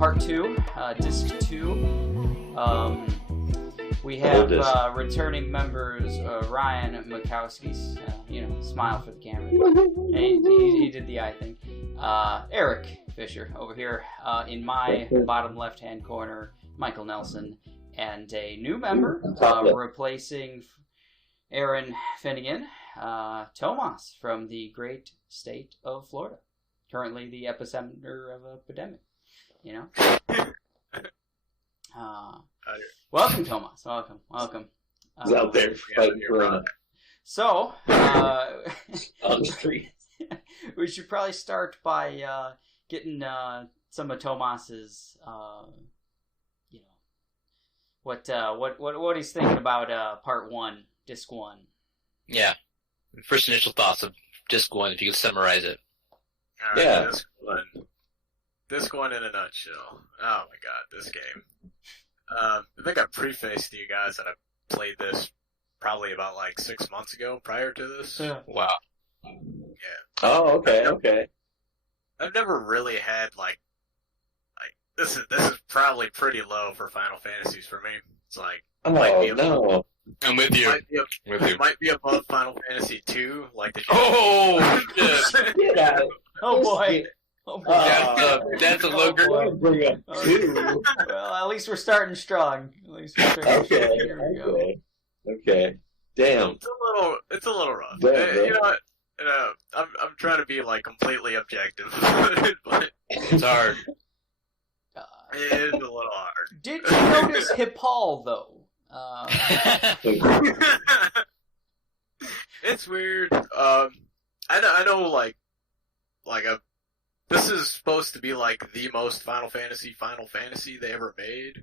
part 2, disc 2. We have returning members Ryan Makowski's, smile for the camera. He did the eye thing. Eric Fisher over here in my bottom left-hand corner, Michael Nelson, and a new member replacing Aaron Finnegan, Tomas from the great state of Florida. Currently the epicenter of a pandemic, Welcome, Tomas. Welcome. He's out there fighting Corona. So, on the street. We should probably start by getting some of Tomas's, what he's thinking about part 1, disc 1. Yeah. First initial thoughts of disc 1, if you could summarize it. All right, yeah. Disc 1 in a nutshell. Oh my god, this game. I think I prefaced to you guys that I played this probably about 6 months ago prior to this. Yeah. Wow. Yeah. Oh, okay. I've never really had this is probably pretty low for Final Fantasies for me. It's no. I'm with you. Might be above Final Fantasy 2, Oh shit. Get out. Oh boy. That's a low grade. Bring up 2. Well, at least we're starting strong. Okay. Damn. It's a little rough. Damn, you know what? I'm trying to be completely objective, but it's hard. It is a little hard. Did you notice Hippal though? It's weird. I know, this is supposed to be the most Final Fantasy they ever made.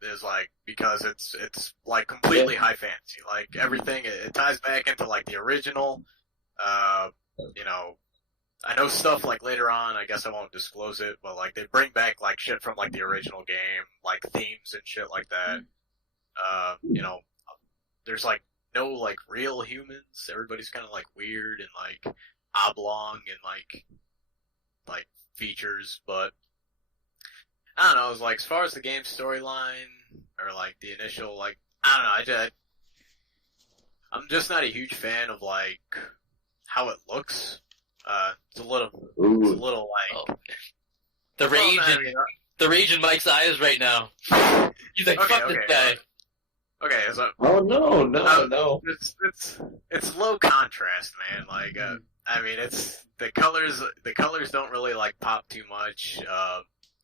There's because it's completely high fantasy. Everything it ties back into the original. I know stuff later on. I guess I won't disclose it, but they bring back shit from the original game, themes and shit like that. There's no real humans. Everybody's kind of weird and oblong and features, but I don't know. It's as far as the game storyline or the initial I don't know. I'm just not a huge fan of how it looks. It's a little the rage in Mike's eyes right now. He's fuck this guy. Okay, so no. It's low contrast, man. It's the colors. The colors don't really pop too much.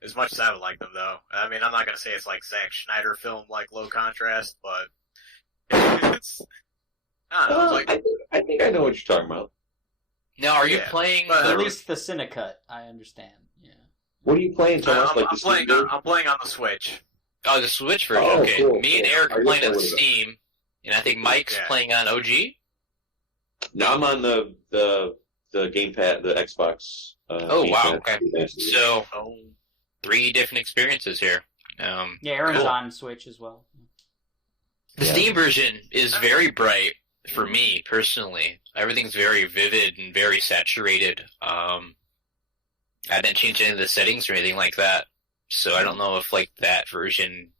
As much as I would like them, though. I'm not gonna say it's Zack Snyder film low contrast, but it's. I don't know. I think I know what you're talking about. Now, are you playing? At least the Cinecut, I understand. Yeah. What are you playing, Tomas? I'm playing on the Switch. Oh, the Switch version. Oh, okay. Cool, Me and Eric are playing on Steam, and I think Mike's playing on OG. No, I'm on the gamepad, the Xbox. Oh wow! Okay. So 3 different experiences here. Aaron's on Switch as well. The Steam version is very bright for me personally. Everything's very vivid and very saturated. I didn't change any of the settings or anything like that, so I don't know if that version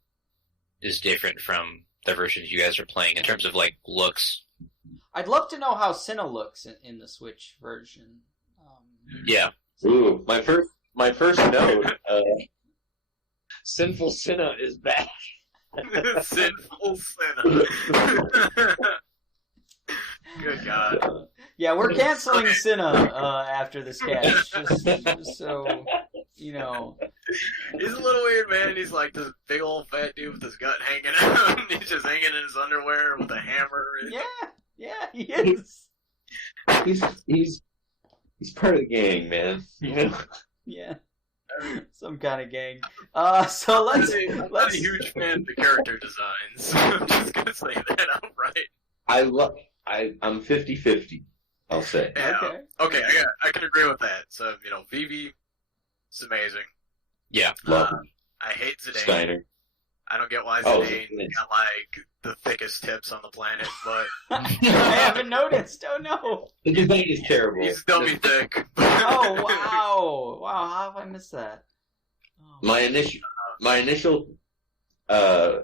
is different from the versions you guys are playing in terms of looks. I'd love to know how Cinna looks in the Switch version. Yeah. Ooh, my first note. Sinful Cinna is back. Sinful Cinna. Good God. Yeah, we're canceling Cinna after this catch. Just so you know. He's a little weird, man. He's this big old fat dude with his gut hanging out. He's just hanging in his underwear with a hammer. Yeah, he is. He's part of the gang, man. Yeah. Some kind of gang. So let's. I'm not a huge fan of the character designs. I'm just gonna say that outright. I'm 50-50, I'll say. Yeah, okay, I can agree with that. So, Vivi, it's amazing. Yeah. I hate Zidane. Steiner. I don't get why Zidane got the thickest tips on the planet, but I haven't noticed. Oh no. The design is terrible. He's dummy thick. Oh wow. How have I missed that? My initial, to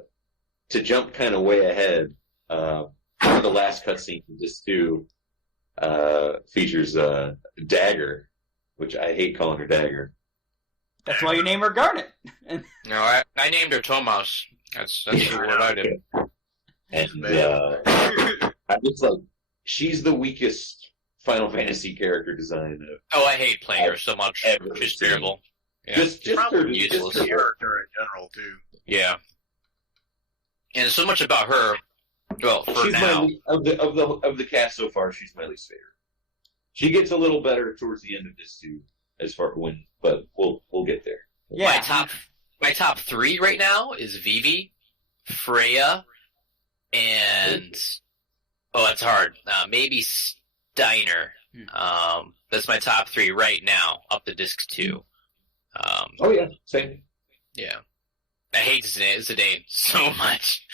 jump kind of way ahead, one of the last cutscenes in Disc 2 features Dagger, which I hate calling her Dagger. That's why you name her Garnet. No, I named her Tomas. That's the word I did. And I'm just like, she's the weakest Final Fantasy character design. Oh, I hate playing her so much. She's terrible. Yeah. Just her useless character in general too. Yeah. And so much about her. Well, for she's now, of the cast so far, she's my least favorite. She gets a little better towards the end of this too, but we'll get there. Yeah. My top 3 right now is Vivi, Freya, and it's hard. Maybe Steiner. That's my top 3 right now, up to Disc 2. Oh yeah, same. Yeah, I hate Zidane so much.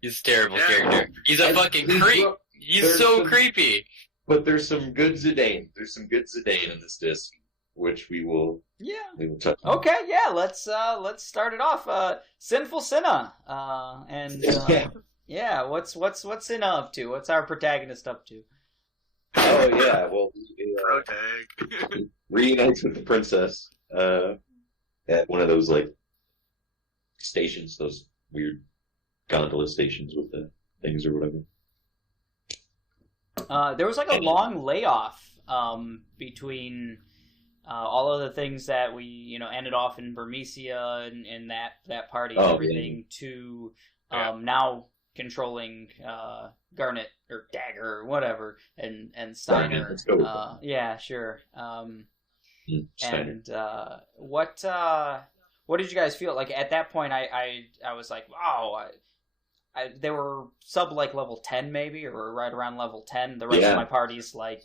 He's a terrible character. He's a fucking creep. He's so creepy. But there's some good Zidane. There's some good Zidane in this disc, which we will touch on. Okay, yeah, let's start it off. Sinful Sinna. Yeah, what's Sinna up to? What's our protagonist up to? Oh yeah, well Protag. reunites with the princess at one of those like stations, those weird gondola stations with the things or whatever. There was like a long layoff between all of the things that we ended off in Burmecia and that party and everything to now controlling Garnet or Dagger or whatever and Steiner. Let's go with that. Yeah, sure. Steiner. And what did you guys feel like at that point? I was like, wow. They were sub like level 10 maybe, or right around level 10. The rest of my party's like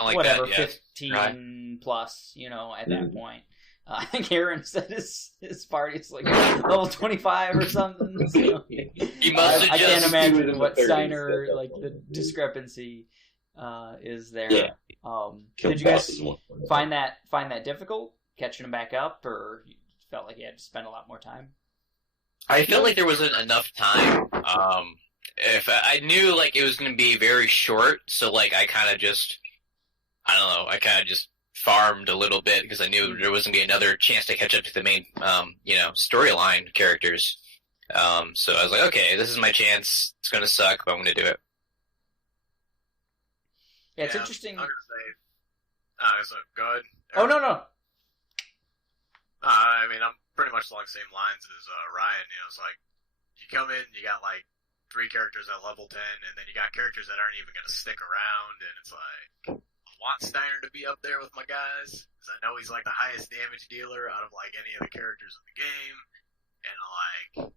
whatever, 15 plus, at that point. I think Aaron said his party's like level 25 or something. So, he must have I just... can't imagine what Steiner, like the discrepancy is there. Yeah. Did you guys find that difficult, catching him back up, or you felt like you had to spend a lot more time? I felt like there wasn't enough time. If I knew like it was going to be very short, so like I kind of just farmed a little bit because I knew there wasn't going to be another chance to catch up to the main, storyline characters. So I was like, okay, this is my chance. It's going to suck, but I'm going to do it. Yeah, it's interesting. I'm gonna say, go ahead. Oh no. I mean, I'm pretty much along the same lines as Ryan. It's like you come in, you got like 3 characters at level 10, and then you got characters that aren't even going to stick around, and it's like, I want Steiner to be up there with my guys, because I know he's like the highest damage dealer out of like any of the characters in the game, and like,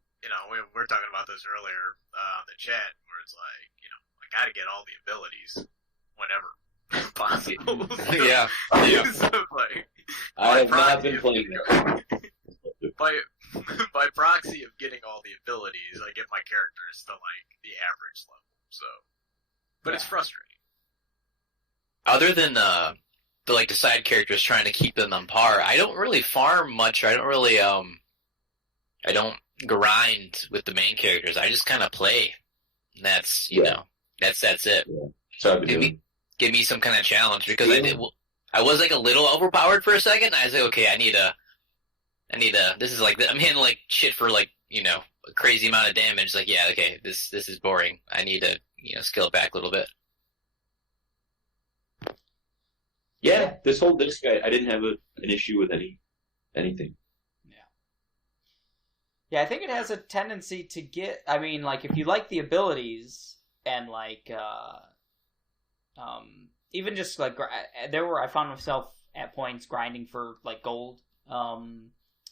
we were talking about this earlier on the chat, where it's like, I got to get all the abilities whenever possible. Yeah. So, like, I have not been playing that. By proxy of getting all the abilities, I get my characters to like the average level. So, but it's frustrating. Other than the side characters trying to keep them on par, I don't really farm much. I don't really I don't grind with the main characters. I just kind of play. And that's that's it. Yeah. So give me some kind of challenge because I was like a little overpowered for a second. I was like, okay, I need a. This is like I'm hitting like shit for like a crazy amount of damage. Like, yeah, okay, this is boring. I need to scale it back a little bit. Yeah, this whole disc, I didn't have an issue with anything. Yeah, I think it has a tendency to get. I mean, like if you like the abilities and like even just like I found myself at points grinding for like gold.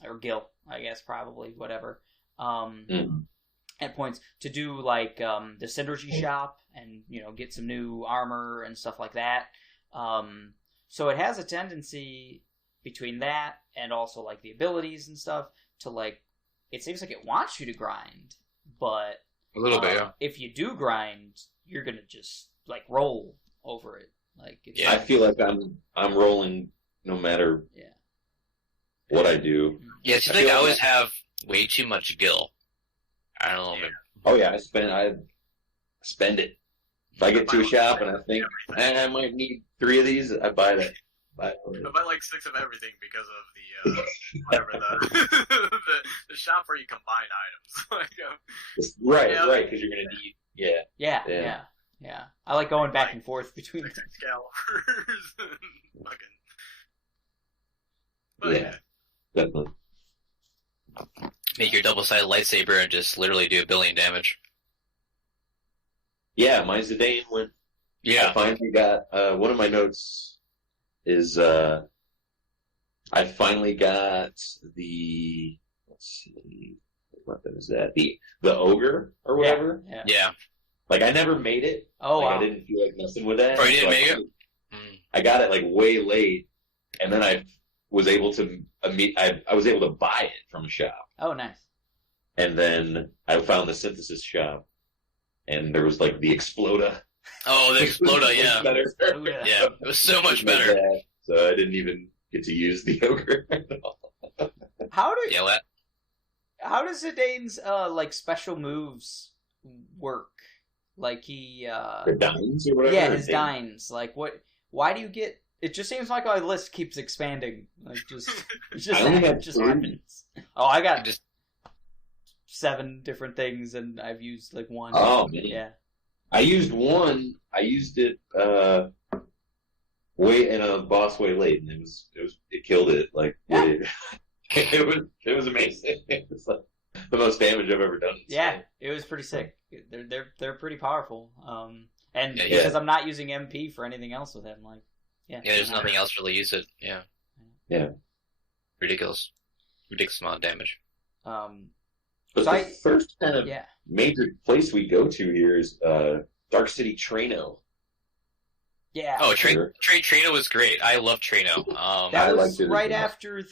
Or Gil, I guess, probably, whatever, at points, to do, like, the Synergy shop and, get some new armor and stuff like that. So it has a tendency between that and also, like, the abilities and stuff to, like, it seems like it wants you to grind, but... A little bit, yeah. If you do grind, you're gonna just, like, roll over it. Like, I feel like I'm rolling no matter... Yeah. what I do. Yeah, it seems I like feel I like always have way too much gil. I don't know. Yeah. Oh yeah, I spend it. If I get to a shop and I think I might need 3 of these, I buy that. I buy like 6 of everything because of the whatever the shop where you combine items. Like, Right, because you're gonna need. Yeah. I like going back and forth between them. Excaliburs and fucking. But Yeah, definitely. Make your double-sided lightsaber and just literally do 1 billion damage. Yeah, my Zidane went. Yeah. I finally got one of my notes is I finally got the let's see what weapon is that the ogre or whatever. Yeah. Like I never made it. Oh like, wow. I didn't feel like messing with that. Oh, you didn't so make it? I got it like way late, and then I was able to I was able to buy it from a shop, Oh nice. and then I found the synthesis shop, and there was like the Exploda. Oh, the Exploda, yeah. Better. Yeah, it was so much better. So I didn't even get to use the ogre at all. How does Zidane's like special moves work? Like he The dines or whatever. yeah, his dines. Like what? Why do you get? It just seems like my list keeps expanding. Like I only have it just 3. happens. Oh, I got Just 7 different things, and I've used like 1. Oh man. Yeah. I used one. I used it way in a boss way late, and it killed it. Like it was amazing. It was like the most damage I've ever done. Yeah, it was pretty sick. They're pretty powerful. And Yeah, because I'm not using MP for anything else with him, like there's nothing else to really use it. Yeah. Yeah. Ridiculous amount of damage. But So the first kind of yeah. major place we go to here is Dark City Trano. Yeah. Oh, Sure. Trano was great. I love Trano. That I was liked it as right well. after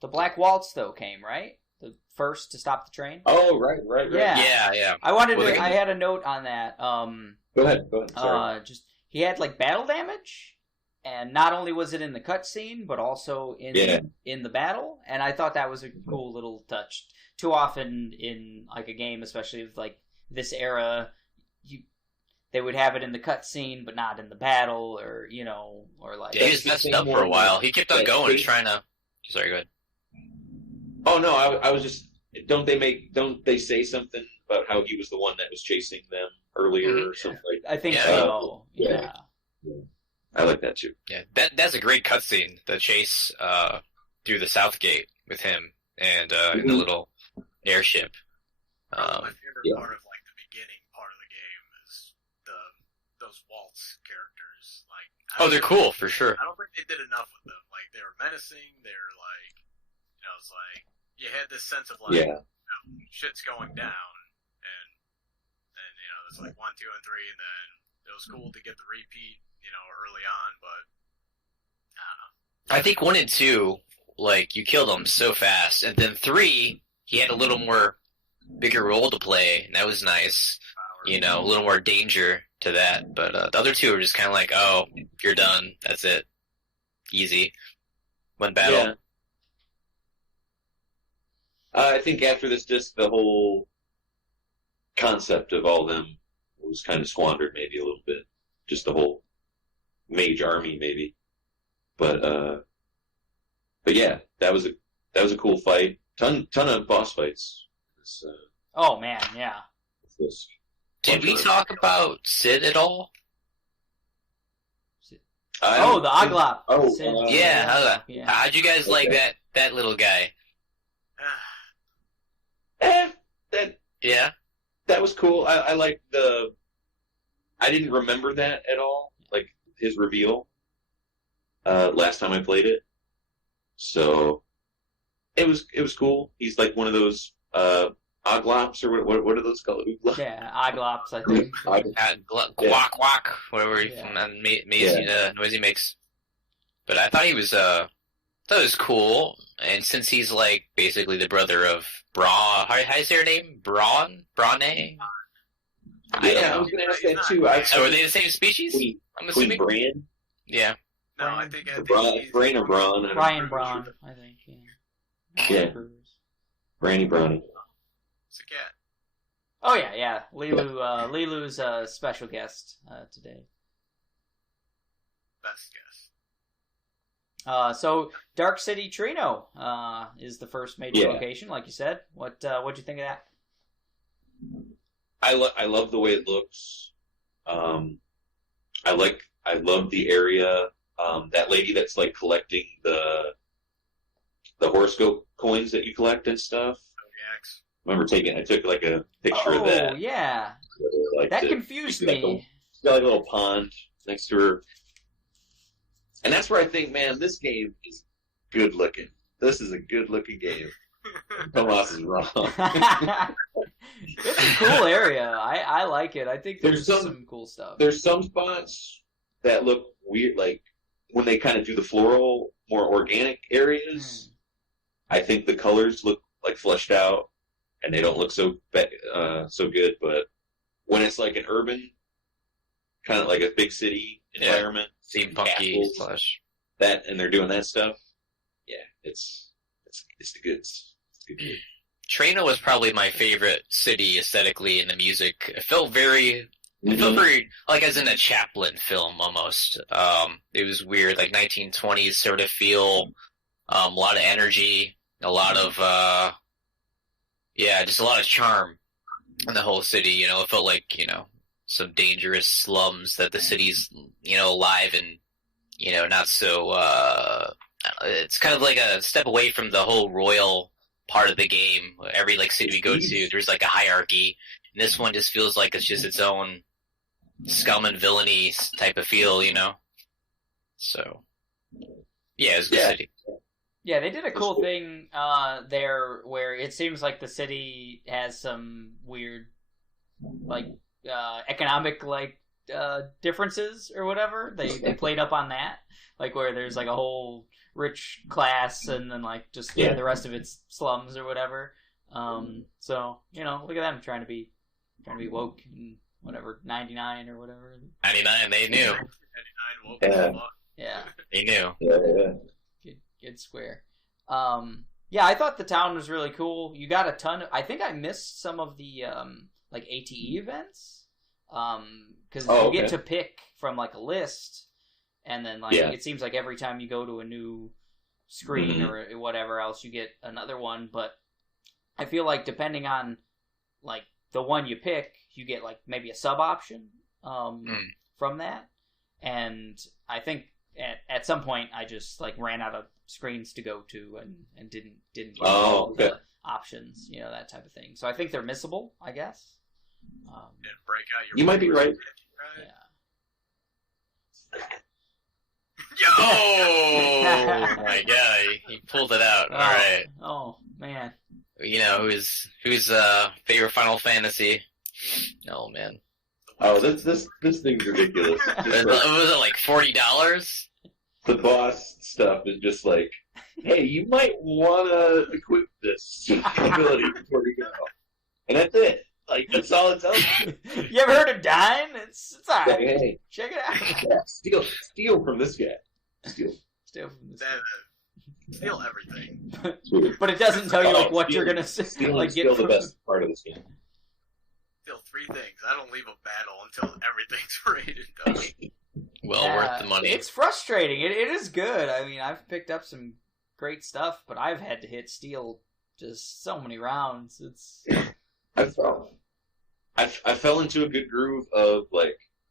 the Black Waltz though came, right? The first to stop the train. Oh, right. Yeah. yeah. I wanted Well, to. they- I had a note on that. Go ahead. Sorry. Just he had like battle damage, and not only was it in the cutscene, but also in the battle. And I thought that was a cool little touch. Too often in like a game, especially with like this era, they would have it in the cutscene, but not in the battle, or or like. Yeah, he was messing up for a while. He kept on going, trying to. Sorry, go ahead. Oh no, I was just. Don't they say something about how he was the one that was chasing them earlier or something like that? I think Yeah. so. Yeah. I like that too. Yeah, that's a great cutscene. The chase through the South Gate with him and in the little airship. my favorite yeah. part of like the beginning part of the game is those waltz characters. Like, They're cool for sure. I don't think they did enough with them. Like they were menacing. They were like, it's like you had this sense of like, shit's going down, and it's like 1, 2, and 3, and then it was cool to get the repeat, early on, but I don't know. I think 1 and 2, like you killed him so fast, and then 3, he had a little more bigger role to play, and that was nice. A little more danger to that. But the other 2 were just kind of like, oh, you're done. That's it. Easy. One battle. Yeah. I think after this, just the whole concept of all them was kind of squandered, maybe a little bit. Just the whole mage army, maybe. But yeah, that was a cool fight. Ton of boss fights. Oh man, yeah. Did we talk about Sid at all? Oh, the Oglop. Oh, Sid. Yeah, Yeah. how'd you guys like that little guy? Yeah? That was cool. I liked I didn't remember that at all, like his reveal. Last time I played it, so it was cool. He's like one of those Oglops, or what are those called? Yeah, Oglops, I think. Guac, guac, whatever noise he makes. But I thought he was, cool, and since he's like basically the brother of Braun, how do you say her name? Braun? Brane? Yeah, I was gonna ask that too. So are they the same species? I'm assuming. Queen Bran? Yeah. No, I think Brain or Braun. Brian Braun, I think. Yeah. Brandy Braun. It's a cat. Oh yeah. Lilu's a special guest today. Best guess. So Dark City Trino is the first major location, like you said. What'd you think of that? I love the way it looks. I love the area. That lady that's like collecting the horoscope coins that you collect and stuff. Zodiacs. I took like a picture of that. Oh yeah, like that confused me. She's got like a little pond next to her, and that's where I think, man, this game is good looking. This is a good looking game. Tomas is wrong. It's a cool area. I like it. I think there's some cool stuff. There's some spots that look weird, like when they kind of do the floral, more organic areas. I think the colors look like fleshed out, and they don't look so good. But when it's like an urban, kind of like a big city environment, steampunky that, and they're doing that stuff. Yeah, it's the goods. It's the good. Trino was probably my favorite city aesthetically in the music. It felt very like as in a Chaplin film almost. It was weird, like 1920s sort of feel. A lot of energy, a lot of just a lot of charm in the whole city. You know, it felt like some dangerous slums that the city's alive and not so. It's kind of like a step away from the whole royal part of the game. Every city we go to, there's like a hierarchy. And this one just feels like it's just its own scum and villainy type of feel, So, yeah, it's a good city. Yeah, they did a cool thing there where it seems like the city has some weird, economic, differences or whatever. They played up on that. Like, where there's, a whole rich class and then, the rest of it's slums or whatever. So, look at them trying to be woke and whatever, 99 or whatever. 99, they knew. 99 woke. Yeah. They knew. Yeah. Good square. I thought the town was really cool. You got a ton of... I think I missed some of the, ATE events. Because you get to pick from, a list, and then, it seems like every time you go to a new screen or whatever else, you get another one. But I feel like depending on, the one you pick, you get, maybe a sub-option from that. And I think at some point I just, ran out of screens to go to and didn't get all the options, that type of thing. So I think they're missable, I guess. Didn't break out your... You might be right. Yeah. Yo! My God, he pulled it out. All right. Oh man. Who's favorite Final Fantasy? Oh man. Oh, this thing's ridiculous. Was it like $40? The boss stuff is just like, hey, you might want to equip this ability before you go, and that's it. That's all it tells you. You ever heard of Dine? It's alright. Hey, check it out. Yeah, steal from this guy. Steal from this. Steal everything. But it doesn't tell you what you're gonna steal get the best part of this game. Steal 3 things. I don't leave a battle until everything's rated done. Well worth the money. It's frustrating. It is good. I mean, I've picked up some great stuff, but I've had to hit steel just so many rounds. I fell into a good groove of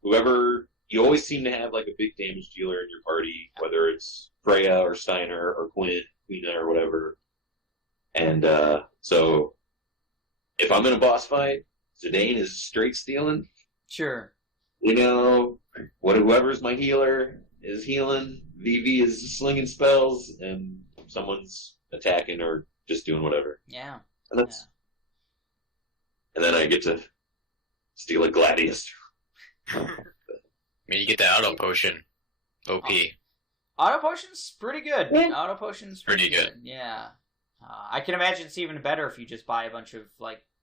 whoever. You always seem to have a big damage dealer in your party, whether it's Freya or Steiner or Quina or whatever. And so if I'm in a boss fight, Zidane is straight stealing. Sure. Whoever's my healer is healing. Vivi is slinging spells, and someone's attacking or just doing whatever. Yeah. And then I get to steal a Gladius. You get the auto potion. OP. Auto potion's pretty good. Yeah. Auto potion's pretty good. Yeah. I can imagine it's even better if you just buy a bunch of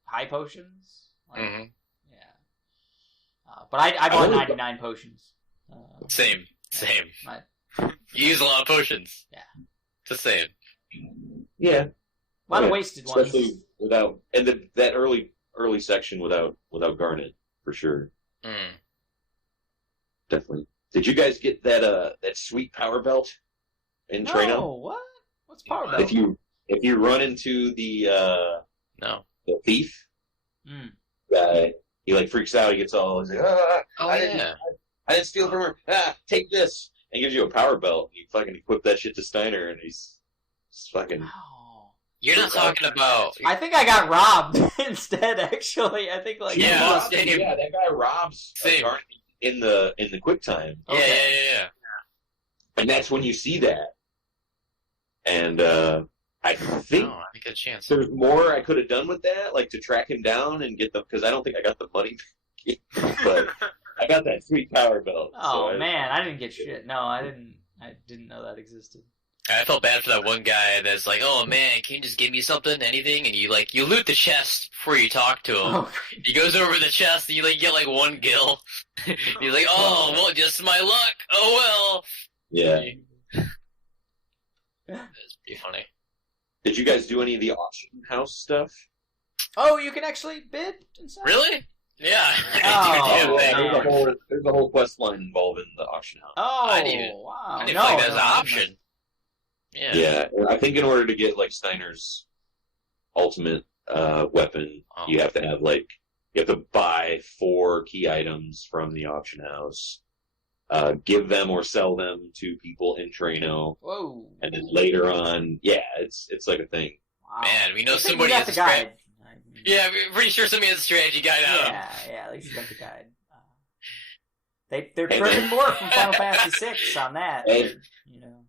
high potions. Yeah. But I bought 99 potions. Same. You use a lot of potions. Yeah. Just saying. Yeah. A lot of wasted ones. Especially without, and that early section without Garnet, for sure. Mm. Definitely. Did you guys get that sweet power belt in Trano? No, what? What's power belt? If you run into the thief guy, he like freaks out. He gets all he's like, I didn't steal from her. Take this, and he gives you a power belt. You fucking equip that shit to Steiner, and he's fucking. Oh. You're not talking about. I think I got robbed instead. Actually, I think Yeah, that guy robs Garnet in the quick time. Okay. Yeah. And that's when you see that. And I think I think a chance. there's more I could have done with that, like to track him down and get them, because I don't think I got the money. But I got that sweet power belt. Oh man, I didn't get shit. No, I didn't know that existed. I felt bad for that one guy that's like, "Oh man, can you just give me something, anything?" And you loot the chest before you talk to him. Oh. He goes over the chest and you get like one gil. He's like, "Oh well, just my luck. Oh well." Yeah. It's pretty funny. Did you guys do any of the auction house stuff? Oh, you can actually bid inside? Really? Yeah. Oh, there's a whole quest line involving the auction house. Oh, I didn't wow. I didn't feel like that was an option. Yeah. Yeah, I think in order to get like Steiner's ultimate weapon, you have to have you have to buy 4 key items from the auction house, give them or sell them to people in Trano. Whoa. And then later on, it's like a thing. Wow. Man, we know I think somebody you got has the a strategy. guide. Yeah, we're pretty sure somebody has a strategy guide out. Yeah, at least you got the guide. They're tripping more from Final Fantasy 6 on that. Hey. You know.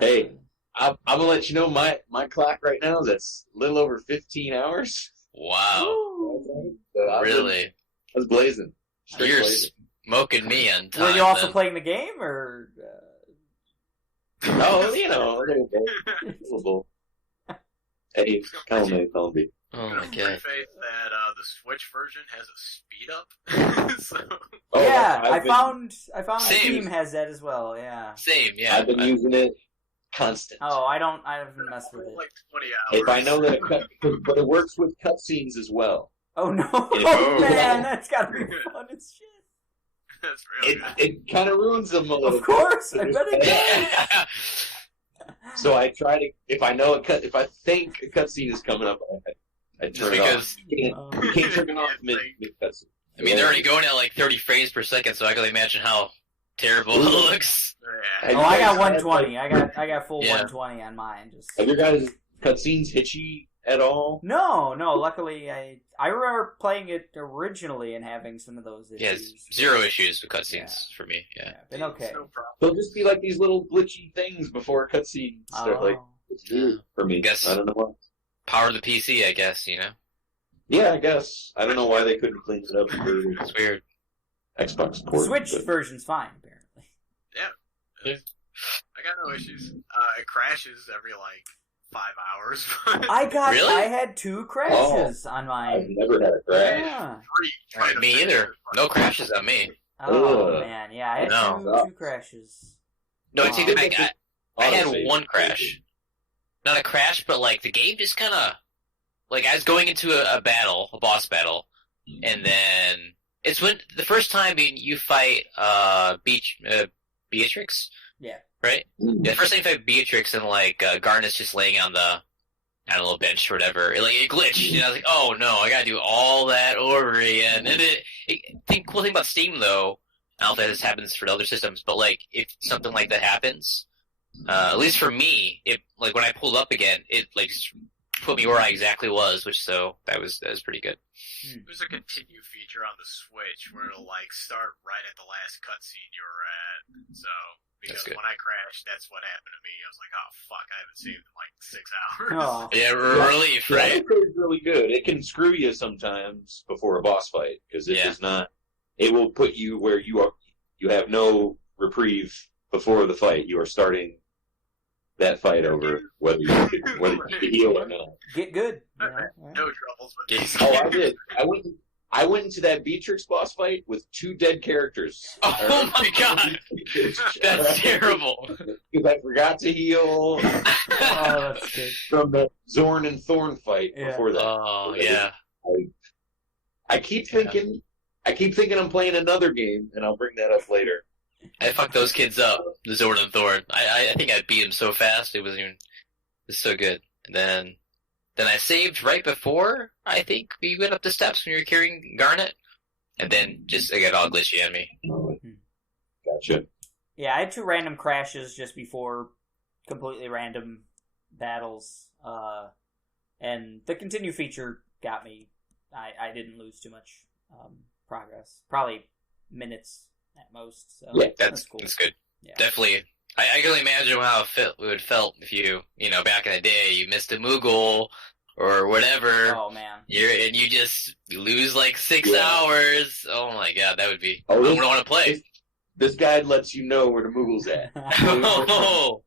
Hey. I'm gonna let you know my clock right now is at a little over 15 hours. Wow. Really? I was blazing. Straight You're blazing. smoking me on time. Were you also then. playing the game, or? Oh, you know, a little bit. Hey, call me. Oh my I'm pretty god. faith that the Switch version has a speed up. So Yeah, I I've found Same. Steam has that as well. Yeah. Same, yeah. I've been using it constant. Oh, I haven't messed with it. like 20 hours. If I know that but it works with cutscenes as well. Oh no, Oh. man, that's gotta be fun as shit. That's really good. It kind of ruins them a little. Of course, I bet it Yeah. does. So I try to, if I know if I think a cutscene is coming up, I Just turn it off. because, You can't turn it off mid cutscene. I mean, they're already going at like 30 frames per second, so I can imagine how terrible it looks. Yeah. Oh, I got 120. I got full Yeah. 120 on mine. Just Have your guys' cutscenes hit you at all? no. Luckily, I remember playing it originally and having some of those Yeah, issues. zero issues with cutscenes Yeah. for me, yeah. Been okay. No problem. They'll just be like these little glitchy things before a cutscene start. Oh. Like it's weird for me. Guess- I don't know why. Power of the PC, I guess, you know? Yeah, I guess. I don't know why they couldn't clean it up for It's weird. Xbox port. Switch but- version's fine, apparently. Yeah. I got no issues. It crashes every like 5 hours. Really? I had 2 crashes on I've mine. never had a crash. Yeah. Trying to Me fix either. it. No crashes on me. Oh Ugh. man, yeah, I had No. two crashes. No, it's either Wow. I had Autosave. one crash. Not a crash, but like the game just kind of like I was going into a battle, a boss battle, and then it's when the first time you fight Beatrix, Yeah. right? Mm. Yeah, the first time you fight Beatrix and like Garnet's just laying on the little bench or whatever, it glitched, and I was like, oh no, I gotta do all that over again. And the cool thing about Steam though, I don't know if this happens for other systems, but like if something like that happens, at least for me, it like when I pulled up again, it like just put me where I exactly was, that was pretty good. There's a continue feature on the Switch where it'll like start right at the last cutscene you were at. So because That's good. when I crashed, that's what happened to me. I was like, oh fuck, I haven't saved in like 6 hours. Oh. Yeah, relief, Yeah, right? it's really good. It can screw you sometimes before a boss fight because it does not. It will put you where you are. You have no reprieve before the fight. You are starting that fight over whether you can heal or not. Get good. You know? No troubles with Yeah. these. Oh, I did. I went into that Beatrix boss fight with 2 dead characters. Oh my god! That's terrible. Because I forgot to heal that's good. from the Zorn and Thorn fight Yeah. before that. Oh, yeah. I keep thinking I'm playing another game, and I'll bring that up later. I fucked those kids up, the Zord and Thorn. I think I beat him so fast, it was so good. And then I saved right before, I think, we went up the steps when you were carrying Garnet. And then I got all glitchy on me. Gotcha. Yeah, I had 2 random crashes just before completely random battles. And the continue feature got me. I didn't lose too much progress. Probably minutes at most. So Yeah, that's cool. That's good. Yeah. Definitely. I can only imagine how it would have felt if you back in the day, you missed a Moogle or whatever. Oh, man. You just lose like 6 hours. Oh my god, that would be... Oh, I wouldn't want to play. This guide lets you know where the Moogle's at. Oh.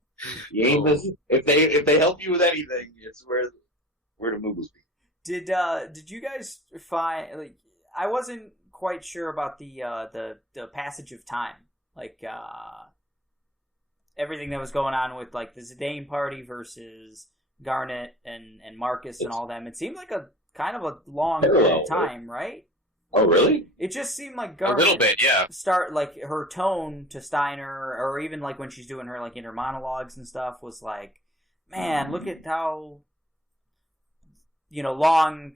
You ain't listen. If they help you with anything, it's where the Moogle's be. Did you guys find, like, I wasn't quite sure about the passage of time, like everything that was going on with like the Zidane party versus Garnet and Marcus and all them. It seemed like a kind of a long time, right? Oh, really? It just seemed like A Garnet little bit, yeah. start like her tone to Steiner, or even like when she's doing her like inner monologues and stuff, was like, man, look at how long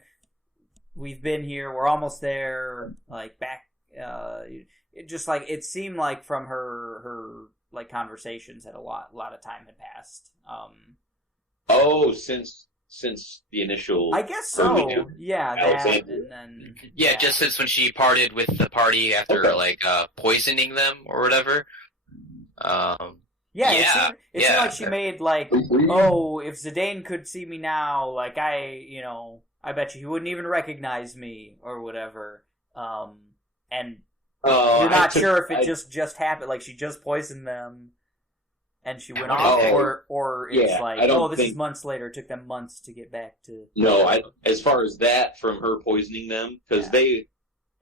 we've been here. We're almost there. Like back, it just like it seemed like from her like conversations that a lot of time had passed. Oh, since the initial, I guess so. Yeah, that, Alexander. and then Yeah, just since when she parted with the party after like poisoning them or whatever. Yeah, it seemed like she made like, oh, if Zidane could see me now, like I bet you he wouldn't even recognize me or whatever. And you're not sure if it just happened, like she just poisoned them and she went off, or it's like, this is months later. It took them months to get back to. No, as far as that from her poisoning them, because they,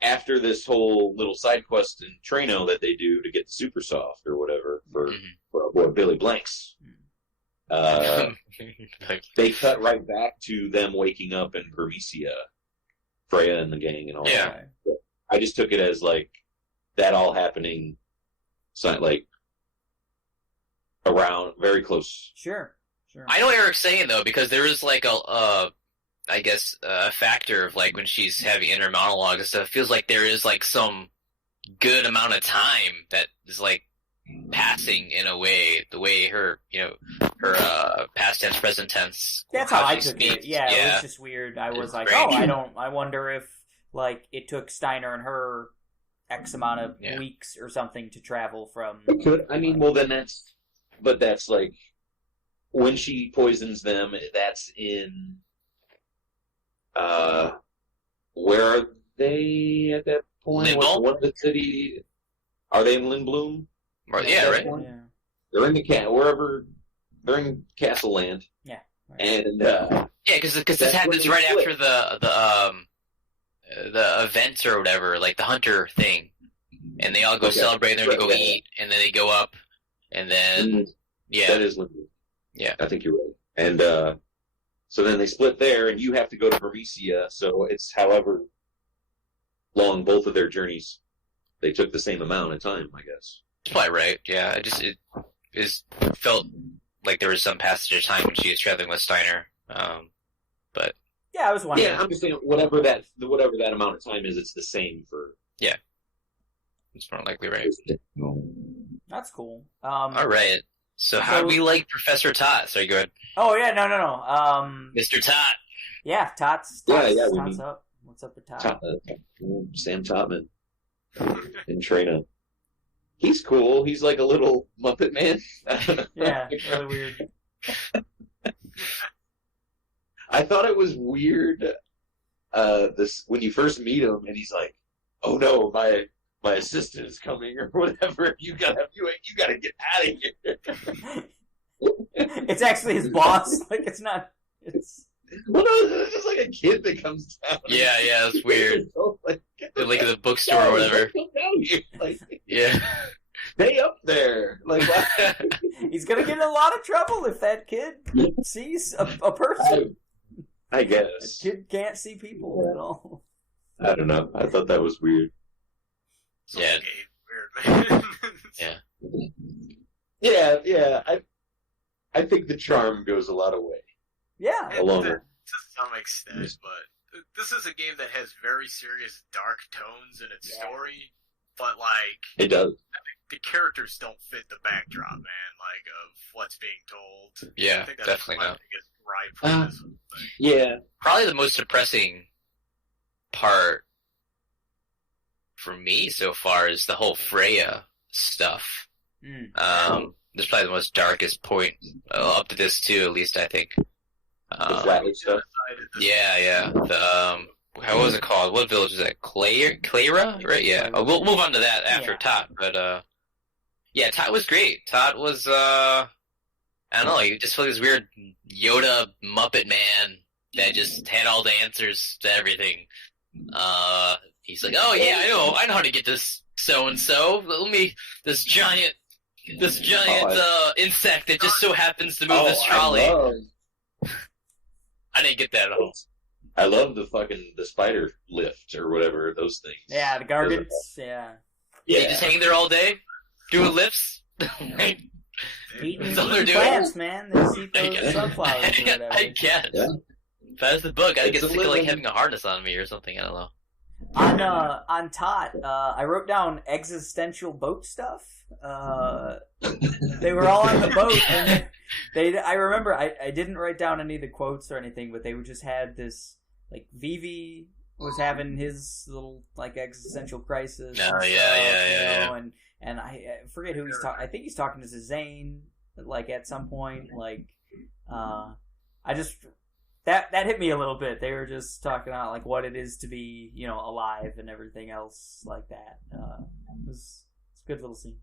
after this whole little side quest in Trano that they do to get the super soft or whatever for Billy Blanks, they cut right back to them waking up in Bermesia, Freya and the gang and all that. I just took it as like that all happening, like around very close. Sure. I know what Eric's saying though, because there is like a factor of like when she's having inner monologue and stuff. It feels like there is like some good amount of time that is like passing in a way, the way her past tense, present tense. That's how I took it. Yeah, it was just weird. I was like, I wonder if like it took Steiner and her X amount of weeks or something to travel from. It could. I mean, that's like when she poisons them. That's in. Where are they at that point? What the city? Are they in Lindblom? Yeah, right. Yeah. They're in wherever. They're in Castle Land. Yeah. Right. And because this happens right after the events or whatever, like the hunter thing, and they all go celebrate, and then they go eat, and then they go up, and then that is Lindblom. Yeah, I think you're right. And so then they split there, and you have to go to Bermesia. So it's however long both of their journeys. They took the same amount of time, I guess. That's probably right. Yeah, it felt like there was some passage of time when she was traveling with Steiner. But yeah, I was wondering. Yeah, I'm just saying whatever that amount of time is, it's the same for. Yeah, it's more likely right. That's cool. All right. So how do we like Professor Tot? Sorry, go ahead. Oh yeah, no. Mr. Tot. Yeah, Tots. Tots up. What's up with Tot? Sam Totman in Trina. He's cool. He's like a little Muppet man. Yeah, really weird. I thought it was weird. This when you first meet him, and he's like, "Oh no, my assistant is coming," or whatever. You gotta get out of here. It's actually his boss. Like it's not. It's Well, no, it's just like a kid that comes down. Yeah, that's weird. Like, Like at the bookstore or whatever. Come down here. Like, Yeah. stay up there. Like, He's gonna get in a lot of trouble if that kid sees a person. I A guess. kid can't see people at all. I don't know. I thought that was weird. Yeah. Weird, man. Yeah. I think the charm goes a lot of way. Yeah. Along To with some extent, but this is a game that has very serious dark tones in its story, but like it does. the characters don't fit the backdrop, man, like of what's being told. Yeah, I think that's definitely my not. biggest gripe for this thing. Yeah. Probably the most depressing part for me so far is the whole Freya stuff. This is probably the most darkest point up to this too, at least I think. The flatly stuff. Yeah. The how was it called? What village is that? Clara? Right? Yeah. We'll move on to that after Tot. But yeah, Tot was great. Tot was I don't know. You just feel like this weird Yoda Muppet man that just had all the answers to everything. He's like, oh yeah, I know how to get this so and so. This giant insect that just so happens to move this trolley. I didn't get that at all. I love the spider lift or whatever, those things. Yeah, the gargants. Yeah. They just hang there all day, doing lifts. Eating all they're doing. plants, man. They see those sunflowers or whatever. I guess. Yeah. That's the book. I It's get a sick of like living- having a harness on me or something. I don't know. On Tot, I wrote down existential boat stuff. They were all on the boat, and I remember I didn't write down any of the quotes or anything, but they just had this, like, Vivi was having his little, like, existential crisis. Oh, and yeah. stuff, and I forget who he's talking. I think he's talking to Zane, like, at some point. Like, I just that hit me a little bit. They were just talking about like what it is to be, alive and everything else like that. It's a good little scene.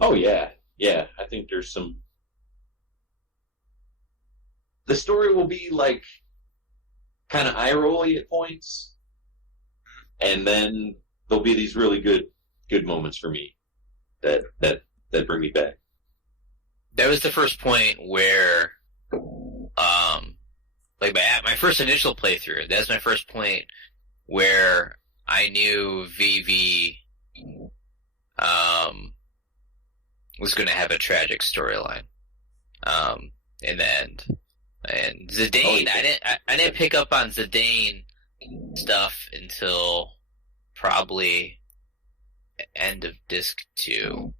Oh yeah. I think there's some. The story will be like kind of eye rolly at points, and then there'll be these really good moments for me that bring me back. That was the first point where, like my first initial playthrough. That's my first point where I knew Vivi, was going to have a tragic storyline, in the end. And Zidane, I didn't pick up on Zidane stuff until probably end of disc 2.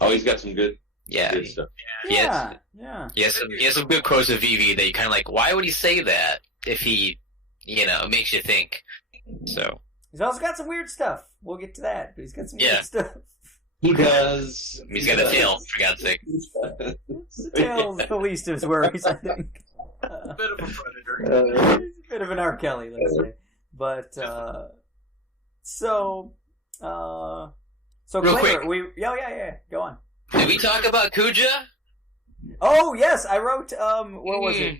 Oh, he's got some good stuff. He has some good quotes of Vivi that you kind of like, why would he say that if he, it makes you think. So he's also got some weird stuff. We'll get to that, but he's got some weird stuff. He does. He's got a tail, for God's sake. The tail's the least of his worries, I think. A bit of a predator. He's a bit of an R. Kelly, let's say. But, so Real Claire, quick. yeah, go on. Did we talk about Kuja? Oh, yes, I wrote, what was it?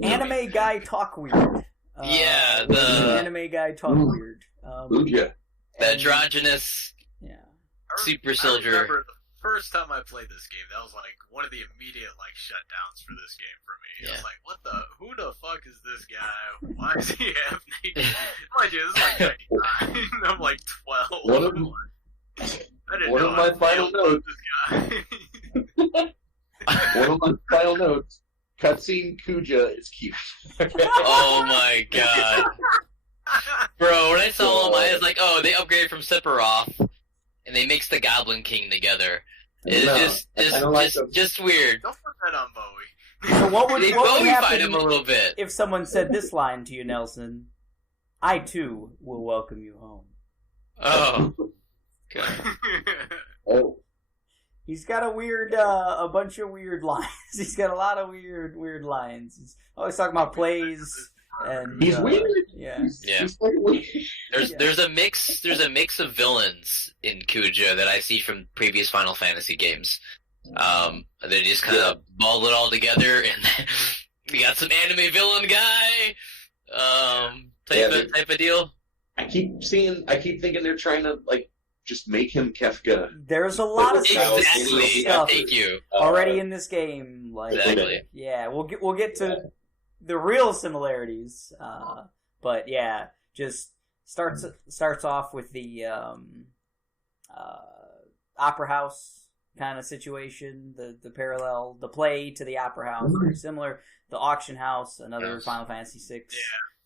Anime Guy Talk Weird. Yeah, the Anime Guy Talk Weird. Kuja. The androgynous super I soldier. remember the first time I played this game, that was like one of the immediate like shutdowns for this game for me. I was like, who the fuck is this guy? Why is he half naked? Mind you, this is like 99. I'm like 12. One of my final notes. One of my final notes. Cutscene Kuja is cute. Oh my god. Bro, when I saw him, I was like, oh, they upgraded from Sephiroth, and they mixed the Goblin King together. It's just weird. Don't put that on Bowie. So what would They happen Bowie-fied him a little bit. if someone said this line to you, Nelson? I, too, will welcome you home. Oh. God. Oh. He's got a bunch of weird lines. He's got a lot of weird lines. He's always talking about plays, and He's weird. Yeah. He's like weird. There's a mix of villains in Kuja that I see from previous Final Fantasy games. They just kind of ball it all together, and We got some anime villain guy, type of deal. I keep thinking they're trying to like just make him Kefka. There's a lot of Exactly. stuff Thank you. already in this game. Like, Exactly. yeah, we'll get to the real similarities. But yeah, just starts off with the opera house kind of situation, the parallel, the play to the opera house, very similar. The auction house, another Final Fantasy VI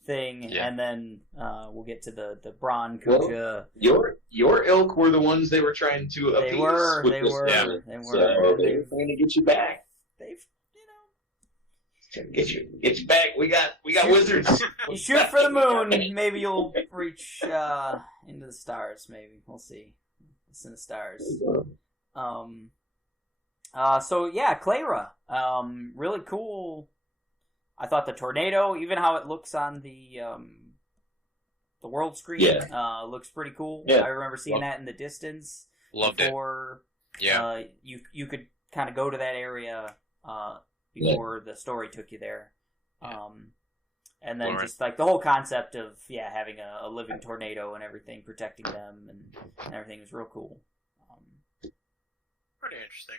thing, and then we'll get to the Braun Kuja. Well, your ilk were the ones they were trying to appease. They were. So They're trying to get you back. They've, Get you back. We got wizards. you shoot for the moon, maybe you'll reach into the stars. Maybe we'll see. It's in the stars. So yeah, Clara. Really cool. I thought the tornado, even how it looks on the world screen, looks pretty cool. Yeah. I remember seeing that in the distance. Loved before, it. Yeah. You could kind of go to that area before the story took you there. And then just like the whole concept of having a living tornado and everything protecting them and everything was real cool. Pretty interesting.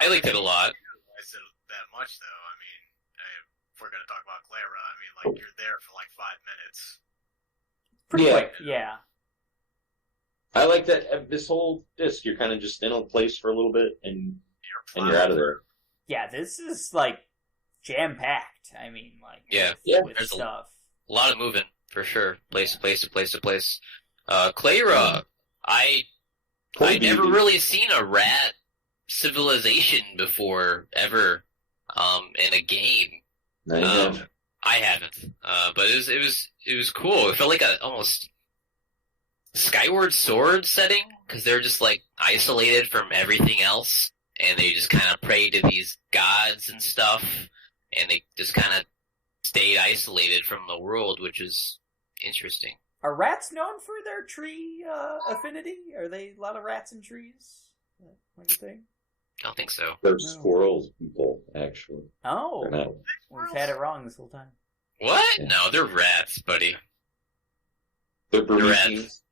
I liked it a lot. I said that much though. I mean, if we're gonna talk about Clara, I mean, like you're there for like 5 minutes. Pretty quick, yeah. I like that this whole disc. You're kind of just in a place for a little bit, and you're out of there. Yeah, this is like jam packed. I mean, like with there's stuff. A lot of moving for sure. Place to place to place to place. Clara, I never really seen a rat civilization before ever in a game. I haven't. But it was cool. It felt like a almost Skyward Sword setting because they're just like isolated from everything else, and they just kind of pray to these gods and stuff, and they just kind of stayed isolated from the world, which is interesting. Are rats known for their tree affinity? Are they a lot of rats in trees? What do you think? I don't think so. They're squirrels, people, actually. Oh, we've had it wrong this whole time. What? Yeah. No, they're rats, buddy. They're rats.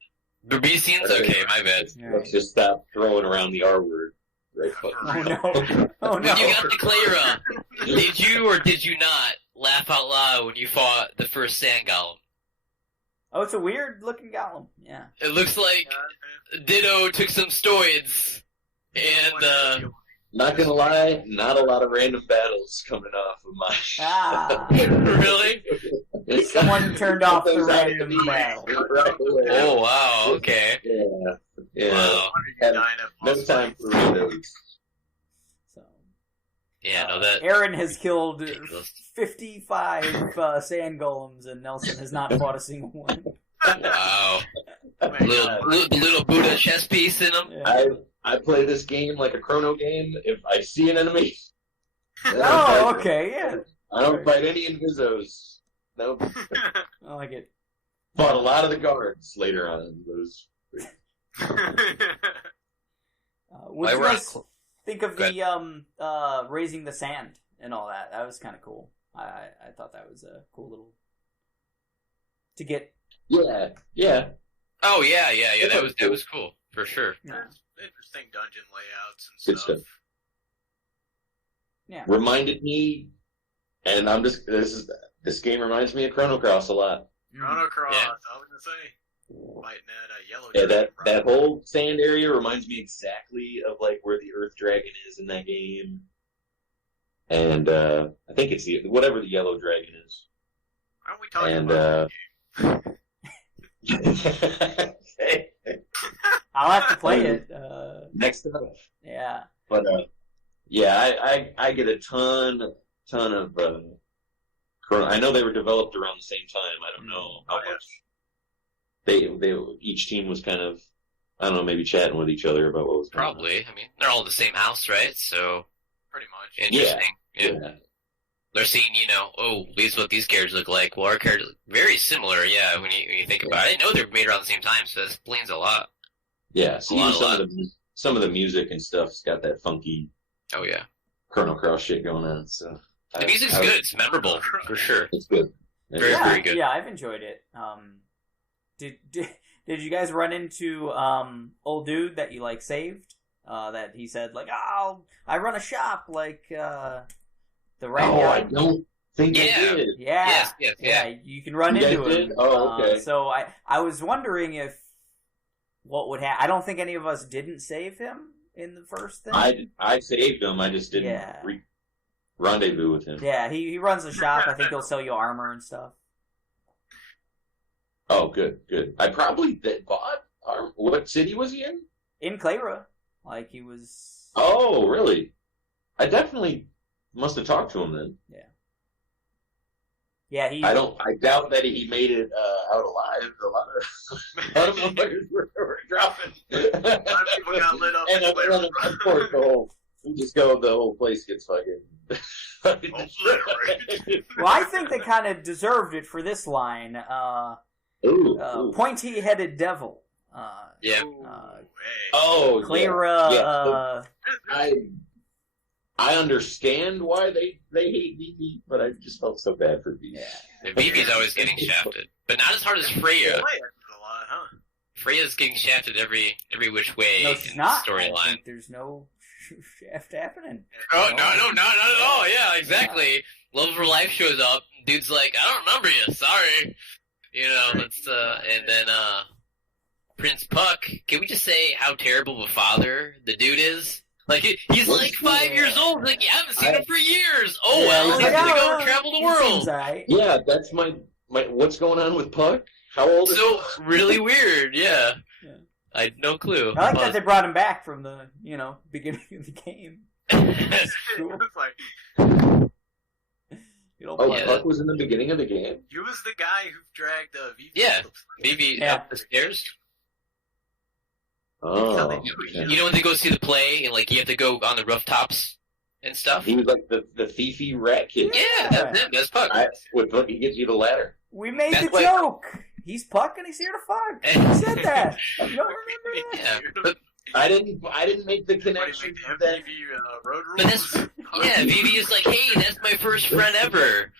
Berbesians? Okay, my bad. Let's just stop throwing around the R word. Right? Oh no! Oh no! When you got to Clara, did you or did you not laugh out loud when you fought the first sand golem? Oh, it's a weird looking golem. Yeah. It looks like Ditto took some steroids, and not gonna lie, not a lot of random battles coming off of my. Really? Someone turned off the random battle. Oh wow! Okay. Yeah. Wow. No time for randos. So. Yeah, no, that Aaron has killed 55 sand golems, and Nelson has not fought a single one. Wow. Little Buddha chess piece in them. Yeah. I play this game like a chrono game. If I see an enemy, oh, okay, yeah. I don't fight any Invisos. Nope. I like it. Fought a lot of the guards later on. Those. What do you guys think of the raising the sand and all that? That was kind of cool. I thought that was a cool little to get. Yeah. Oh yeah. That was cool for sure. Yeah. Interesting dungeon layouts and stuff. Yeah. Reminded me, and I'm just this game reminds me of Chrono Cross a lot. Chrono Cross. Yeah. I was gonna say fighting at a yellow. Yeah, that whole sand area reminds me exactly of like where the Earth Dragon is in that game, and I think it's whatever the yellow dragon is. Aren't we talking about that game? I'll have to play it. Next up. Yeah. But I get a ton of Chrono. I know they were developed around the same time. I don't know how much they each team was kind of, I don't know, maybe chatting with each other about what was going on. Probably. I mean, they're all in the same house, right? So Pretty much. interesting. Yeah. They're seeing, these what these characters look like. Well, our characters very similar. Yeah, when you think about it, I didn't know they were made around the same time, so that explains a lot. Yeah, so some of the music and stuff's got that funky Oh yeah. Chrono Cross shit going on. So The music's good. It's memorable for sure. It's good. Very good. Yeah, I've enjoyed it. Did you guys run into old dude that you like saved? That he said like, I run a shop like the rat guy. I don't think I did. Yeah. Yes. You can run into him. Did? Oh, okay. So I was wondering if what would happen. I don't think any of us didn't save him in the first thing. I saved him. I just didn't rendezvous with him. Yeah, he runs the shop. I think he'll sell you armor and stuff. Oh, good. I probably bought armor. What city was he in? In Clara. Like, he was... Oh, really? I definitely must have talked to him then. Yeah. Yeah, he... I doubt that he made it out alive. A lot of motherfuckers were dropping. A lot of people got lit up. And of course, the whole place gets fucking... obliterated. Well, I think they kind of deserved it for this line. Ooh. Pointy-headed devil. Yeah. Clara, I understand why they hate Vivi, but I just felt so bad for Vivi. Yeah. Vivi's always getting shafted, but not as hard as Freya. A lot, huh? Freya's getting shafted every which way No, she's in not. the storyline. There's no shaft happening. Oh, no, not at all. Yeah, exactly. Love of her life shows up. Dude's like, I don't remember you. Sorry. You know, and then Prince Puck. Can we just say how terrible of a father the dude is? Like, he's like 5 years old. Like, you haven't seen him for years. Oh, well, he's gonna go travel the world. Right. Yeah, that's my. What's going on with Puck? How old is he? Really weird. Yeah. I had no clue. I like that they brought him back from the, beginning of the game. Cool. Puck was in the beginning of the game? He was the guy who dragged Vivi. Yeah, Vivi up the stairs. Oh. You know when they go see the play and like you have to go on the rooftops and stuff? He was like the thiefy rat kid. Yeah, that's him. That's Puck. With Puck, he gives you the ladder. We made the joke. He's Puck and he's here to fuck. He said that. You don't remember that? Yeah, but I didn't make the connection that road but that's, yeah, Vivi is like, hey, that's my first friend ever.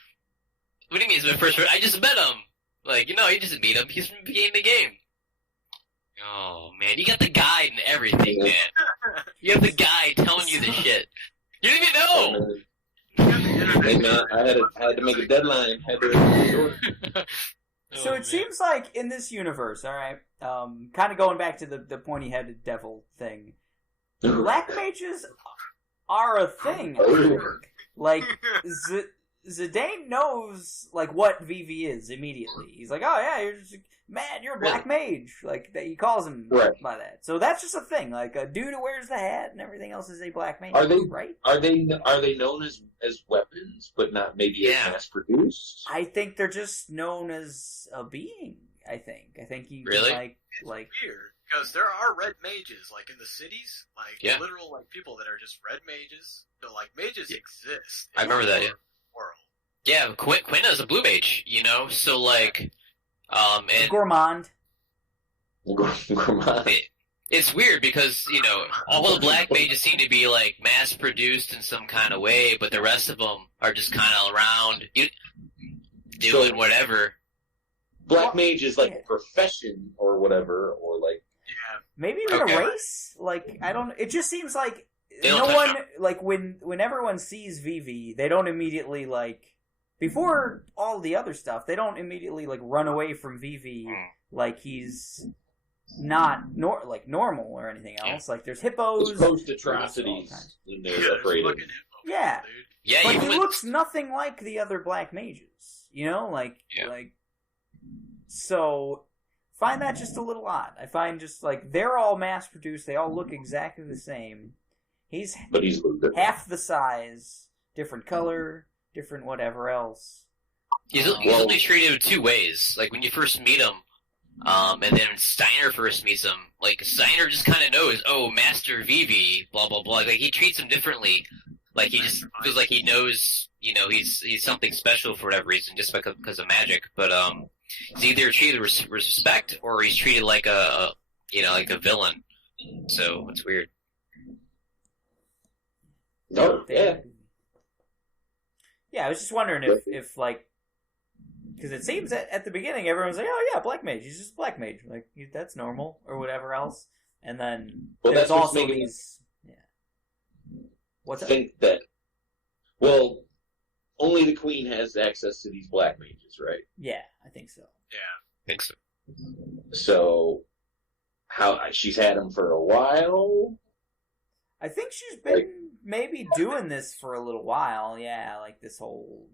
What do you mean it's my first friend? I just met him. Like, you just meet him. He's from the game. Oh, man. You got the guide and everything, man. You have the guy telling you the shit. You didn't even know! Hey, man, I had to make a deadline. So it seems like in this universe, all right, kind of going back to the pointy-headed devil thing, black mages are a thing. I think. Like, Zidane knows like what Vivi is immediately. He's like, oh yeah, you're a black mage. Like he calls him by that. So that's just a thing. Like a dude who wears the hat and everything else is a black mage. Are they right? Are they known as weapons, but not maybe as mass produced? I think they're just known as a being. I think he really like weird because there are red mages like in the cities, like literal like people that are just red mages. So like mages exist. I remember that. Yeah. World. Yeah, Quinna's a blue mage, so like, and Gourmand. It's weird because, all the black mages seem to be like mass produced in some kind of way, but the rest of them are just kind of around doing whatever. Black mage is like a profession or whatever, or like maybe even a race. Like it just seems like no one like when everyone sees Vivi, they don't immediately like before all the other stuff. They don't immediately like run away from Vivi like he's not normal or anything else. Like there's hippos, there's post atrocities, and they're afraid of. Yeah, but he looks nothing like the other black mages. Like. So, find that just a little odd. I find just like they're all mass produced. They all look exactly the same. He's half the size, different color, different whatever else. He's only treated two ways. Like when you first meet him, and then Steiner first meets him. Like Steiner just kind of knows, Master Vivi, blah blah blah. Like he treats him differently. Like he just feels like he knows, he's something special for whatever reason, just because of magic. But he's either treated with respect or he's treated like like a villain. So it's weird. Oh, yeah. Yeah, I was just wondering if like, because it seems at the beginning everyone's like, oh yeah, Black Mage, he's just Black Mage, like that's normal or whatever else, and then there's also these. Yeah. What's that? Think that. Well, only the Queen has access to these Black Mages, right? Yeah, I think so. Yeah, I think so. So, how she's had them for a while? I think she's been maybe doing this for a little while. Yeah, like this whole,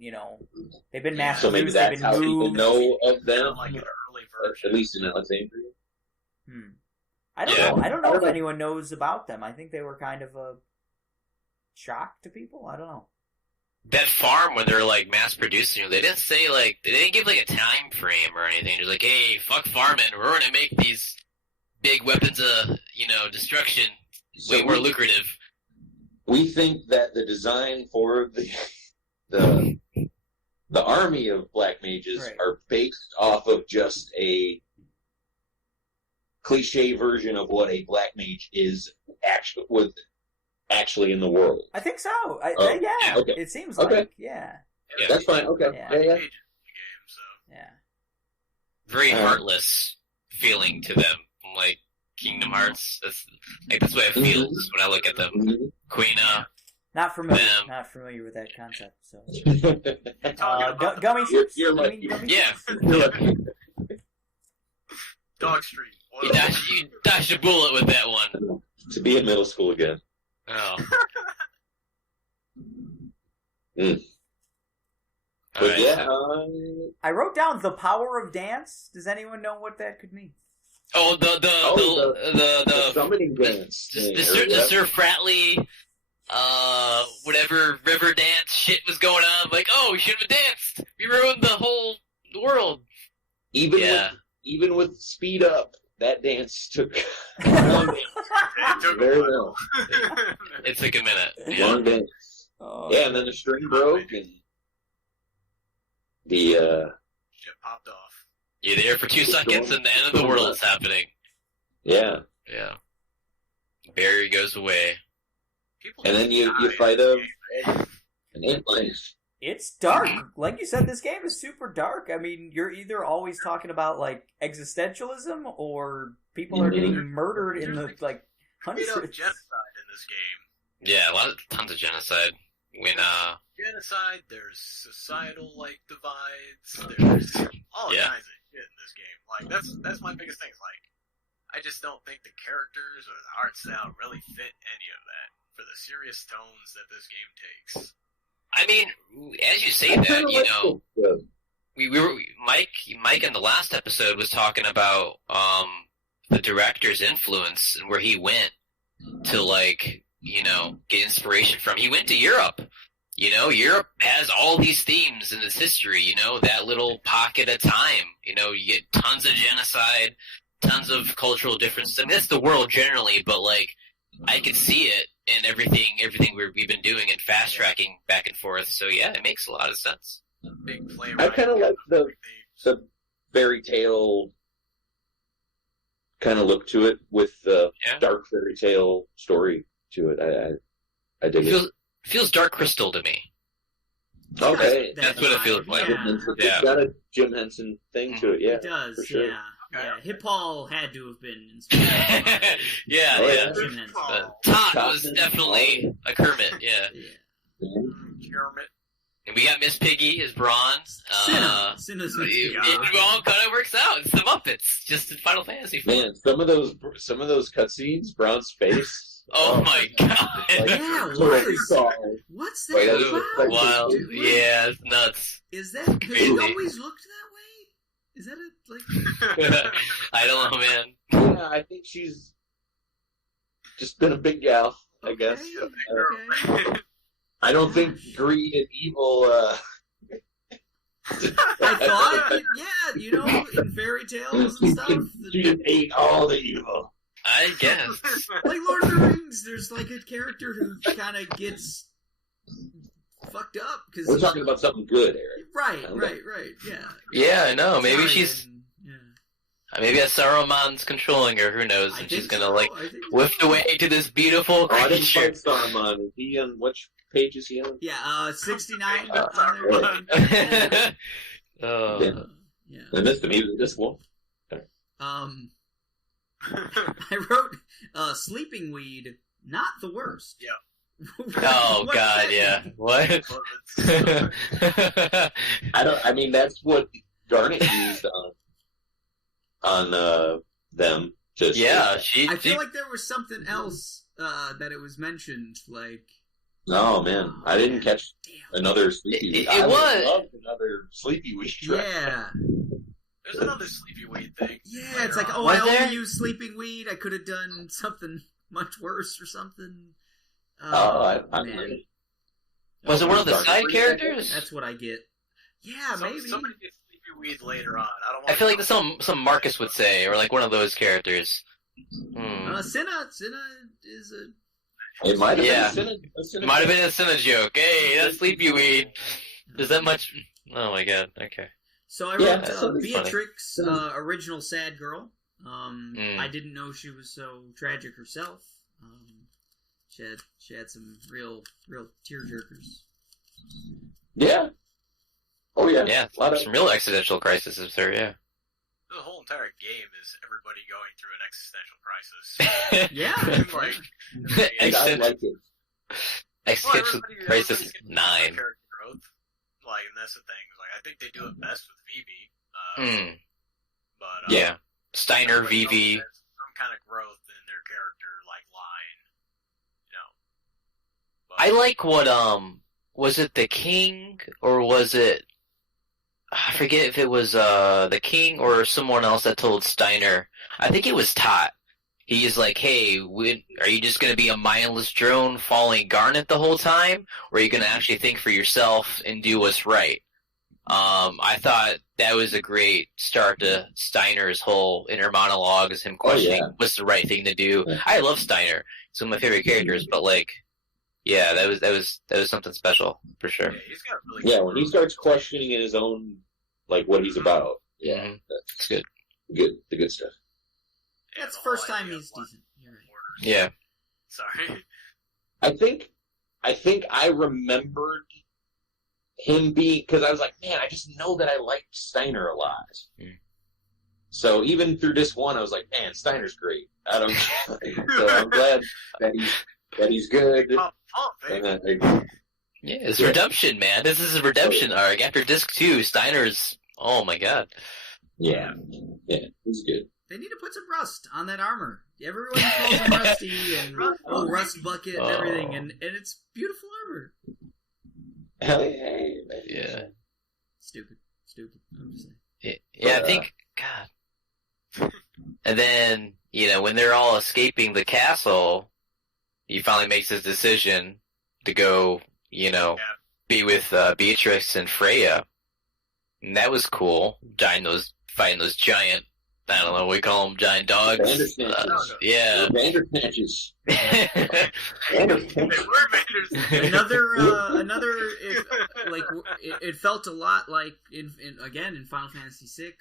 they've been mass So maybe that's how people know of them, like an early version. at least in Alexandria. I don't know. I don't know if anyone knows about them. I think they were kind of a shock to people. I don't know. That farm when they're like mass producing, they didn't say they didn't give like a time frame or anything. They're like, hey, fuck farming, we're gonna make these big weapons of destruction way more lucrative. We think that the design for the army of Black Mages are based off of just a cliche version of what a Black Mage is actually in the world. I think so. Yeah. Okay. It seems like, yeah. That's fine. Okay. Yeah. Yeah. Very heartless feeling to them, like Kingdom Hearts. That's what I feel when I look at them. Quina. Not familiar with that concept. So. Gummy shits. You're lucky. Yeah. Dog Street. You dodged a bullet with that one. To be in middle school again. Oh. But right. yeah, I wrote down the power of dance. Does anyone know what that could mean? Oh, the summoning dance. The Sir Fratley, whatever river dance shit was going on. Like, oh, we should have danced. We ruined the whole world. Even with speed up, that dance took long. Very long. It took a minute. Long dance. Yeah, and then the string broke and the shit popped off. You're there for 2 seconds and the end of the world is happening. Yeah. Yeah. Barrier goes away. And then you fight an ant life. It's dark. Like you said, this game is super dark. I mean, you're either always talking about, like, existentialism or people are getting murdered in the, like, hundreds. Genocide in this game. Yeah, tons of genocide. Genocide, there's societal, like, divides, there's all kinds of shit in this game. Like, that's my biggest thing. Like, I just don't think the characters or the art style really fit any of that for the serious tones that this game takes. I mean, as you say that, we were Mike in the last episode was talking about the director's influence and where he went to get inspiration from. He went to Europe. Europe has all these themes in its history. That little pocket of time. You get tons of genocide, tons of cultural differences. I mean, that's the world generally, but I could see it in everything we've been doing and fast tracking back and forth. So yeah, it makes a lot of sense. Big play. I kind of like the fairy tale kind of look to it with the dark fairy tale story to it. I dig it. Feels Dark Crystal to me. Okay, that's what it feels like. It's got a Jim Henson thing to it. Yeah, it does. For sure. Yeah, Hip Paul had to have been inspired. yeah. Jim Henson. Todd was definitely a Kermit. Yeah. Kermit. And we got Miss Piggy as Bronze. Cinna's it all kind of works out. It's the Muppets, just in Final Fantasy. Man, some of those cutscenes, Bronze's face. Oh my god! What's that? Wild. Yeah, it's nuts. Is that? Has he always looked that way? Is that I don't know, man. Yeah, I think she's just been a big gal, I guess. Okay. I don't think greed and evil. I thought, in fairy tales and stuff. She just ate all the evil. I guess. Like Lord of the Rings, there's like a character who kind of gets fucked up because we're talking about something good, Eric. Right. Yeah. Yeah, I know. Maybe she's. Maybe that's Saruman's controlling her. Who knows? And she's gonna whiff away to this beautiful creature. I didn't fight Saruman. Is he in which page is he on? Yeah, 69 Oh, on there. Oh. Yeah. I missed him. He was in this one. I wrote sleeping weed, not the worst. Yeah. Oh What God, does yeah. that What? I mean, that's what Garnet used on them. Just Yeah, I feel like there was something else that it was mentioned, like... No, man, I didn't catch Damn. another sleepy weed. It I would was- love another sleepy weed track. Yeah. There's another sleepy weed thing. Yeah, it's like, later oh, on. Was I there? only use sleeping weed. I could have done something much worse or something. I man. Was it one of the Dark side Reed, characters? That's what I get. Yeah, maybe. Somebody gets sleepy weed later on. I don't want I feel like that's some Marcus would say, or like one of those characters. Cinna is a... It might have Yeah. been It might have been a Cinna joke. Hey, that's sleepy weed. Is that much? Oh my God. Okay. So I Yeah, wrote that's something Beatrix, original sad girl. I didn't know she was so tragic herself. She had some real tearjerkers. Yeah. Oh yeah. Yeah, A lot of some real existential crisis is there. Yeah. The whole entire game is everybody going through an existential crisis. Yeah. Like, I Existen- like it. Existential crisis everybody's getting 9. character growth. Like, and that's the thing. Like, I think they do it best with Vivi. But Yeah. Steiner, everybody else Vivi. has some kind of growth in their character, like line. You know. But, I like what was it the king or was it I forget if it was the king or someone else that told Steiner. I think it was Tot. He's like, hey, are you just going to be a mindless drone following Garnet the whole time? Or are you going to actually think for yourself and do what's right? I thought that was a great start to Steiner's whole inner monologue, is him questioning what's the right thing to do. Yeah. I love Steiner. He's one of my favorite characters, but like, yeah, that was something special for sure. yeah, he's got really Yeah, good when he growth. starts questioning in his own, like what he's about. Yeah, Mhm. that's good. The good stuff. Yeah, That's the whole first time idea he's of, like, decent. You're right. orders. Yeah. Sorry. I think I remembered him being, because I was like, man, I just know that I liked Steiner a lot. Mm. So even through this one, I was like, man, Steiner's great. I don't. So I'm glad that he's good. Pump, And baby. Yeah, it's Yeah. redemption, man. This is a redemption arc. After disc 2, Steiner's, oh my God. yeah, he's good. They need to put some rust on that armor. Everyone calls him Rusty and Rust Bucket and everything, and it's beautiful armor. Hell yeah, man. Yeah. Stupid. I'm just saying. Yeah, I think, God. And then, when they're all escaping the castle, he finally makes his decision to go, be with Beatrix and Freya. And that was cool. Fighting those giant, I don't know, we call them giant dogs. Bandersnatches. Yeah. Bandersnatches. They were Vanders. Another it felt a lot like in Final Fantasy VI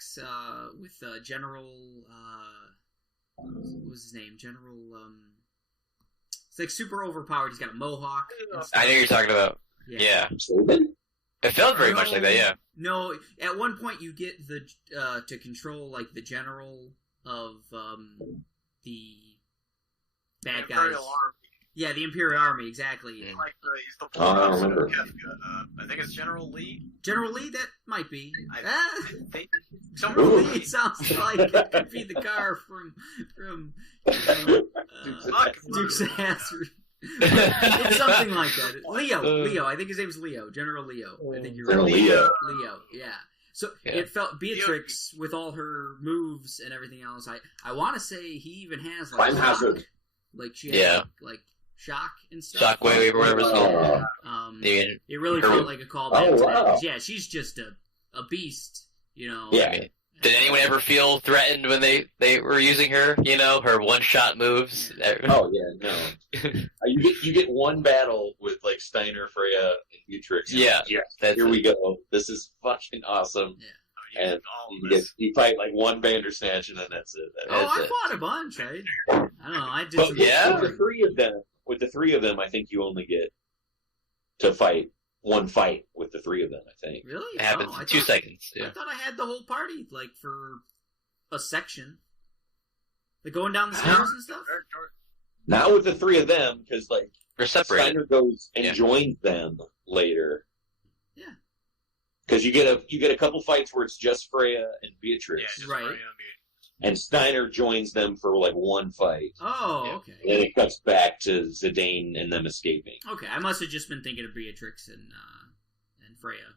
with General what was his name? General it's like super overpowered. He's got a mohawk. and stuff. I know you're talking about. Yeah. Slogan? It felt very much like that, yeah. No, at one point you get the to control like the general of the bad guys. Imperial Army. Yeah, the Imperial Army, exactly. Mm. Like he's the Oh, I don't police remember. officer. I think it's General Lee. General Lee, that might be. I think General Ooh. Lee sounds like it could be the car from Duke's Hazard. It's something like that. Leo. I think his name's Leo. General Leo. I think you're General right. Leo. Leo. Yeah. So Yeah. it felt Beatrix with all her moves and everything else. I want to say he even has like Climb hazard. like she has Yeah. like shock and stuff. Shockwave or whatever it's called. Oh. It really Her- felt like a callback Oh, to that. wow. 'Cause, yeah, she's just a beast. Yeah. Did anyone ever feel threatened when they were using her? Her one-shot moves? Oh yeah, no. You get one battle with like Steiner, Freya, and Beatrix. Yeah, that's Here it. we go. This is fucking awesome. And you fight like one Bandersnatch, and then that's it. Oh, That's I it. fought a bunch. I don't know. I did But some yeah. with the three of them, I think you only get to fight one fight with the three of them, I think. Really? It happens Oh, in 2 seconds. I Yeah. thought I had the whole party, like, for a section. Like, going down the stairs and stuff? Not with the three of them, because, like, They're separated. Steiner goes and Yeah. joins them later. Yeah. Because you get a couple fights where it's just Freya and Yeah, Beatrix, just Right. Freya and and Steiner joins them for like one fight. Oh, Yeah. okay. And then it cuts back to Zidane and them escaping. Okay, I must have just been thinking of Beatrix and Freya.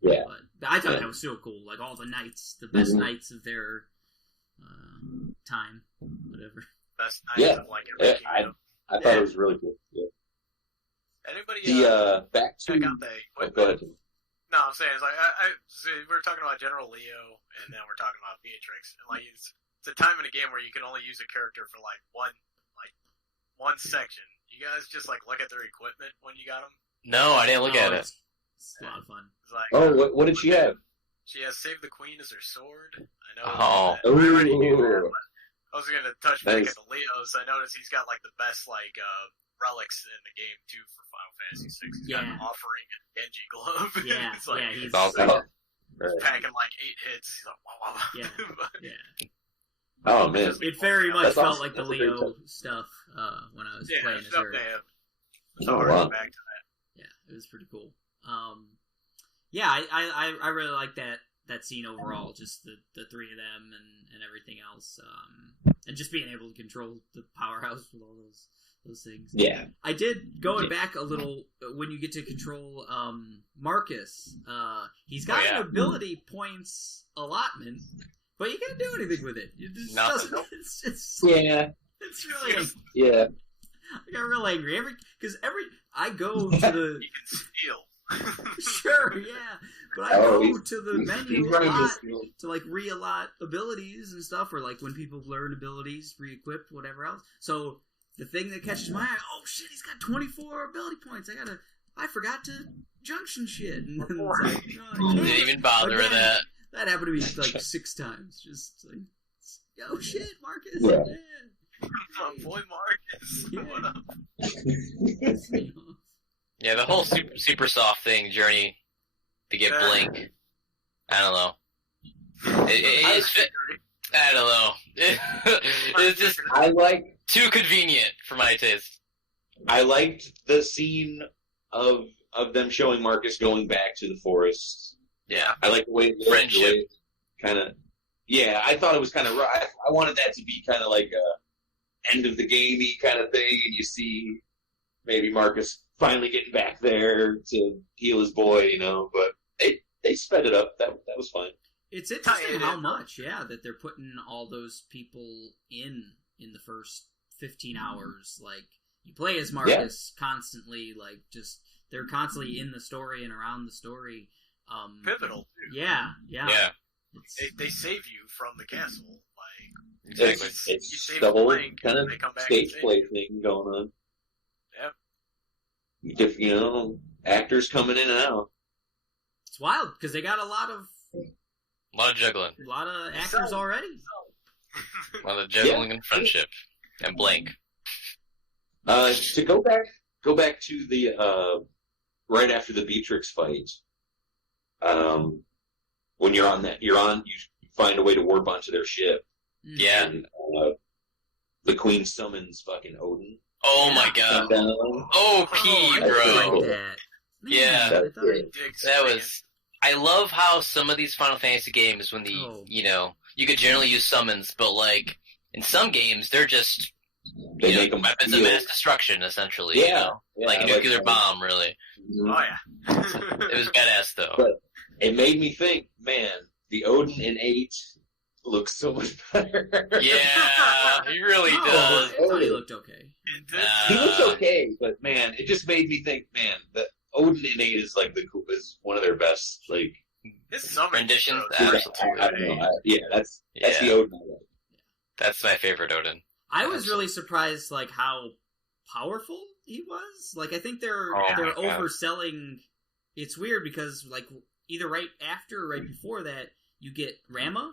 Yeah. But I thought Yeah. that was so cool. Like, all the knights, the best Mhm. knights of their time, whatever. best night Yeah. of like Yeah, every kingdom. I thought it was really cool. Yeah. Anybody Back to check out the oh, equipment? go ahead. No, I'm saying it's like so we're talking about General Leo, and then we're talking about Beatrix, and like it's a time in a game where you can only use a character for like one section. You guys just like look at their equipment when you got them. No, I didn't look at it. It's a lot of fun. It's like Oh, what did she have? she has Save the Queen as her sword. I know. Oh. I already knew that, Ooh. but I was gonna touch back Nice. at the Leos. I noticed he's got like the best like relics in the game too for Final Fantasy VI. He's got Yeah. an offering and Genji glove. Yeah, it's like yeah, he's awesome. Oh, right. packing like 8 hits. He's like, wow, wow, wow. Yeah. Yeah. Oh, man. It very much That's felt awesome. like the That's a great Leo stuff when I was yeah, playing as stuff her. they have. Oh, So wow. back to that. Yeah, it was pretty cool. Yeah, I really like that scene overall, just the three of them and everything else, and just being able to control the powerhouse with all those things. Yeah. I did going back a little when you get to control Marcus. He's got an ability points allotment, but you can't do anything with it. It just Nothing. doesn't. It's just Yeah. it's really. Yeah. I got real angry because I go to the You can steal. sure, yeah, but I Oh, go he's- to the menu He's a running lot this. to like re-allot abilities and stuff, or like when people learn abilities, re-equip whatever else. So the thing that catches my eye, oh shit, he's got 24 ability points. I forgot to junction shit. And it's like, no, I Didn't can't. even bother with Again, that. That happened to me like 6 times. Just like, oh shit, Marcus. Yeah. My boy Marcus. Yeah. What up? Yeah. Yeah, the whole super soft thing, Journey to get Blink. I don't know. I don't know. It's just too convenient for my taste. I liked the scene of them showing Marcus going back to the forest. Yeah. I like the way it Friendship. Kind of. Yeah, I thought it was kind of. I wanted that to be kind of like a end of the gamey kind of thing, and you see maybe Marcus finally getting back there to heal his boy, you know. But they sped it up. That was fine. It's interesting how much, that they're putting all those people in the first 15 hours. Like, you play as Marcus constantly, like, just, they're constantly in the story and around the story. Pivotal, too. Yeah. They save you from the castle. Like, Exactly. you It's save the whole Blink, kind of they come back stage and play save thing going on. Yep. You know, actors coming in and out. It's wild, because they got a lot of juggling. actors already. A lot of juggling and friendship. And Blink. To go back to the right after the Beatrix fight. When you find a way to warp onto their ship. Yeah. And the Queen summons fucking Odin. Oh my god. OP, I bro. like that. Man, Yeah. I thought Dicks That swinging. was. I love how some of these Final Fantasy games, when you could generally use summons, but like in some games, they're just They make them weapons of mass destruction, essentially. Yeah, you know? yeah, like a nuclear bomb, really. Oh yeah. It was badass, though. But it made me think, man, the Odin in 8 looks so much better. Yeah, he really No, does. I thought he looked okay. He looks okay, but man, it just made me think, man, the Odin in 8 is like is one of their best, like His summer Renditions, intros absolutely. I don't know. That's Yeah. the Odin I like. That's my favorite Odin. I was really surprised, like, how powerful he was. Like, I think they're Oh my God. overselling. It's weird because, like, either right after or right before that, you get Rama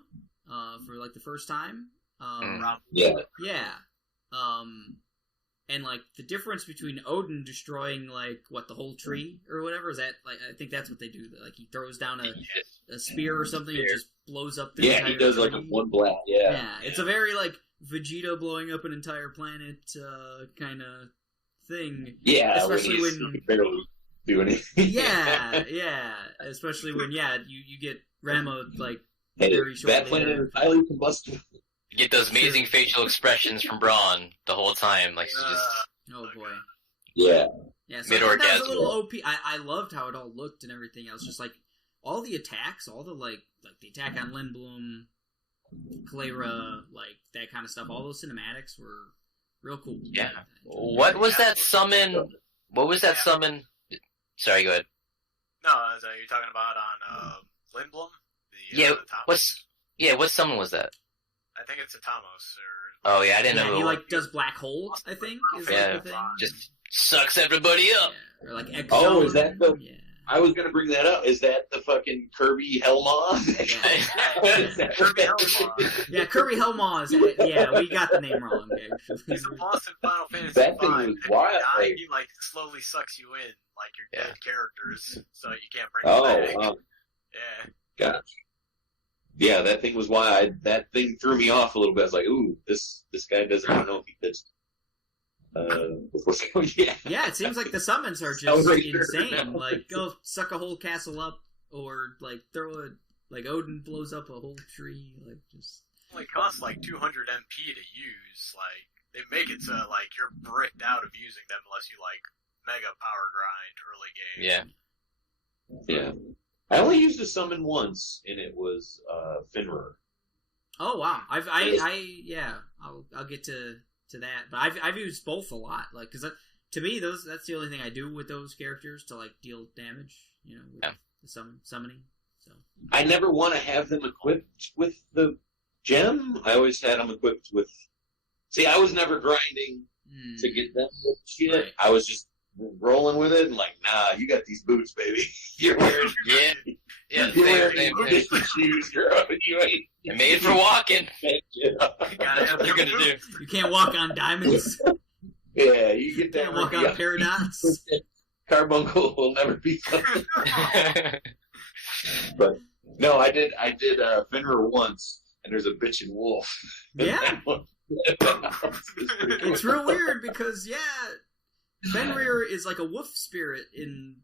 for like the first time. Yeah. Yeah. And, like, the difference between Odin destroying, like, the whole tree or whatever, is that, like, I think that's what they do. Like, he throws down a spear or something and just blows up the entire he does, tree. like, a one blast, Yeah, it's a very, like, Vegeta blowing up an entire planet kind of thing. Yeah, especially when he can barely do anything. Yeah. Especially when, you get Rama, like, hey, very short that planet is highly combustible. You get those amazing facial expressions from Braun the whole time. Like, just... Oh, boy. Yeah. Yeah, so Mid-orgasm. that was a little OP. I loved how it all looked and everything. I was just like, all the attacks, all the, like the attack on Lindblom, Kalera, like, that kind of stuff, all those cinematics were real cool. Yeah. What was that summon? What was that summon? Sorry, go ahead. No, you're talking about on Lindblom? What summon was that? I think it's a Tomas Oh, yeah, I didn't know. He, like, does black holes, I think, is like the thing. Just sucks everybody up. Yeah. Or, like, Exo. Oh, is that the... Yeah. I was gonna bring that up. Is that the fucking Kirby Hellmaw? Kirby Hellmaw. Yeah, Kirby Hellmaw is... Yeah, we got the name wrong, actually. He's a boss in Final Fantasy That thing V. was If wild. you die, he, like, slowly sucks you in, like, your dead characters, so you can't bring them back. Yeah. Gotcha. Yeah, that thing was why that thing threw me off a little bit. I was like, ooh, this guy doesn't even know if he fits. Yeah, it seems like the summons are just insane. Like, go suck a whole castle up, or, like, throw a... Like, Odin blows up a whole tree, like, just... It only costs, like, 200 MP to use. Like, they make it so, like, you're bricked out of using them unless you, like, mega power grind early game. Yeah. Yeah. I only used a summon once, and it was Fenrir. Oh wow! I'll get to that, but I've used both a lot, like, because to me that's the only thing I do with those characters to, like, deal damage, with the summoning. So I never want to have them equipped with the gem. I always had them equipped with. See, I was never grinding to get them with shit. Right. I was just rolling with it and like, nah, you got these boots, baby. You're wearing, you're wearing shoes. You ain't made for walking. That's what you're gonna do. You can't walk on diamonds. Yeah, you get that. You can't walk on paradox. Carbuncle will never be something. But no, I did Fenrir once, and there's a bitchin' wolf. Yeah. It's real weird because Fenrir is like a wolf spirit in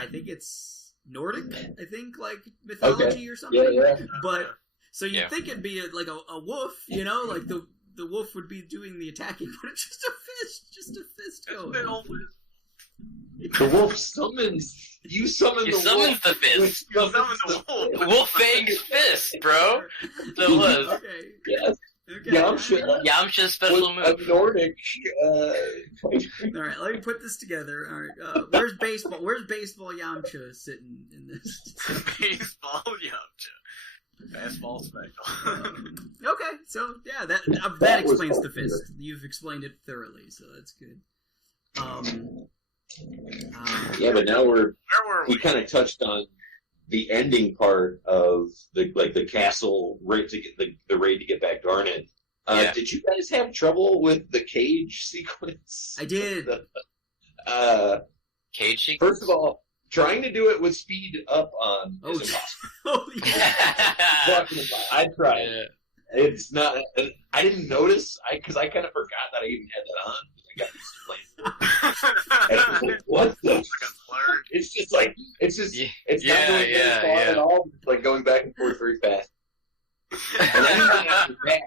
I think it's Nordic, I think, like, mythology or something. Yeah. But so you'd think it'd be like a wolf, like the wolf would be doing the attacking, but it's just a fist going. The wolf summons. You summon the wolf. The fist. You summon the wolf. Wolfang's fist, bro. So it was. Okay. Yes. Okay. Yamcha's special move. A Nordic. All right, let me put this together. All right, where's baseball? Where's baseball Yamcha sitting in this? Baseball Yamcha. Fastball special. Okay, so that explains the fist. You've explained it thoroughly, so that's good. But now we kind of touched on the ending part of the castle raid to get the raid to get back to Arnett. Did you guys have trouble with the cage sequence? I did. Cage sequence? First of all, trying to do it with speed up on is impossible. I tried. Yeah. It's not. I didn't notice because I kind of forgot that I even had that on. I got used to playing. Like, what the? It's just like it's not going very far at all. It's like going back and forth very fast. And then even after that,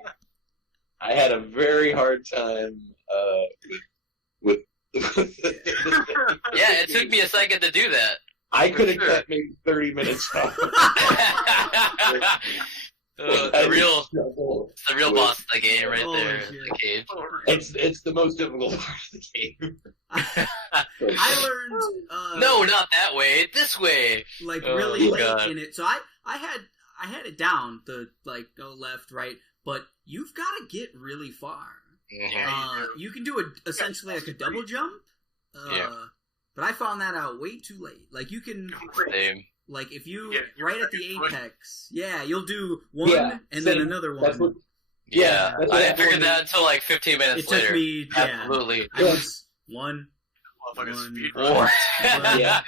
I had a very hard time with it took me a second to do that. I could have cut maybe 30 minutes off. The real boss of the game right there. The cage. It's the most difficult part of the game. I learned no, not that way. This way. Like really late in it. So I had it down the go left, right, but you've got to get really far. Mm-hmm. You can do essentially like a double jump. But I found that out way too late. Like you can. Like if you right at the apex, you'll do one and then another one. Yeah, that's I what didn't figure happened. that until like 15 minutes It later. took me, Absolutely. I was one, Motherfucking One. speed War. run. Yeah.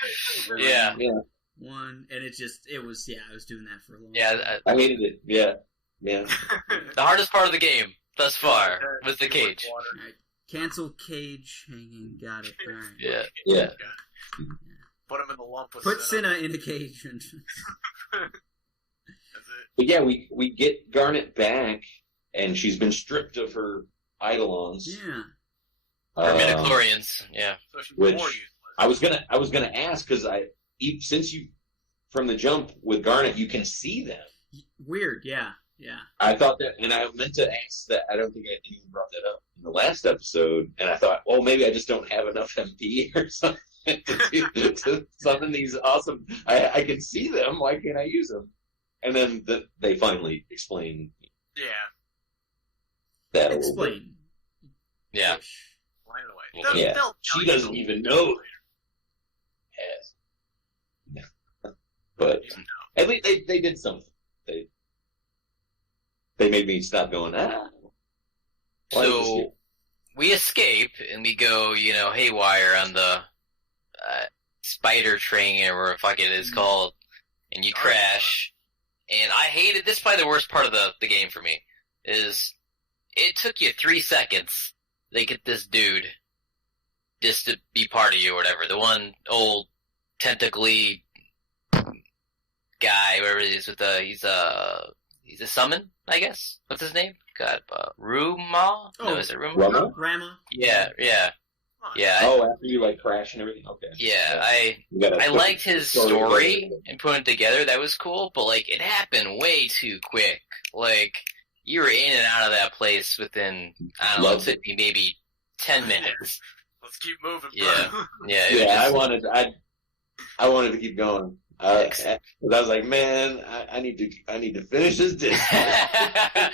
Yeah. and it was, I was doing that for a long time. Yeah, I hated it. Yeah. Yeah. the hardest part of the game thus far was the cage. Alright, cancel cage hanging, got it. Alright. Yeah. Yeah. Put him in the lump with Put Cinna. Cinna in the cage. And That's it. But yeah, we get Garnet back, and she's been stripped of her Eidolons. yeah. Or midichlorians. Yeah. So she's Which- more useless. I was gonna ask because since you from the jump with Garnet you can see them. Weird, yeah. I thought that, and I meant to ask that. I don't think I even brought that up in the last episode, and I thought, well, maybe I just don't have enough MP or something to summon these awesome. I can see them. Why can't I use them? And then they finally explain Yeah. that a little bit. Explain. Yeah. Line it away. Well, Yeah. They'll tell She you doesn't even know. Yes. But at least they did something. They made me stop going, why is this So here? we escape and we go, haywire on the spider train or whatever the fuck it is called, and you crash. And I hated this. Is probably the worst part of the game for me. Is it took you 3 seconds to get this dude just to be part of you or whatever. The one old tentacly guy, whatever it is, he's a summon, I guess. What's his name? God, Ruma? No, is it Ruma? Rama? Rama. Yeah. Oh, after you crash and everything? Okay. Yeah, You gotta I put liked his story story together. and putting it together. That was cool, but it happened way too quick. You were in and out of that place within, I don't know, it Loved took me maybe 10 minutes. Let's keep moving, bro. Yeah. Yeah, it Yeah, was I wanted to keep going. Because I was like, man, I need to finish this disc. Yeah,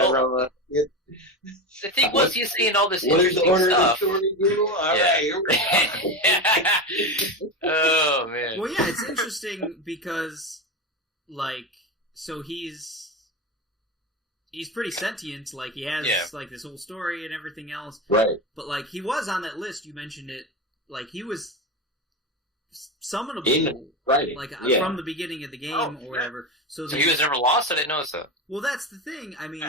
Well, Rama. the thing was, he's saying all this What is the interesting order of the stuff. story, Google? All Yeah. right, here we go. Oh, man. Well, yeah, it's interesting because, so he's pretty sentient. He has this whole story and everything else. Right. But he was on that list. You mentioned it. He was summonable. Yeah. From the beginning of the game or whatever. So So he was never lost? I didn't notice that. well, that's the thing. I mean,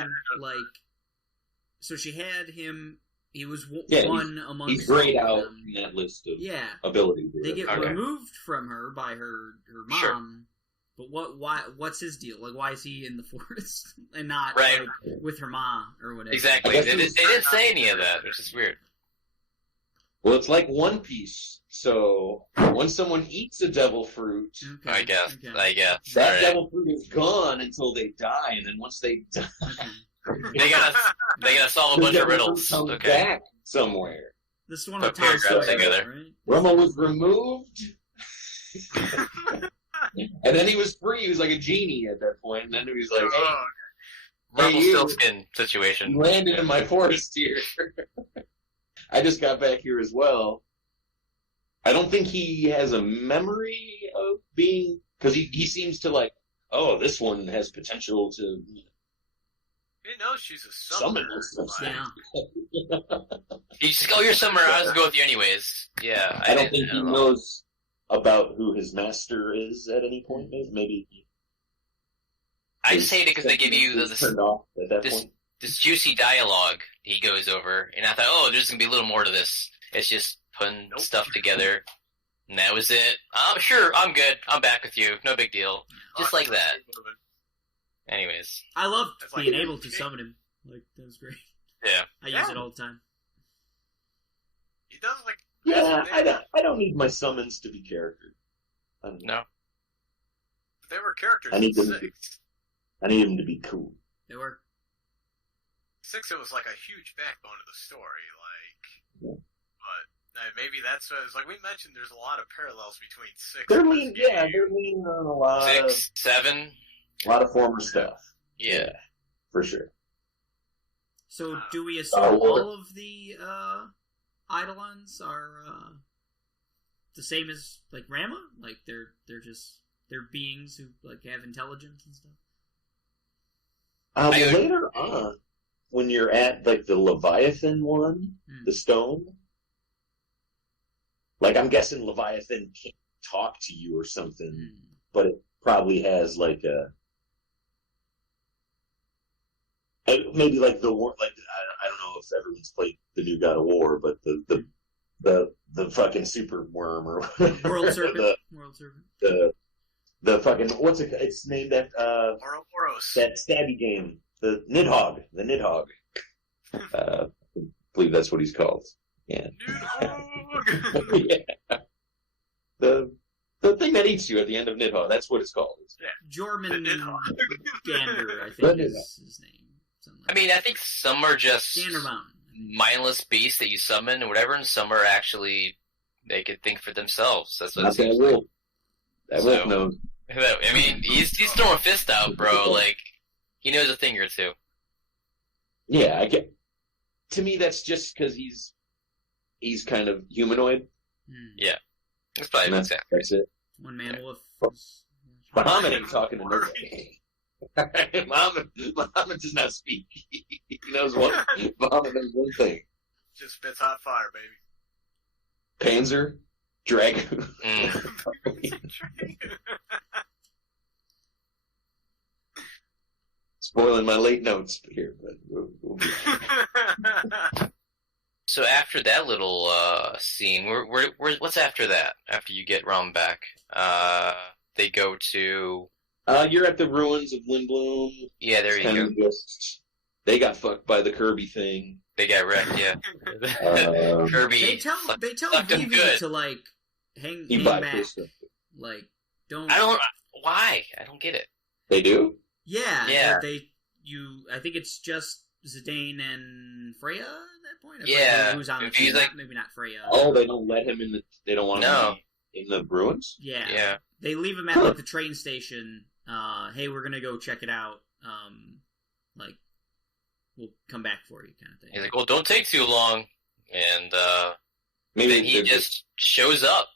so she had him. He was Yeah, one amongst. He's grayed all of out them. in that list of Yeah, abilities. they get Okay. removed from her by her mom. Sure. But what's his deal? Why is he in the forest and not Right. with her mom or whatever? Exactly. I guess They it was- didn't say any of that, which is weird. Well, it's like One Piece. So when someone eats a devil fruit, Okay. I guess. Okay. that All right. devil fruit is gone until they die, and then once they die, Okay. They gotta solve a the bunch of devil fruit riddles. comes Okay. back somewhere. This is one Put of Tom's paragraphs stories, together. right? Roma was removed, and then he was free. He was like a genie at that point, and then he was like, "Hey, Rumpelstiltskin you situation. landed in my forest here." I just got back here as well. I don't think he has a memory of being, because he seems to this one has potential to He knows she's a summon summoner. us. Yeah. You just go, you're somewhere, I was going to go with you anyways. Yeah. I don't think he know. knows about who his master is at any point. Maybe I just hate it because they give you he's turned off at that this point. this juicy dialogue he goes over, and I thought, there's going to be a little more to this. It's just putting Nope. stuff together, and that was it. Oh, sure, I'm good. I'm back with you. No big deal. Just like that. Anyways. I loved It's like- being able to summon him. That was great. Yeah. I use it all the time. He does Yeah, I don't need my summons to be charactered. I don't know. No. They were characters I need in them 6. I need him to be cool. They were. 6, it was a huge backbone of the story, Yeah. but maybe that's what it's we mentioned. There's a lot of parallels between 6. They're and leaning, this game. they're leaning on a lot 6, 7. of former stuff. Yeah. For sure. So Uh, do we assume War. all of the Eidolons are the same as Rama? They're beings who have intelligence and stuff. Later on, when you're at like the Leviathan one, the stone, like I'm guessing Leviathan can't talk to you or something, but it probably has like maybe like the war. Like I don't know if everyone's played the new God of War, but the fucking super worm or World Serpent. The fucking what's it? It's named after Ouroboros. that stabby game. The Nidhogg. I believe that's what he's called. Yeah. Nidhogg! Yeah. The thing that eats you at the end of Nidhogg. That's what it's called. Yeah. Jorman Nidhogg. Gander, I think is his name. I mean, I think some are just Gander Mountain. mindless beasts that you summon or whatever, and some are actually they could think for themselves. That's what it Not seems that like. wolf. That wolf knows. I mean, he's throwing a fist out, bro. Like, he knows a thing or two. Yeah, I get. To me, that's just because he's kind of humanoid. Yeah, that's probably And what's that's it. One man wolf. Muhammad ain't talking to nobody. Muhammad does not speak. He knows one. Muhammad knows one thing. Just spits hot fire, baby. Panzer, Dragoon. Spoiling my late notes here, but we'll be So after that little scene, what's after that? After you get Rom back, they go to. You're at the ruins of Windbloom. Yeah, there you go. They got fucked by the Kirby thing. They got wrecked. Yeah, Kirby. They tell sucked him Vivi good. to like hang He back. bypassed. Like don't. I don't. Why? I don't get it. They do? Yeah. Yeah. I think it's just Zidane and Freya at that point. I Yeah. forget who's on the He's team. like- Maybe not Freya. Oh, they don't let him in the. They don't want him No. in the ruins? Yeah. Yeah. They leave him at like the train station. Hey, we're gonna go check it out. Like we'll come back for you, kind of thing. He's like, well, don't take too long, and Maybe then he they're just shows up,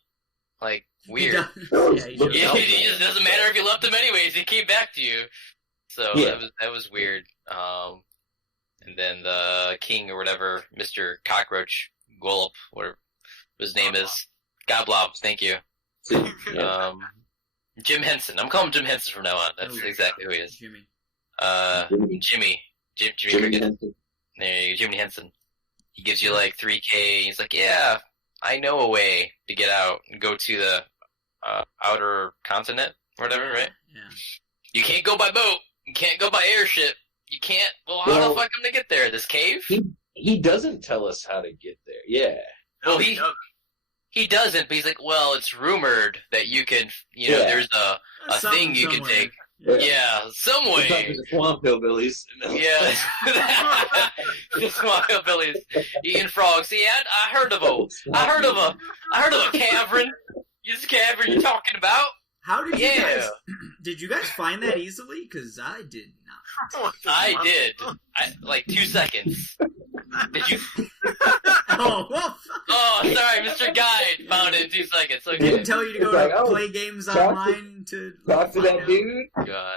like weird. Yeah, he shows Yeah, up. it just doesn't matter if you left him anyways. He came back to you, so Yeah. that was weird. And then the king or whatever, Mr. Cockroach, Golub, whatever his name is, Goblob. Thank you. Yeah. Jim Henson. I'm calling him Jim Henson from now on. That's exactly who he is. Jimmy. Jimmy Jimmy Cricket. Henson. There you go, Jimmy Henson. He gives you like 3K. He's like, yeah, I know a way to get out and go to the outer continent or whatever, right? Yeah. You can't go by boat. You can't go by airship. You can't. Well, how the fuck am I gonna get there? This cave? He doesn't tell us how to get there. Yeah. Well, he doesn't. he doesn't. But he's like, well, it's rumored that you can. You know, Yeah. there's a thing you can Somewhere. take. Yeah. Yeah, some We're talking way. to swamp hillbillies. Yeah, the small hillbillies eating frogs. See, I heard of I heard of a cavern. This cavern you're talking about? How did you Yeah. guys? Did you guys find that easily? Because I did not. I did. Like 2 seconds. Did you? Oh, well, Oh, sorry, Mr. Guide found it in 2 seconds. they Okay. didn't tell you to go It's like, to oh, play games talk to- online to Talk to find that out. dude. God.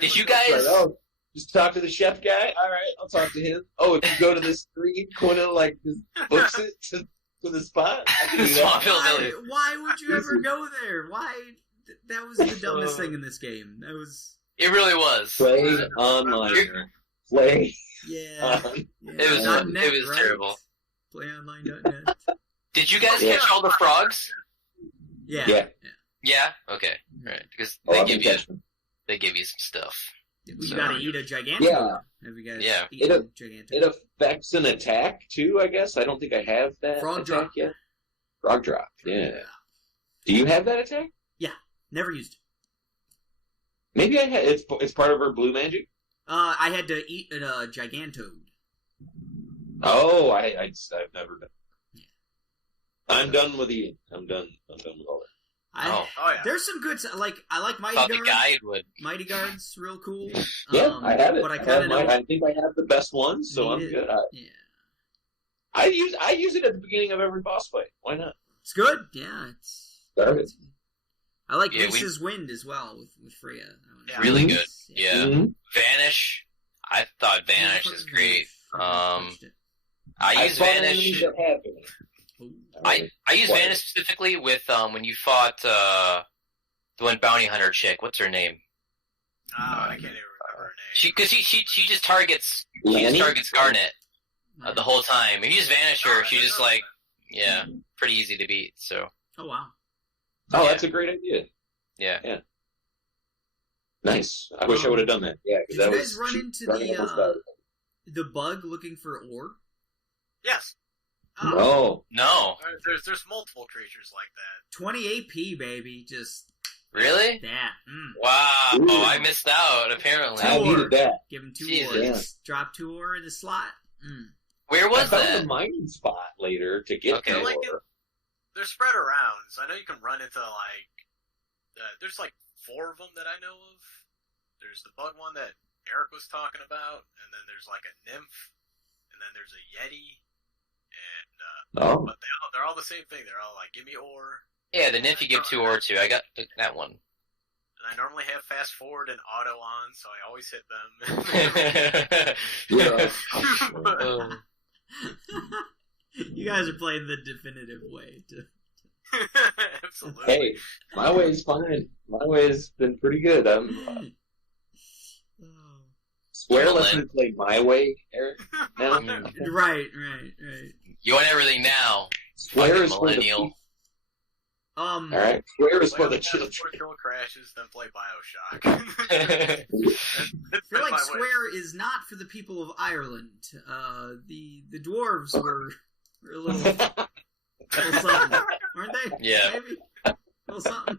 Did you guys? Like, oh, just talk to the chef guy. All right, I'll talk to him. Oh, if you go to this street corner, like just books it to the spot. I can do Swamp that. hillbillies. Why would you ever go there? Why? That was the dumbest thing in this game. That was It really was. Play online. Play yeah. on. yeah. It was- .net, it was right? terrible. Playonline.net. Did you guys Yeah. catch all the frogs? Yeah. Yeah. Yeah. Okay. Right. Because Oh, they I give can you catch them. some stuff. We So- gotta eat a gigantic. Yeah. Have you guys Yeah. eaten It- gigantic? It affects an attack too, I guess. I don't think I have that Frog attack drop. yet. Frog drop. Yeah. Do you have that attack? Never used it. Maybe I had. It's part of her blue magic. I had to eat a gigantode. Oh, I've never done. Yeah. I'm done with eating. I'm done with all that. Oh. Oh yeah. There's some good. Like I like Mighty Thought the Guard. guide would. Mighty Guard's real cool. Yeah, I have it. But I have kind of don't. I think I have the best one, so I'm need it. good. Yeah, I use it at the beginning of every boss fight. Why not? it's good. Yeah, it's. Garbage. I like Yeah, Reese's Wind as well with Freya. That one Yeah. Really good. Yeah. Mm-hmm. Vanish. I thought Vanish is great. I use fought Vanish. enemies that have it. I use What? Vanish specifically with when you fought the one bounty hunter chick. What's her name? I can't even remember her name. She just targets Lanny? Garnet the whole time. If you just Vanish her, Oh, she I just know like that. pretty easy to beat. So Oh wow. Oh, Yeah. that's a great idea. yeah. Nice. I wish I would have done that. Yeah, Did because that you was guys run cheap into running almost out. the bug looking for ore? Yes. No. No, There's multiple creatures like that. 20 AP, baby. Just really? that. Wow. Ooh. Oh, I missed out. Apparently. I needed that. Give him 2 Jesus. ores. Yeah. Drop 2 ore in the slot. Where I was found that? a mining spot later to get Okay. the They're, like, ore. they're spread around, so I know you can run into like. There's like 4 of them that I know of. There's the bug one that Eric was talking about, and then there's like a nymph, and then there's a yeti, and Oh. but they're all the same thing. They're all like, give me ore, Yeah, the nymph you give 2 ore to. I got that one. and I normally have fast forward and auto on, so I always hit them. Yeah. Oh. You guys are playing the definitive way. Absolutely. Hey, my way's fine. My way's been pretty good. I'm Square lets me play my way, Eric. Now. Right. You want everything now. Square Fucking is for the millennial. people. All Alright? Square is for the Play children. Portugal crashes, then play Bioshock. I feel like Square is not for the people of Ireland. The dwarves were a little something, weren't they? Yeah. Maybe a little something.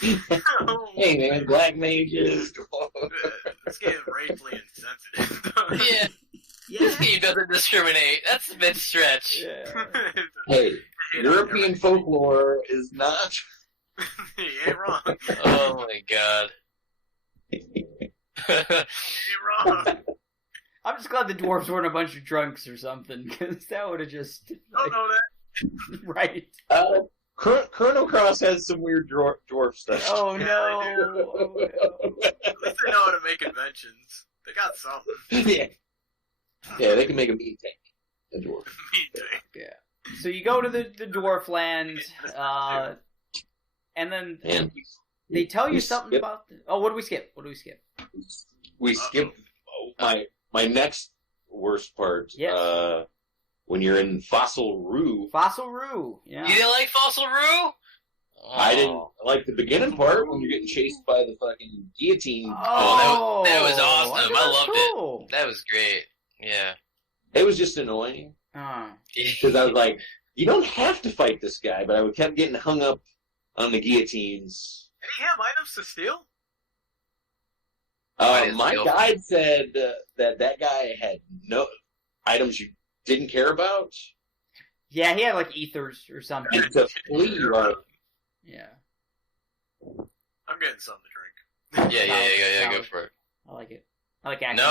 Hey man, black mages. This game is racially insensitive. Yeah, Yeah. this game doesn't discriminate. That's a bit stretch. Hey, European folklore is not. You ain't wrong. Oh my god. You ain't wrong. I'm just glad the dwarves weren't a bunch of drunks or something, because that would have just Don't know that. right. Chrono Cross has some weird dwarf stuff. Oh Yeah, no. they do. Oh, no. At least they know how to make inventions. They got something. Yeah, they can make a meat tank. A dwarf. Me too. So you go to the dwarf land, and then And they tell you we something skip- about. Oh, what do we skip? we skip my next worst part. Yes. When you're in Fossil Roo. Fossil Roo. Yeah. You didn't like Fossil Roo? Oh. I didn't like the beginning part when you're getting chased by the fucking guillotine. Oh, that was awesome. think I that's loved cool. That was great. Yeah. It was just annoying Oh. because I was like, you don't have to fight this guy, but I kept getting hung up on the guillotines. Did he have items to steal? My guide said that guy had no items you didn't care about, Yeah, he had like ethers or something. and to flee right. Yeah. I'm getting something to drink. Yeah, go for it. I like it. I like action. No,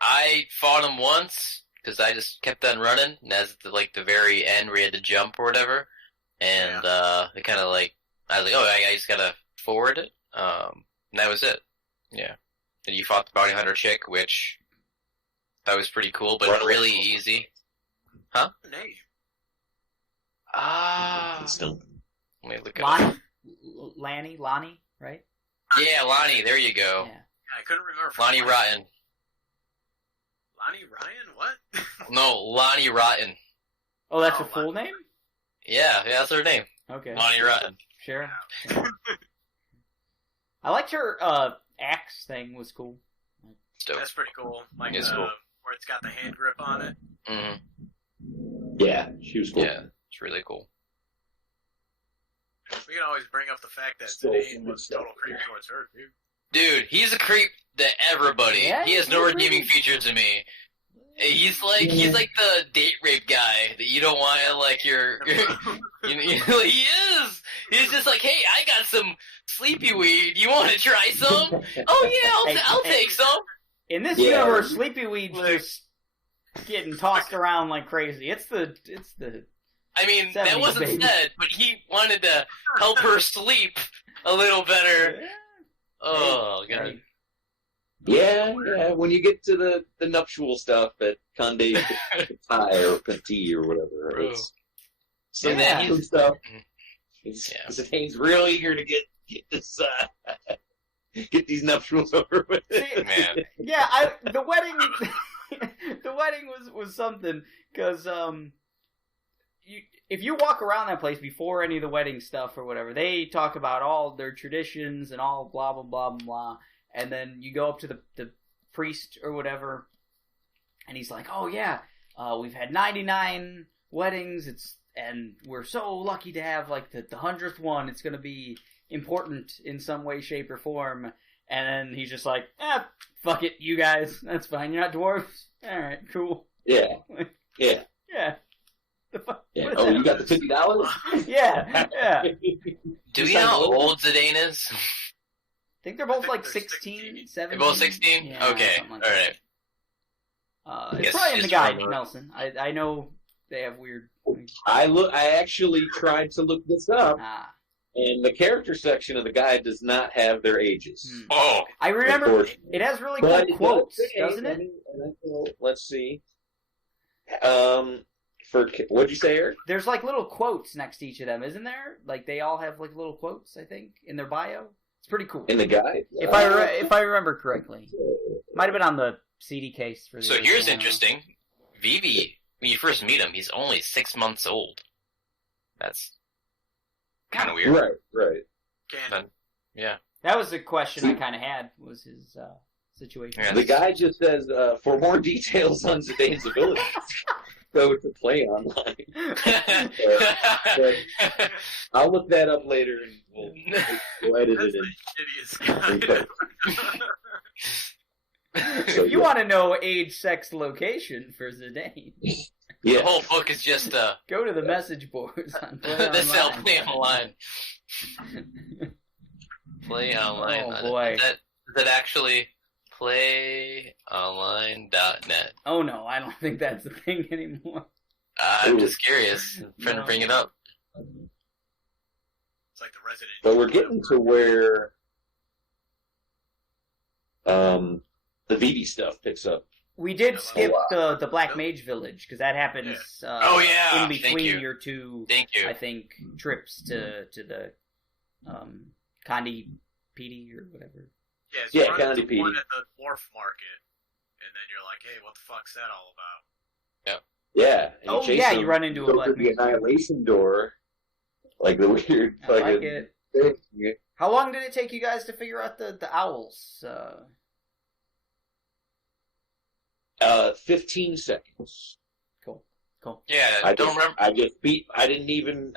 I fought him once because I just kept on running, and as the very end where you had to jump or whatever, and it kind of like I was like, oh, I just gotta forward it. And that was it. Yeah. And you fought the bounty hunter chick, which that was pretty cool, but really easy. Huh? Name. Let me look it up. Lonnie, right? Yeah, Lonnie. There you go. Yeah. I couldn't remember. Lonnie Rotten. Lonnie Ryan? What? No, Lonnie Rotten. Oh, that's Oh, her full name? Yeah, that's her name. Okay. Lonnie Rotten. Sure. I liked her axe thing was cool. Dope. That's pretty cool. Like It's cool. where it's got the hand grip on it. Mm-hmm. Yeah, she was cool. Yeah, it's really cool. We can always bring up the fact that Still Zidane some was stuff. total creep towards her, dude. Dude, he's a creep to everybody. Yeah, he has he's no really- redeeming features to me. He's like the date rape guy that you don't want like your he is. He's just like, hey, I got some sleepy weed. You want to try some? Oh yeah, I'll take some. In this Yeah. universe, Sleepy Weed's just getting tossed around like crazy. It's the I mean, that 70s, wasn't baby. said, but he wanted to help her sleep. a little better. Yeah. Oh, Hey, God. Yeah. When you get to the nuptial stuff at Conde Pie or Petit or whatever, Bro. it's some And then natural he's- stuff. Yeah. Zidane's real eager to get this get these nuptials over with. See, Man. yeah, the wedding, the wedding was something because if you walk around that place before any of the wedding stuff or whatever, they talk about all their traditions and all blah blah blah blah blah, and then you go up to the priest or whatever, and he's like, "Oh yeah, we've had 99 weddings. And we're so lucky to have like the 100th one. It's gonna be important in some way, shape, or form." And then he's just like, fuck it, you guys. That's fine. You're not dwarves? Alright, cool. Yeah. Yeah. Yeah. What is Oh, that? you got the $50? Yeah. Do we know how old Zidane is? I think they're both think like they're 16, 16. 17. They're both 16? Yeah, Okay, something like alright. that. It's Guess probably in the just guide, from- Nelson. I know they have weird... I actually tried to look this up, Ah. and the character section of the guide does not have their ages. Hmm. Oh, I remember Unfortunately. it has really But cool it quotes, does say, doesn't it? Let's see. What'd you say, Eric? There's like little quotes next to each of them, isn't there? Like they all have like little quotes, I think, in their bio. It's pretty cool. In the guide? If I remember correctly, might have been on the CD case for. The so here's original. interesting. Vivi, when you first meet him, he's only 6 months old. That's kind of weird. Right. Canon. Yeah. That was a question I kind of had. Was his situation? Yeah. The guide just says, for more details on Zidane's abilities, go to Play Online. I'll look that up later, and we'll edit That's it the in. shittiest guy. If you want to know age, sex, location for Zidane, The Yeah. whole book is just go to the message boards on Play the cell Online. Play Online. Play Online. Oh, boy. Is that actually playonline.net? Oh no, I don't think that's the thing anymore. I'm just curious. I'm trying to bring it up. It's like the Resident But we're Evil. getting to where the Vivi stuff picks up. We did skip wow. the Black Mage Village because that happens. Oh, yeah, in thank between you. your two. Thank you. I think trips to the Condi PD or whatever. Yeah, Yeah, you run County into one PD. at the dwarf market, and then you're like, hey, what the fuck's that all about? Yeah. and Oh, chase yeah, them, you run into a go Black through the Mage. Annihilation door, like the weird I like fucking it. thing. How long did it take you guys to figure out the owls? 15 seconds. Cool. Yeah, I don't just, remember. I just beat. I didn't even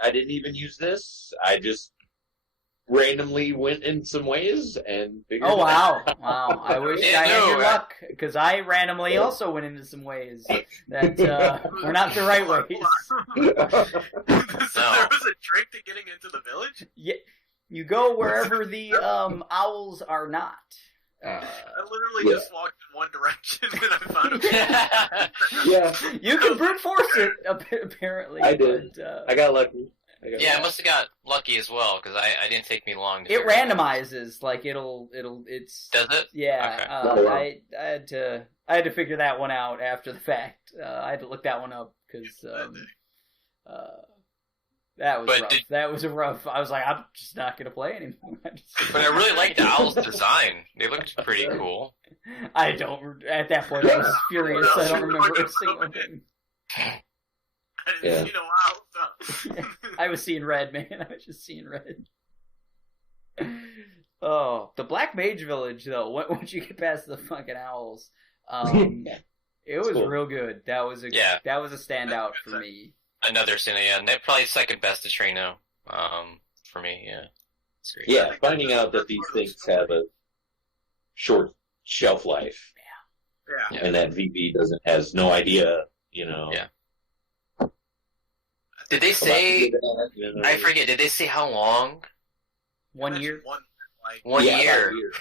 use this. I just randomly went in some ways and figured. Oh it out. wow! I wish Yeah, I had no, your I- luck because I randomly also went into some ways that were not the right ways. So there was a trick to getting into the village? Yeah, you go wherever the owls are not. I literally Yeah. just walked in one direction and I found a Yeah, You can brute force it apparently. I did. But, I got lucky. Yeah, I must have got lucky as well because I didn't take me long. To it figure out. randomizes like it's Does it? yeah. Okay. Oh, wow. I had to figure that one out after the fact. I had to look that one up because that was But rough. did- That was a rough. I was like, I'm just not gonna play anymore. But I really liked the owl's design. They looked pretty cool. I don't. At that point, I was furious. I don't remember a single thing. I didn't Yeah. see no owls. I was seeing red, man. I was just seeing red. Oh, the Black Mage Village, though. Once you get past the fucking owls, it was Cool. real good. That was a standout for me. Another Cine, yeah. And that probably second best to Trino, for me, yeah. It's great. Yeah, finding out that these things have a short shelf life, Yeah. and that VB has no idea, Yeah. Did they say, I forget, did they say how long? 1 year. One Yeah, year. about a year.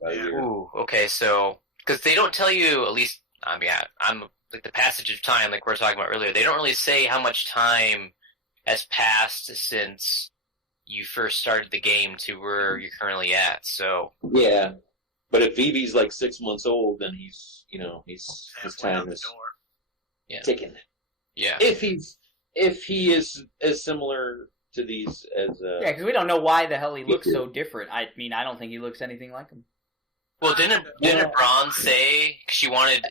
About a year. Ooh, okay, so, because they don't tell you, at least, I mean, I'm like the passage of time, like we were talking about earlier, they don't really say how much time has passed since you first started the game to where you're currently at. So Yeah. But if Vivi's like 6 months old, then he's his time is ticking. Yeah. If he is as similar to these as Yeah, because we don't know why the hell he looks so different. I mean, I don't think he looks anything like him. Well, didn't Braun say she wanted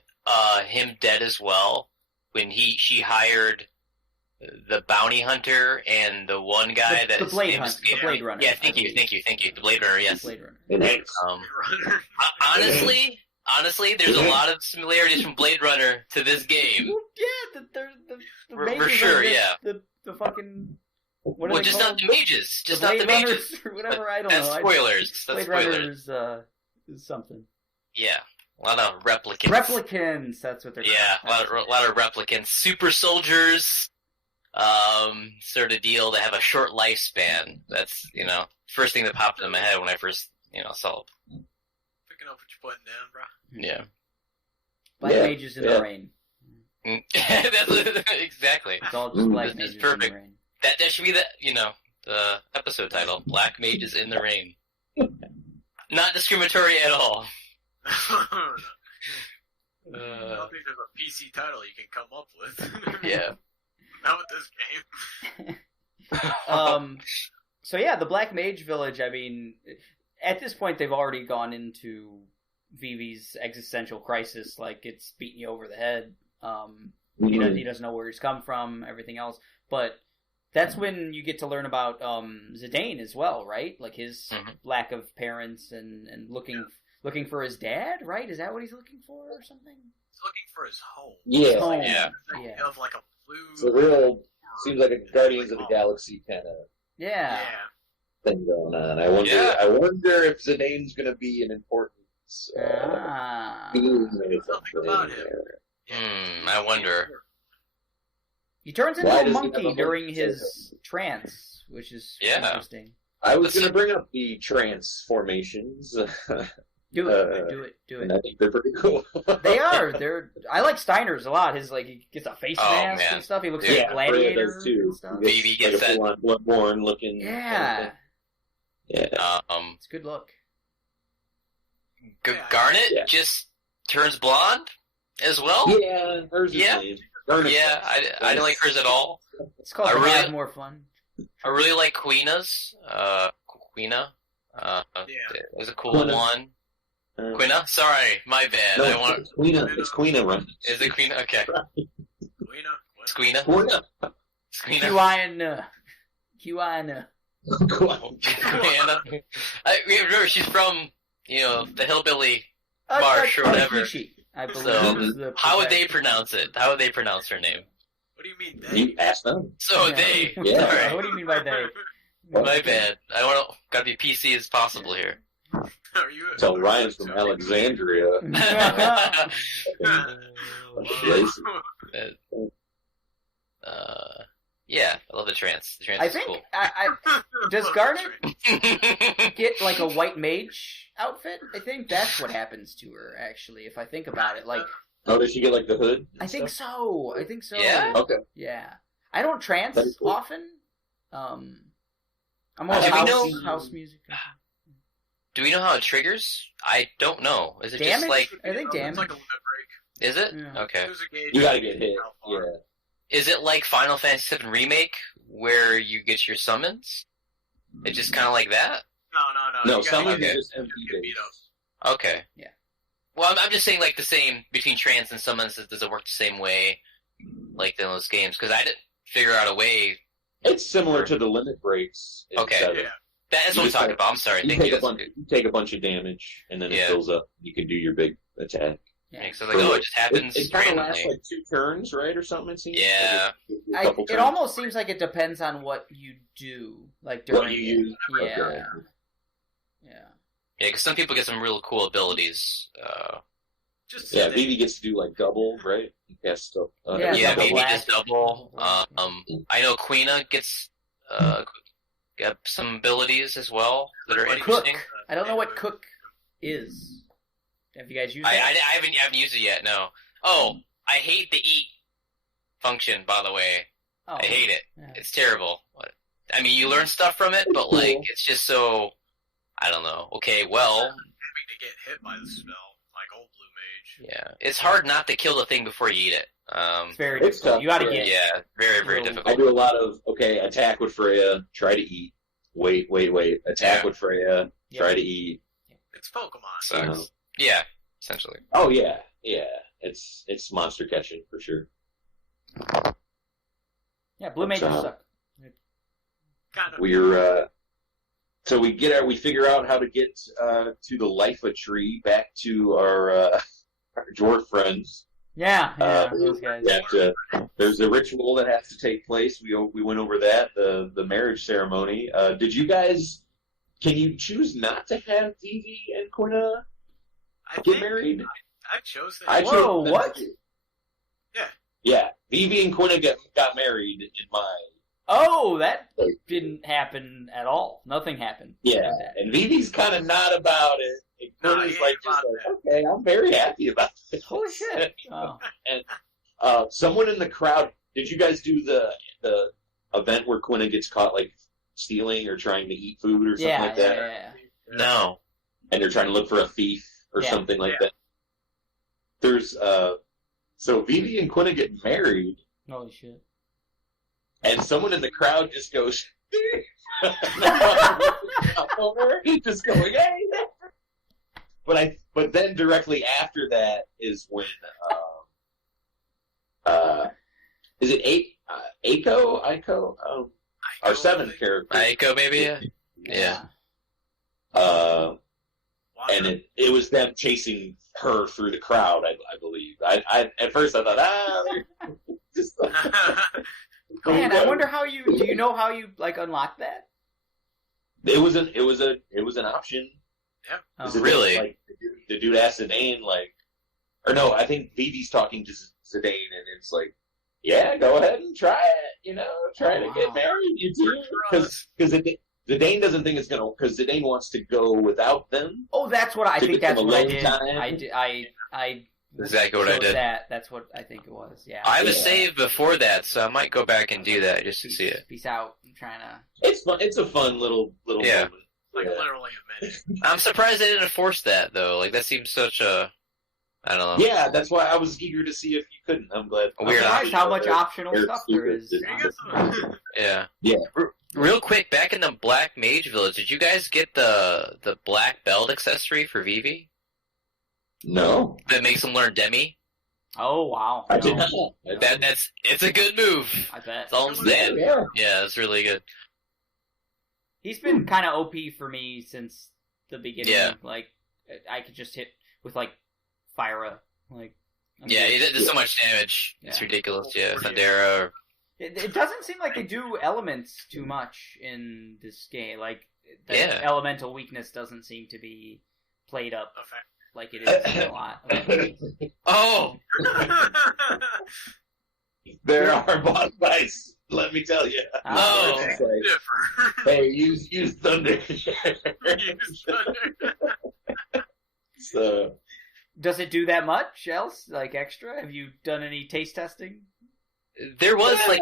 him dead as well when she hired the bounty hunter and the one guy the Blade Runner. Yeah, thank you. The Blade Runner, yes. Blade Runner. Honestly, there's a lot of similarities from Blade Runner to this game. Well, yeah, the For sure, yeah. The fucking... What Well, are they just called? not the mages. Just the not the Blade mages. Runners or whatever, I don't That's know. spoilers. Blade That's spoilers. Runner is something. Yeah, a lot of replicants. Replicants, that's what they're Yeah, called. a lot of replicants. Super soldiers, sort of deal that have a short lifespan. That's, first thing that popped in my head when I first, saw it. Picking up what you're putting down, bro. Yeah. Black Mages in the Rain. That's exactly. It's all just Black This Mages is perfect. in the Rain. That should be the episode title. Black Mages in the Rain. Not discriminatory at all. I don't think there's a PC title you can come up with. Yeah. Not with this game. So yeah, the Black Mage Village, I mean, at this point they've already gone into Vivi's existential crisis, like it's beating you over the head. He doesn't know where he's come from, everything else. But that's when you get to learn about Zidane as well, right? Like his lack of parents and looking for his dad, right? Is that what he's looking for or something? He's looking for his home. Yeah. Home. Yeah. You have like a blue... It's a real, seems like a Guardians of the Galaxy kind of Yeah. thing going on. I wonder if Zidane's going to be an important being or something about in him. there. I wonder. He turns into Why a does he have monkey a during monkey his trance, which is interesting. I was going to bring up the transformations. Do it. And I think they're pretty cool. They are. I like Steiner's a lot. He gets a face mask man. and stuff. He looks like a gladiator and stuff. Vivi gets like a that full-on Bloodborne looking. Yeah. Yeah. It's a good look. Garnet just turns blonde as well. Yeah, hers is lame. Yeah, I didn't like hers at all. It's called Have More Fun. I really like Queena's. Queena. Is a cool one. Queena? Sorry, my bad. No, it's Queena. It's Queena, right? Is it Queena? Okay. Queena? It's Queena? Queena. Queena. Queena. I remember she's from, the hillbilly marsh or whatever. I believe. So, how would they pronounce it? How would they pronounce her name? What do you mean, they? You ask them. So they. Yeah. All right. What do you mean by they? My bad. Gotta be PC as possible here. Are you? So Ryan's from Alexandria. Yeah, I love the trance. The trance I is think cool. does Garnet get like a white mage outfit? I think that's what happens to her. Actually, if I think about it, like. Oh, does she get like the hood? I think so. Yeah. Okay. Yeah. I don't trance Cool. often. I'm more house music. Do we know how it triggers? I don't know. Is it Damage? just like? I think damage. It's like a limit break. Is it? Yeah. Okay. There's a gauge You gotta get hit. how far. Yeah. Is it like Final Fantasy VII Remake where you get your summons? It's just kind of like that. No, You some gotta of get- it is empty get beat up. Okay. Yeah. Well, I'm just saying like the same between trance and summons. Does it work the same way like in those games? Because I didn't figure out a way. It's similar to the limit breaks. in Okay. Seven. Yeah. That's You what I'm just talking have- about. I'm sorry. You Thank take, you. you take a bunch of damage, and then it Yeah. fills up. You can do your big attack. Yeah. So like, oh, it just happens It kind of lasts randomly. like 2 turns, right, or something. It seems. Yeah. Like a couple It turns. almost seems like it depends on what you do, like during What you it. use. Yeah. Okay. Yeah. Yeah, because some people get some real cool abilities. Just Yeah, sit Vivi gets to do like double, right? He has stuff. Yeah, Yeah, double maybe whack. just double. I know Queena gets got some abilities as well that are Cook. interesting. I don't know what cook is. Have you guys used I that? haven't used it yet. No. Oh, I hate the eat function. By the way, Oh, I hate it. yeah. It's terrible. I mean, you learn stuff from it, but like it's just so I don't know. Okay, well, Having to get hit by the spell, like old blue mage. yeah, it's hard not to kill the thing before you eat it. It's very It's difficult. tough, You gotta yeah. get Yeah, very, very Well, difficult. I do a lot of attack with Freya, try to eat. Wait, attack Yeah. with Freya, Yeah. try to eat. It's Pokemon. Sucks. Yeah, essentially. Oh yeah. It's monster catching for sure. Yeah, blue mages So- suck. Kind of. We're so we figure out how to get to the Lifa tree back to our dwarf friends. Yeah, Uh, those guys. There's a ritual that has to take place. We went over that, the marriage ceremony. Did you guys? Can you choose not to have Vivi and Quina I get think married? I chose that. I Whoa, chose them what? to. Yeah. Yeah, Vivi and Quina got married in my. Oh, that didn't happen at all. Nothing happened. Yeah, and Vivi's kind of not about it. And No, Quina's he like ain't about okay, I'm very happy about this. Holy shit! Oh. Someone in the crowd. Did you guys do the event where Quina gets caught like stealing or trying to eat food or something Yeah, like that? yeah. No. And they're trying to look for a thief or Yeah. something like that. There's so Vivi and Quina get married, Holy shit! and someone in the crowd just goes, just going, hey. But then directly after that is when is it Aiko? Our seventh character. Aiko, maybe? Yeah. And it was them chasing her through the crowd, I believe. I at first I thought, they're just Man, I wonder how you. Do you know how you like unlock that? it was an option. Oh, Is it really? Like the dude asked Zidane, or no, I think Vivi's talking to Zidane, and it's like, yeah, go ahead and try it. Try to get married, you two, because Zidane doesn't think it's gonna, because Zidane wants to go without them. Oh, that's what I To think. get That's them what I alone did. time. I Exactly what I chose did. That's what I think it was. Yeah. I have a Yeah. save before that, so I might go back and do that just to see it. Peace out. I'm trying to. It's fun. It's a fun little Yeah. moment. Like Yeah. literally a minute. I'm surprised they didn't enforce that, though. Like, that seems such a... I don't know. Yeah, that's why I was eager to see if you couldn't. I'm glad. A weird I'm surprised option. how much optional Eric stuff there Stevens is. did. Yeah. Yeah. Real quick, back in the Black Mage Village, did you guys get the black belt accessory for Vivi? No, That makes him learn Demi? Oh wow. I did No. not. It's a good move. I bet. That's all I'm saying. Yeah. Yeah, it's really good. He's been kind of OP for me since the beginning. Yeah. Like I could just hit with like Fyra. Like. I'm Yeah, good. he does so much damage. It's Yeah. ridiculous. Yeah, Thundera. It doesn't seem like they do elements too much in this game. Like, the Yeah. elemental weakness doesn't seem to be played up A fact. like it is in a lot of other games. Oh! There are boss fights. Let me tell you. Oh. It's like, Different. hey, use thunder. Use thunder. So Does it do that much else? Like, extra? Have you done any taste testing? There was, like,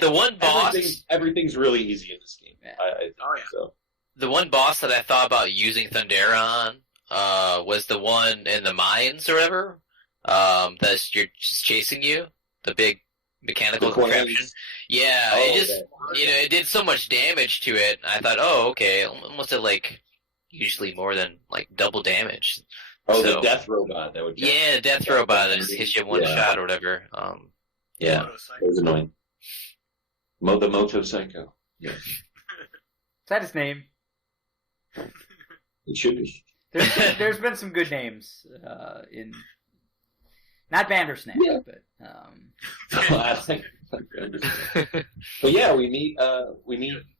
the one boss... Everything's really easy in this game. Yeah. I think Oh, yeah. so. The one boss that I thought about using Thundera on was the one in the mines or whatever. That's just chasing you. The big mechanical The coins. contraption. Yeah, Oh, it just that- it did so much damage to it. I thought, oh, okay, almost at like usually more than like double damage. Oh, So- the death robot that would. Yeah, death robot that just hits you one Yeah. shot or whatever. Yeah. That was annoying. The Moto Psycho. Is that his name? It should be. There's been some good names in... Not Bandersnatch, Yeah. but... But yeah, we meet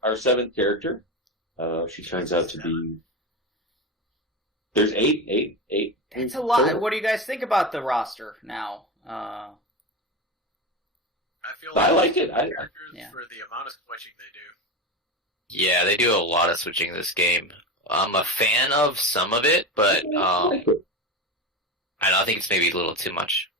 our seventh character. She turns out to be. There's eight. That's a lot. total. What do you guys think about the roster now? I feel I like it. characters Yeah. for the amount of switching they do. Yeah, they do a lot of switching in this game. I'm a fan of some of it, but I like it. I don't think it's maybe a little too much.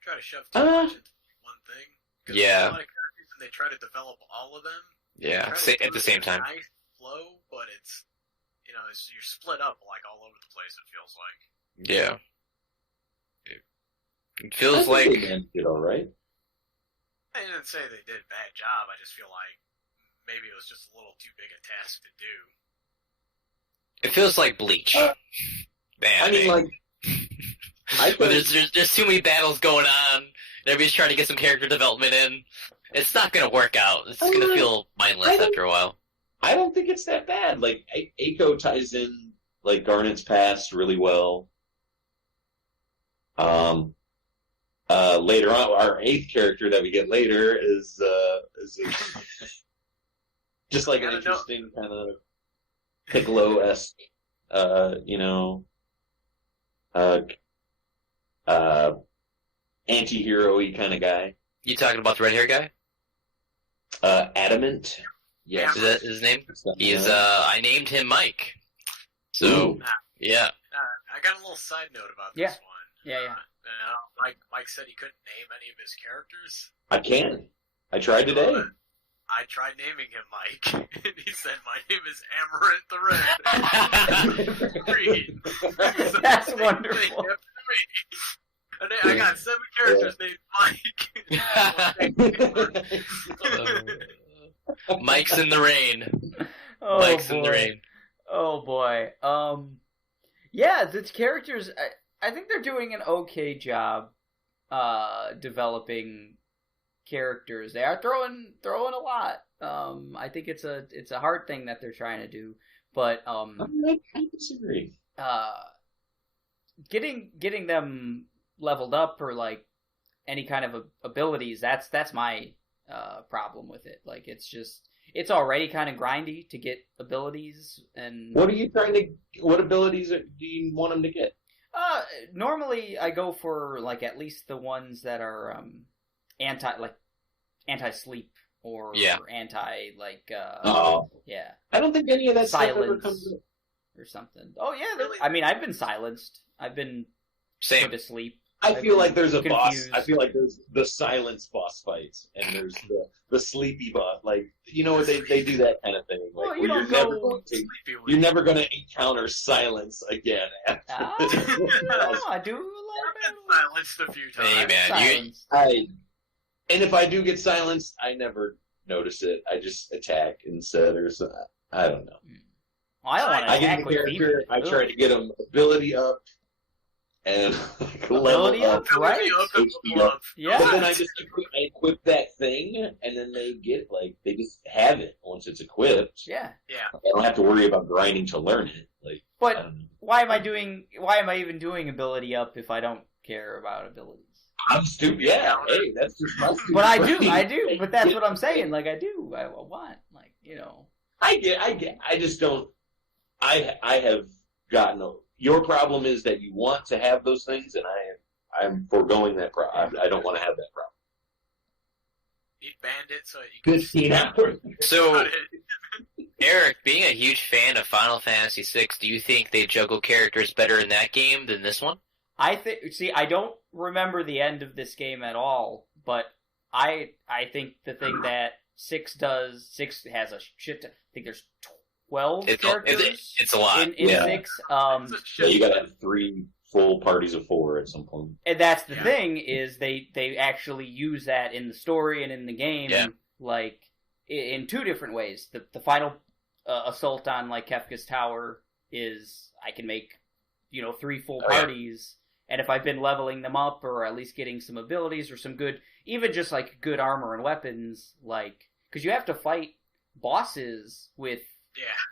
Try to shove too Uh, much into one thing. 'Cause yeah. there's a lot of characters and they try to develop all of them. Yeah, at the same time. Nice flow, but it's you're split up like all over the place. It feels like. Yeah. It feels like they managed it all right. I didn't say they did a bad job. I just feel like maybe it was just a little too big a task to do. it feels like Bleach. Man, I mean, like, but there's too many battles going on. Everybody's trying to get some character development in. It's not gonna work out. It's gonna feel mindless after a while. I don't think it's that bad. Like, Aiko ties in, like, Garnet's past really well. Later on, our 8th character that we get later is just like an interesting kind of Piccolo-esque, anti-hero-y kind of guy. You talking about the red hair guy? Adamant. Yes. Is that his name? He's I named him Mike. So yeah. I got a little side note about this one. Yeah. Mike said he couldn't name any of his characters. I can. I tried today. I tried naming him Mike, and he said, "My name is Amaranth the Red." That's wonderful. And I got 7 characters named Mike. Mike's in the rain. Oh, Mike's boy. in the rain. Oh boy. Yeah, the characters. I think they're doing an okay job developing characters. They are throwing a lot. I think it's a hard thing that they're trying to do, but I disagree. Getting them leveled up or like any kind of abilities. That's my problem with it. Like it's already kind of grindy to get abilities. And what abilities do you want them to get? Normally I go for like at least the ones that are anti-sleep or anti yeah. I don't think any of that silence stuff ever comes up. or something. Oh yeah, Really? I mean I've been silenced. I've been put to sleep. I feel like there's a confused. boss. I feel like there's the silence boss fights, and there's the sleepy boss. Like, you know, they do that kind of thing. Like, Well, where you're never going to encounter silence again. I do a lot I've been of silenced a few times. Hey, man, silence. And if I do get silenced, I never notice it. I just attack instead, or something. I don't know. Well, I don't want to I attack get the with character. people. I try to get them ability up. And Ability level up, right? HP up. Yeah. But then I equip that thing, and then they just have it once it's equipped. Yeah. I don't have to worry about grinding to learn it. Like, But why am I even doing ability up if I don't care about abilities? I'm stupid. Yeah. Hey, that's just my stupid. But I brain. do. But that's what I'm saying. Like I do. I want. Like, you know. I get. I just don't. I have gotten. Your problem is that you want to have those things, and I'm foregoing that problem. I don't want to have that problem. You banned it so you can. So, Eric, being a huge fan of Final Fantasy VI, do you think they juggle characters better in that game than this one? I don't remember the end of this game at all, but I think the thing that 6 has a shit. I think there's 12 characters. It's a lot. In 6. Yeah, you gotta have 3 full parties of 4 at some point. And that's the thing, is they actually use that in the story and in the game, like, in 2 different ways. The final assault on, like, Kefka's Tower is, I can make, 3 full parties, and if I've been leveling them up, or at least getting some abilities, or some good, even just, like, good armor and weapons, like, because you have to fight bosses with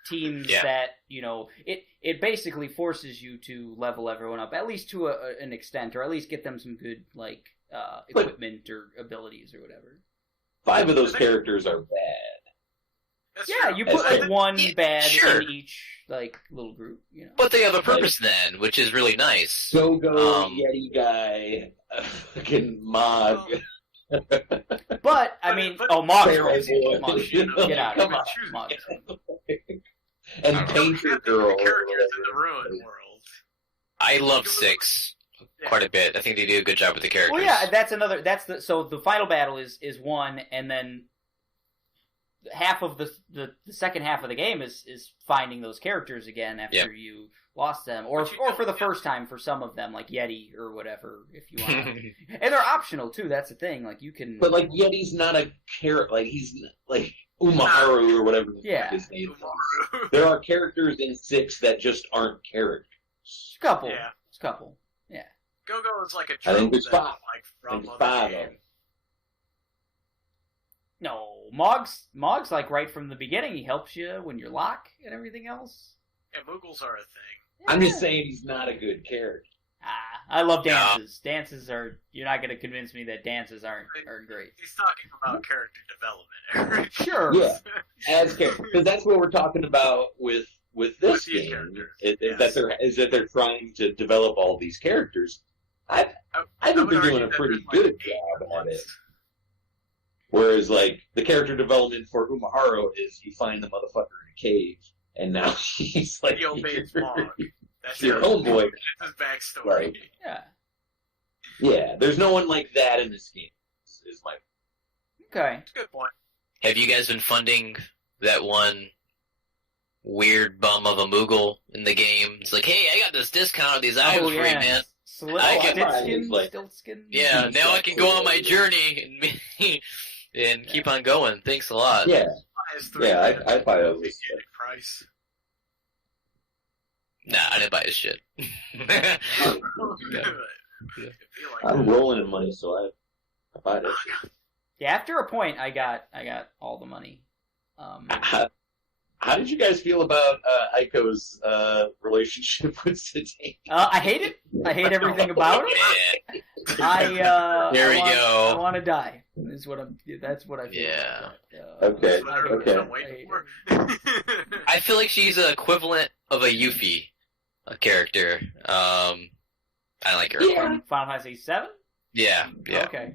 teams that, it basically forces you to level everyone up, at least to an extent, or at least get them some good, like, equipment or abilities or whatever. 5 of those characters are bad. That's Yeah, true. you put, like, one bad in each, like, little group, But they have a purpose then, which is really nice. Go-Go, Yeti guy, fucking Mog. But, I mean, Mog. Get out of here. Mog. And You Painter have Girl. characters in the Ruin world. I love 6 quite a bit. I think they do a good job with the characters. Well, yeah, so the final battle is 1, and then half of the second half of the game is finding those characters again after you lost them, or for the first time for some of them, like Yeti or whatever, if you want. And they're optional too. That's the thing. Like you can, but like Yeti's not a character. Like he's like Umaharu or whatever. His name is. There are characters in 6 that just aren't characters. It's a couple. Yeah. It's a couple. Yeah. Go-Go is like a I trope think there's 5. like from other 5 of games. them. No, Mog's like right from the beginning. He helps you when you're locked and everything else. Yeah, Moogles are a thing. I'm just saying he's not a good character. I love dances. Dances are. You're not going to convince me that dances aren't great. He's talking about character development, Eric. Sure. Yeah, as character, because that's what we're talking about with this these game. characters, Is that they're trying to develop all these characters. I think would they're doing argue a that pretty there's, good job at it. Whereas, like, the character development for Umaharu is you find the motherfucker in a cave, and now he's like He obeys Mog. That's your homeboy. That's his backstory. Right. Yeah. There's no one like that in this game. Is my Okay. That's a good point. Have you guys been funding that one weird bum of a Moogle in the game? It's like, hey, I got this discount on these items for you, man. I can- Stiltskin. Yeah, now I can go on my journey and keep on going. Thanks a lot. Yeah. I buy those. price. Nah, I didn't buy his shit. I'm rolling in money, so I buy that shit. Yeah, after a point, I got all the money. How did you guys feel about Aiko's relationship with Satine? I hate it. I hate everything about it. Yeah. There we go. I want to die. That's what I feel. Yeah. Okay. I feel like she's an equivalent of a Yuffie, a character. I like her. Yeah. Final Fantasy VII? Yeah. Okay.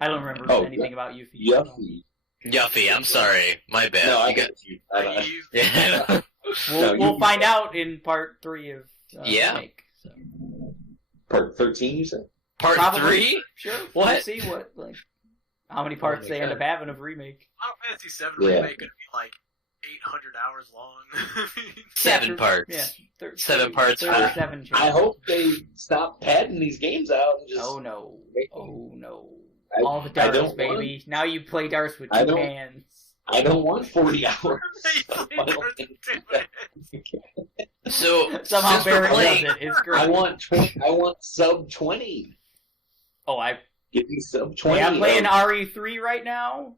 I don't remember anything about Yuffie. Yuffie. I'm sorry. My bad. No, I got get you. Yeah. We'll find out in part 3 of Remake. So. Part 13, you said? Part Probably. 3? Sure. What? We'll see how many parts they end up having of Remake. Final Fantasy VII Remake could be like 800 hours long. 7 parts. Yeah. 7 parts. 37 I hope they stop padding these games out and just... Oh no. Oh no. I- All the I darts, don't baby. Now you play darts with I 2 don't- hands. I don't want 40 hours. So Somehow since we're Barrett playing, does it. It's great. I want sub 20. Oh, Give me sub 20. I'm playing RE3 right now.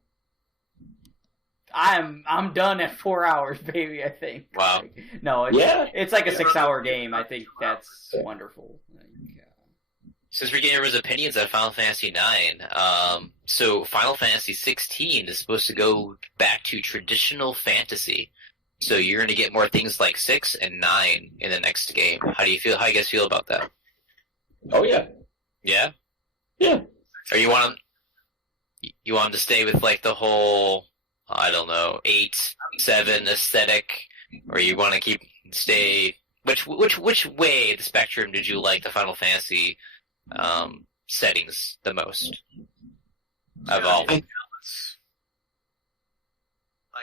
I'm done at 4 hours, baby. I think. Wow. No, it's like a 6-hour game. I think that's Yeah. wonderful. since we're getting everyone's opinions on Final Fantasy IX, so Final Fantasy 16 is supposed to go back to traditional fantasy. So you're going to get more things like 6 and 9 in the next game. How do you feel? How do you guys feel about that? Oh, yeah. Yeah? Yeah. Or you want them to stay with like the whole, I don't know, 8, 7 aesthetic, or you want to stay? Which way of the spectrum did you like the Final Fantasy settings the most of all? Like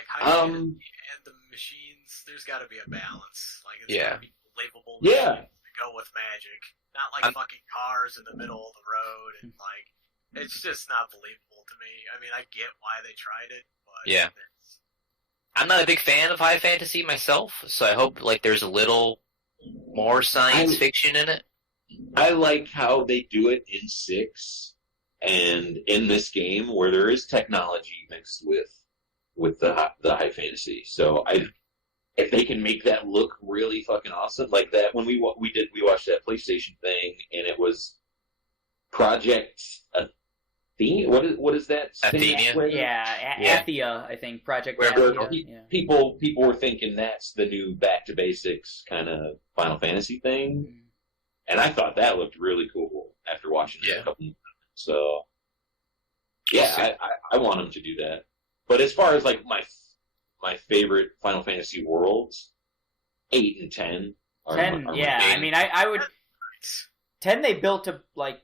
how and the machines, there's got to be a balance. Like it's got to be believable. Yeah. To go with magic, not like fucking cars in the middle of the road, and like it's just not believable to me. I mean, I get why they tried it, but Yeah. I'm not a big fan of high fantasy myself, so I hope like there's a little more science fiction in it. I like how they do it in 6 and in this game where there is technology mixed with the high fantasy. So if they can make that look really fucking awesome, like that when we watched that PlayStation thing and it was Project Athena. What is that? Athenia? Yeah, Athia, I think. Project Where Athia. people were thinking that's the new back to basics kind of Final Fantasy thing. And I thought that looked really cool after watching it a couple of times. So, yeah, I want them to do that. But as far as like my favorite Final Fantasy worlds, 8 and 10 are 10, are yeah. my I mean, I would 10. They built to like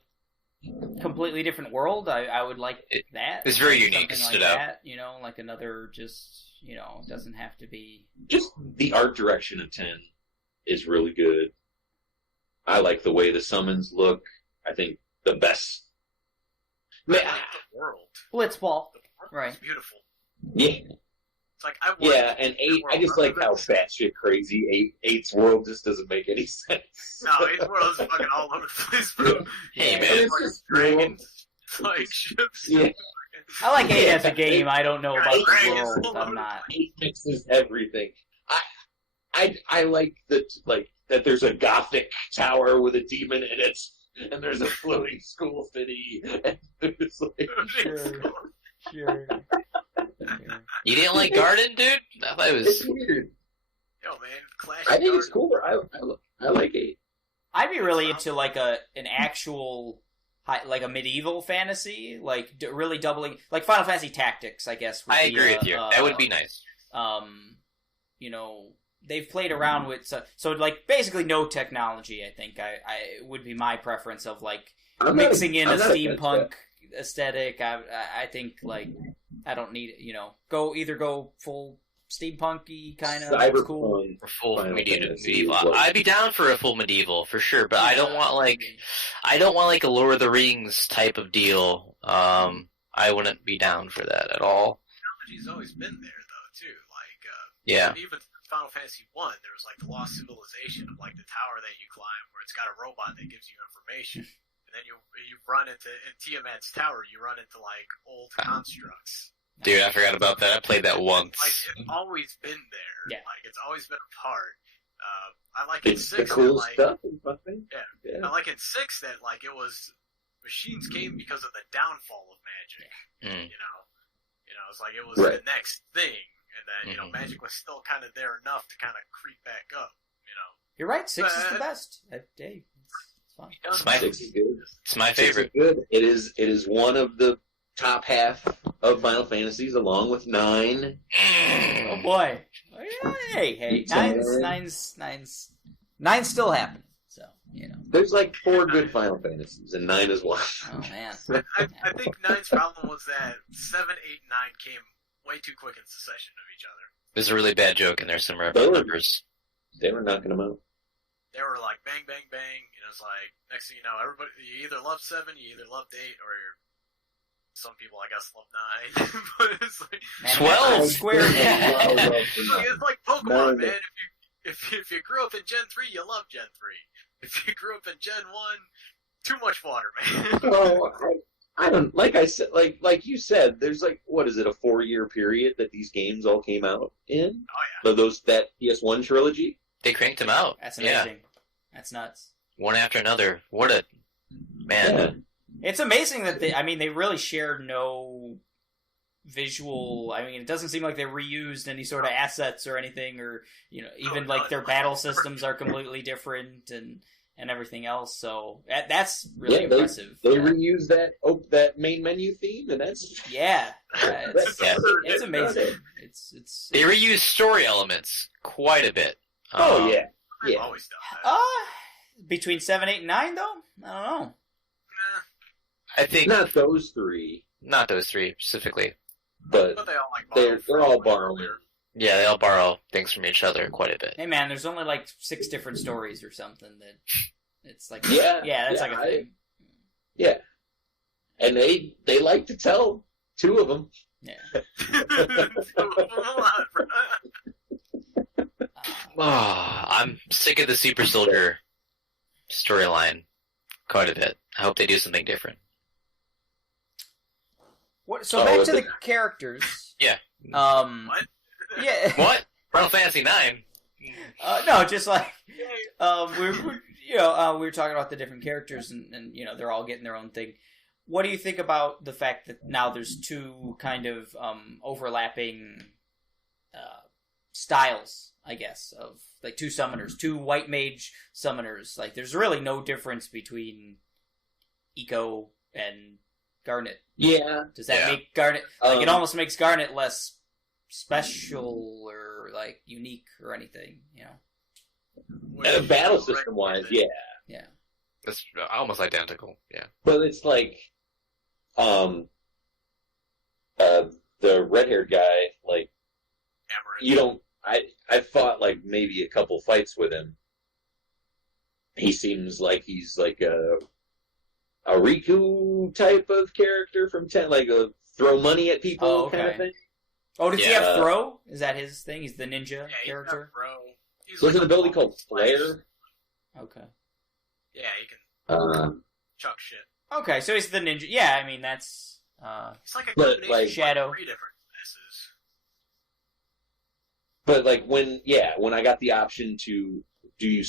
completely different world. I would like that. It's very Something unique. It like stood out. that, like another just, it doesn't have to be. Just the art direction of 10 is really good. I like the way the summons look. I think the best. I like the world. Blitzball. The world Right. is beautiful. Yeah. It's like I Yeah, and 8, I just like how batshit crazy 8's world just doesn't make any sense. No, 8's world is fucking all over the place, bro. Hey, man. It's Like just dragons, like ships. Yeah. I like 8 Yeah, as a game. I don't know about the Dragons world. all I'm over not. 8 fixes everything. I like that there's a gothic tower with a demon in it, and there's a floating school city, and there's like Sure. You didn't like Garden, dude? I thought it was. it's weird. Yo, man, Clash. I think of it's cool. I like 8. I'd be really into like an actual like a medieval fantasy, like really doubling like Final Fantasy Tactics. I guess. I agree with you. That would be nice. They've played around with so like basically no technology. I think I would be my preference of like mixing in a steampunk aesthetic. I think like I don't need go full steampunky kind of Cyberpunk. cool. For full Final medieval. Fantasy is what- I'd be down for a full medieval for sure, but I don't want like a Lord of the Rings type of deal. I wouldn't be down for that at all. Technology's always been there, though, too. Like, Yeah. even Final Fantasy 1, there was like the lost civilization of like the tower that you climb, where it's got a robot that gives you information, and then you run into in Tiamat's tower, you run into like old constructs. Dude, I forgot about that. I played that once. Like it's always been there. Yeah. Like it's always been a part. I like in It's 6 the cool that, like, stuff. I think. Yeah. I like in 6 that like it was machines came because of the downfall of magic. Mm. It's like it was Right. the next thing, and then magic was still kind of there enough to kind of creep back up. You're right. 6 is the best. Hey, it's fun. It's my 6 is good. It's my 6 is favorite. good. It is one of the top half of Final Fantasies, along with 9. Oh boy. Hey. Nine's still happening. So, There's like 4 good Final Fantasies, and 9 is one. Oh man. I think 9's problem was that 7, 8, 9 came way too quick in succession of each other. There's a really bad joke in there somewhere They about were- numbers. They were knocking them out. They were like bang, bang, bang. It's like next thing you know, everybody you either love 7, you either loved 8, or some people I guess love 9. But it's like Man, 12 square. it's like Pokemon, 9. man. If you grew up in Gen 3, you love Gen 3. If you grew up in Gen 1, too much water, man. Well, I don't like I said like you said. There's like what is it, a 4-year period that these games all came out in? Oh yeah. That PS1 trilogy. They cranked them out. That's Yeah. amazing. That's nuts. One after another. What a man. Yeah. It's amazing that they really shared no visual. I mean, it doesn't seem like they reused any sort of assets or anything, or even like their battle systems are completely different and everything else. So that's really impressive. They reused that main menu theme, and that's it's amazing. It's They reuse story elements quite a bit. yeah. They've Yeah. always done that. between 7, 8, and 9 though. I don't know. I think Not those 3, not those 3 specifically. but But they all like they're all borrowing. Yeah, they all borrow things from each other quite a bit. Hey man, there's only like 6 different stories or something that it's like Yeah, that's yeah, like a thing. Yeah, and they like to tell 2 of them. Yeah. I'm sick of the Super Soldier storyline quite a bit. I hope they do something different. So back to the characters. Yeah. What? Yeah. What? Final Fantasy 9? No, just like we were talking about the different characters, and they're all getting their own thing. What do you think about the fact that now there's 2 kind of overlapping styles, I guess, of like 2 summoners, 2 white mage summoners? Like, there's really no difference between Eco and Garnet. Yeah. Does that Yeah. make Garnet it almost makes Garnet less special or like unique or anything? And battle system wise, yeah. Yeah. It's almost identical. Yeah. But it's like, the red-haired guy, like, Amaranth. you don't. I fought like maybe a couple fights with him. He seems like he's like a Riku type of character from like a throw money at people kind of thing. Oh, does he Yeah. have throw? Is that his thing? He's the ninja Yeah, he's character? not bro. He's There's like an ability called splash. Flare. Okay. Yeah, he can chuck shit. Okay, so he's the ninja. Yeah, I mean, that's... It's like a But, combination like, of Shadow. 3 different classes. But like when I got the option to, do you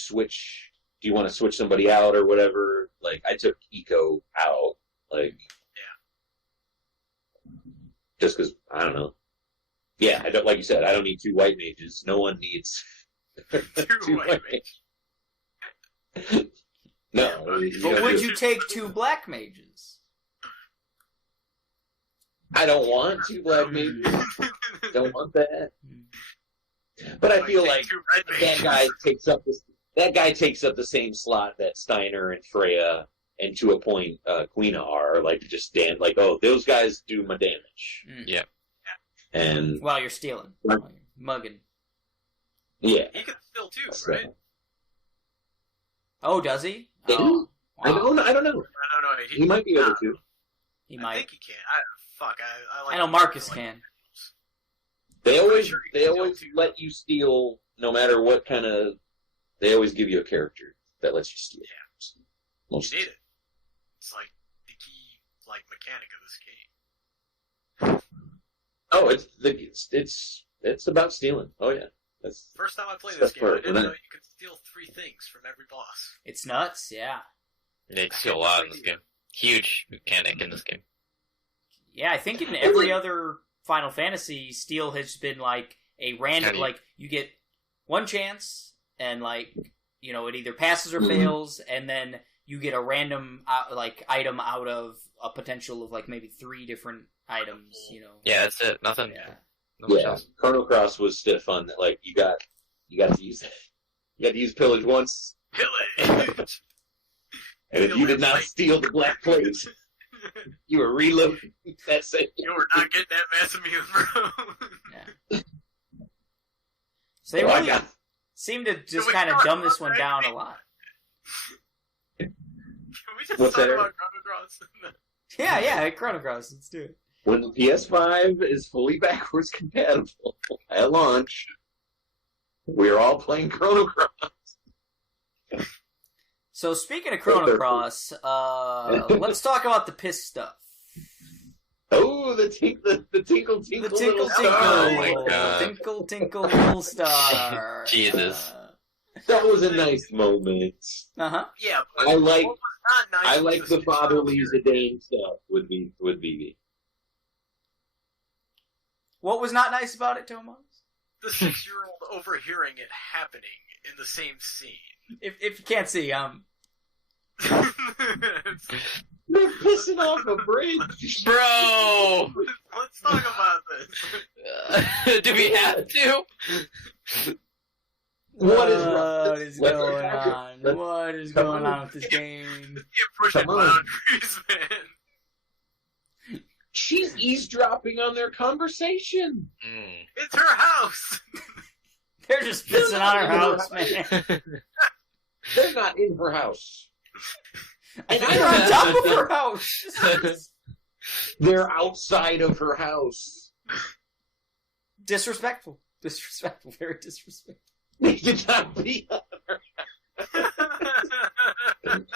want to switch somebody out or whatever? Like I took Eco out, like just because I don't know. Yeah, I don't, like you said, I don't need 2 white mages. No one needs 2 white mages. No. But would you take 2 black mages? I don't want 2 black mages. Don't want that. But I feel like 2 red that mages. guy takes up the same slot that Steiner and Freya and to a point Quina are, like just stand like, oh, those guys do my damage. Yeah. And While you're stealing. While you're mugging. yeah. He can still too, So- right? Oh, does he? Yeah. Oh, I don't know. I don't know. He might be able to. He I might. think he can. I like. I know Marcus can. They always Sure he can still do. let you steal no matter what kind of. They always give you a character that lets you steal. Yeah. Most You need it. It's like the key, like mechanic of this game. Oh, it's about stealing. Oh yeah, that's First time I played That's this game, I part, didn't and know then- you could steal 3 things from every boss. It's nuts, yeah. They steal a lot in this game. Huge mechanic in this game. Yeah, I think in every other Final Fantasy, steal has been like a random, like, you get 1 chance, and like, you know, it either passes or fails, and then you get a random, like, item out of a potential of like maybe 3 different items, you know. Yeah, that's it. Nothing. Yeah. Not much yeah. else. Chrono Cross was stiff on that. Like you got to use pillage once, Pillage! and if you did not steal the black plate, you were reloading that same. You were not getting that Masamune, bro. So they Oh, I really got- seem to just we kind of talk dumb this about one that? down a lot. Can we just What's talk that? about Chrono Cross? Yeah, Chrono Cross, let's do it. When the PS5 is fully backwards compatible at launch, we're all playing Chrono Cross. So speaking of Chrono Cross, let's talk about the piss stuff. Oh, the tinkle The tinkle tinkle little tinkle, star. Oh my God. tinkle tinkle little star. Jesus. That was a nice moment. Uh-huh. Yeah, but I like what was not nice I was like the the father Stitch leaves a Dane stuff with BB. What was not nice about it, Tomas? The 6-year-old overhearing it happening in the same scene. If you can't see, They're pissing off a bridge. Bro! Let's talk about this. Do we have to? What is what is let's going attack it. on? Let's- What is come going on. on with this game? You're pushing Come on. boundaries, man. She's eavesdropping on their conversation. Mm. It's her house. They're just pissing on our house, man. They're not in her house. I think they're on top of her house. They're outside of her house. Disrespectful. Very disrespectful. They did not pee on her.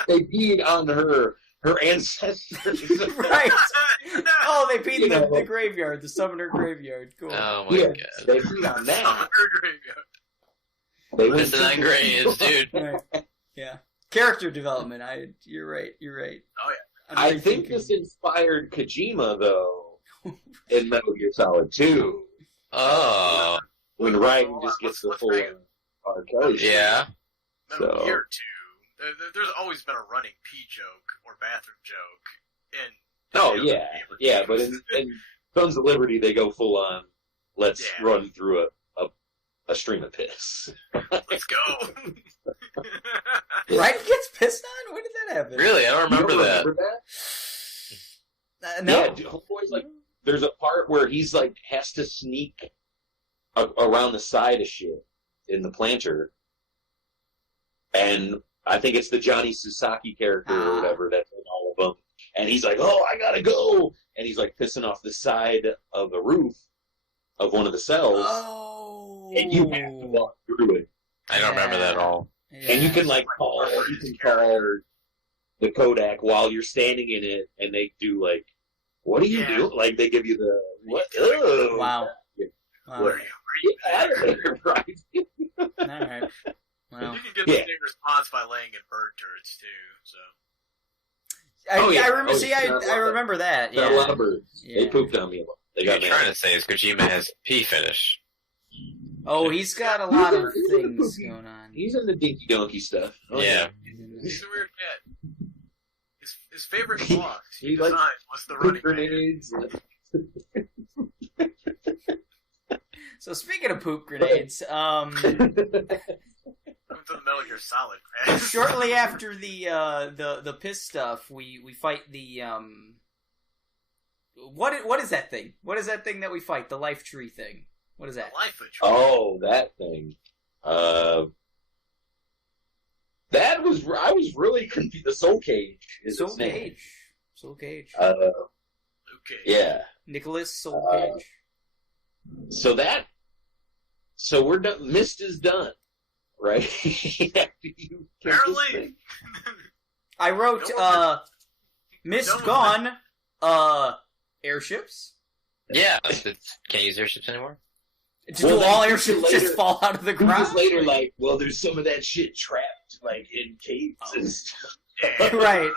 They peed on her ancestors. Right. Oh, they peed in You know. the graveyard, the summoner graveyard. Cool. Oh my Yeah, God. they peed on that. Summoner graveyard. They went Listen, I'm graves, dude. Right. Yeah. Character development. You're right. Oh, yeah. I'm I think rethinking. this inspired Kojima, though, in Metal Gear Solid 2, Oh. when Raiden just gets the Let's full bring it. arcade. Yeah. Metal So- Gear 2. There's always been a running pee joke or bathroom joke in. Oh, the yeah. gamer Yeah, games. but in Sons of Liberty, they go full on, let's Yeah. run through a stream of piss. Let's go. Ryan gets pissed on? When did that happen? Really, I don't remember You don't that. remember that? No. Yeah, dude, homeboy's like, there's a part where he's like has to sneak around the side of shit in the planter, and I think it's the Johnny Sasaki character or whatever that's in all of them, and he's like, "Oh, I gotta go," and he's like pissing off the side of the roof of one of the cells, and you have to walk through it, I don't remember that at all. Yeah. and you can like call the Kodak while you're standing in it, and they do like, "What do you do?" Like they give you the what? Ugh. Wow. Get out of there, right? All right. Well, You can get the same response by laying in bird turrets too. So I yeah. remember. Oh, See, yeah. I remember that. There are a lot of birds. Yeah. They pooped on me a lot. They What got you're mad. trying to say is Kojima has pee fetish. Oh, he's got a lot of things going on. He's in the dinky donkey stuff. Oh, Yeah. he's a weird cat. His favorite blocks He he likes designed was the Poop running man. grenades. So speaking of poop grenades, Welcome to the Metal Gear Solid, man. shortly after the piss stuff, we fight the what is that thing? What is that thing that we fight? The life tree thing. What is that? Life of Oh, that thing. That was I was really confused. The Soul Cage is Soul its name. Cage. Soul Cage. Okay. Yeah. Nicholas Soul Cage. So we're done. Mist is done, right? After you kill this Apparently. thing. I wrote Mist No one- gone. Airships. Yeah, can't use airships anymore. Do Well, then all years airships later- just fall out of the ground? Years later, like, well, there's some of that shit trapped, like in caves and stuff. Right.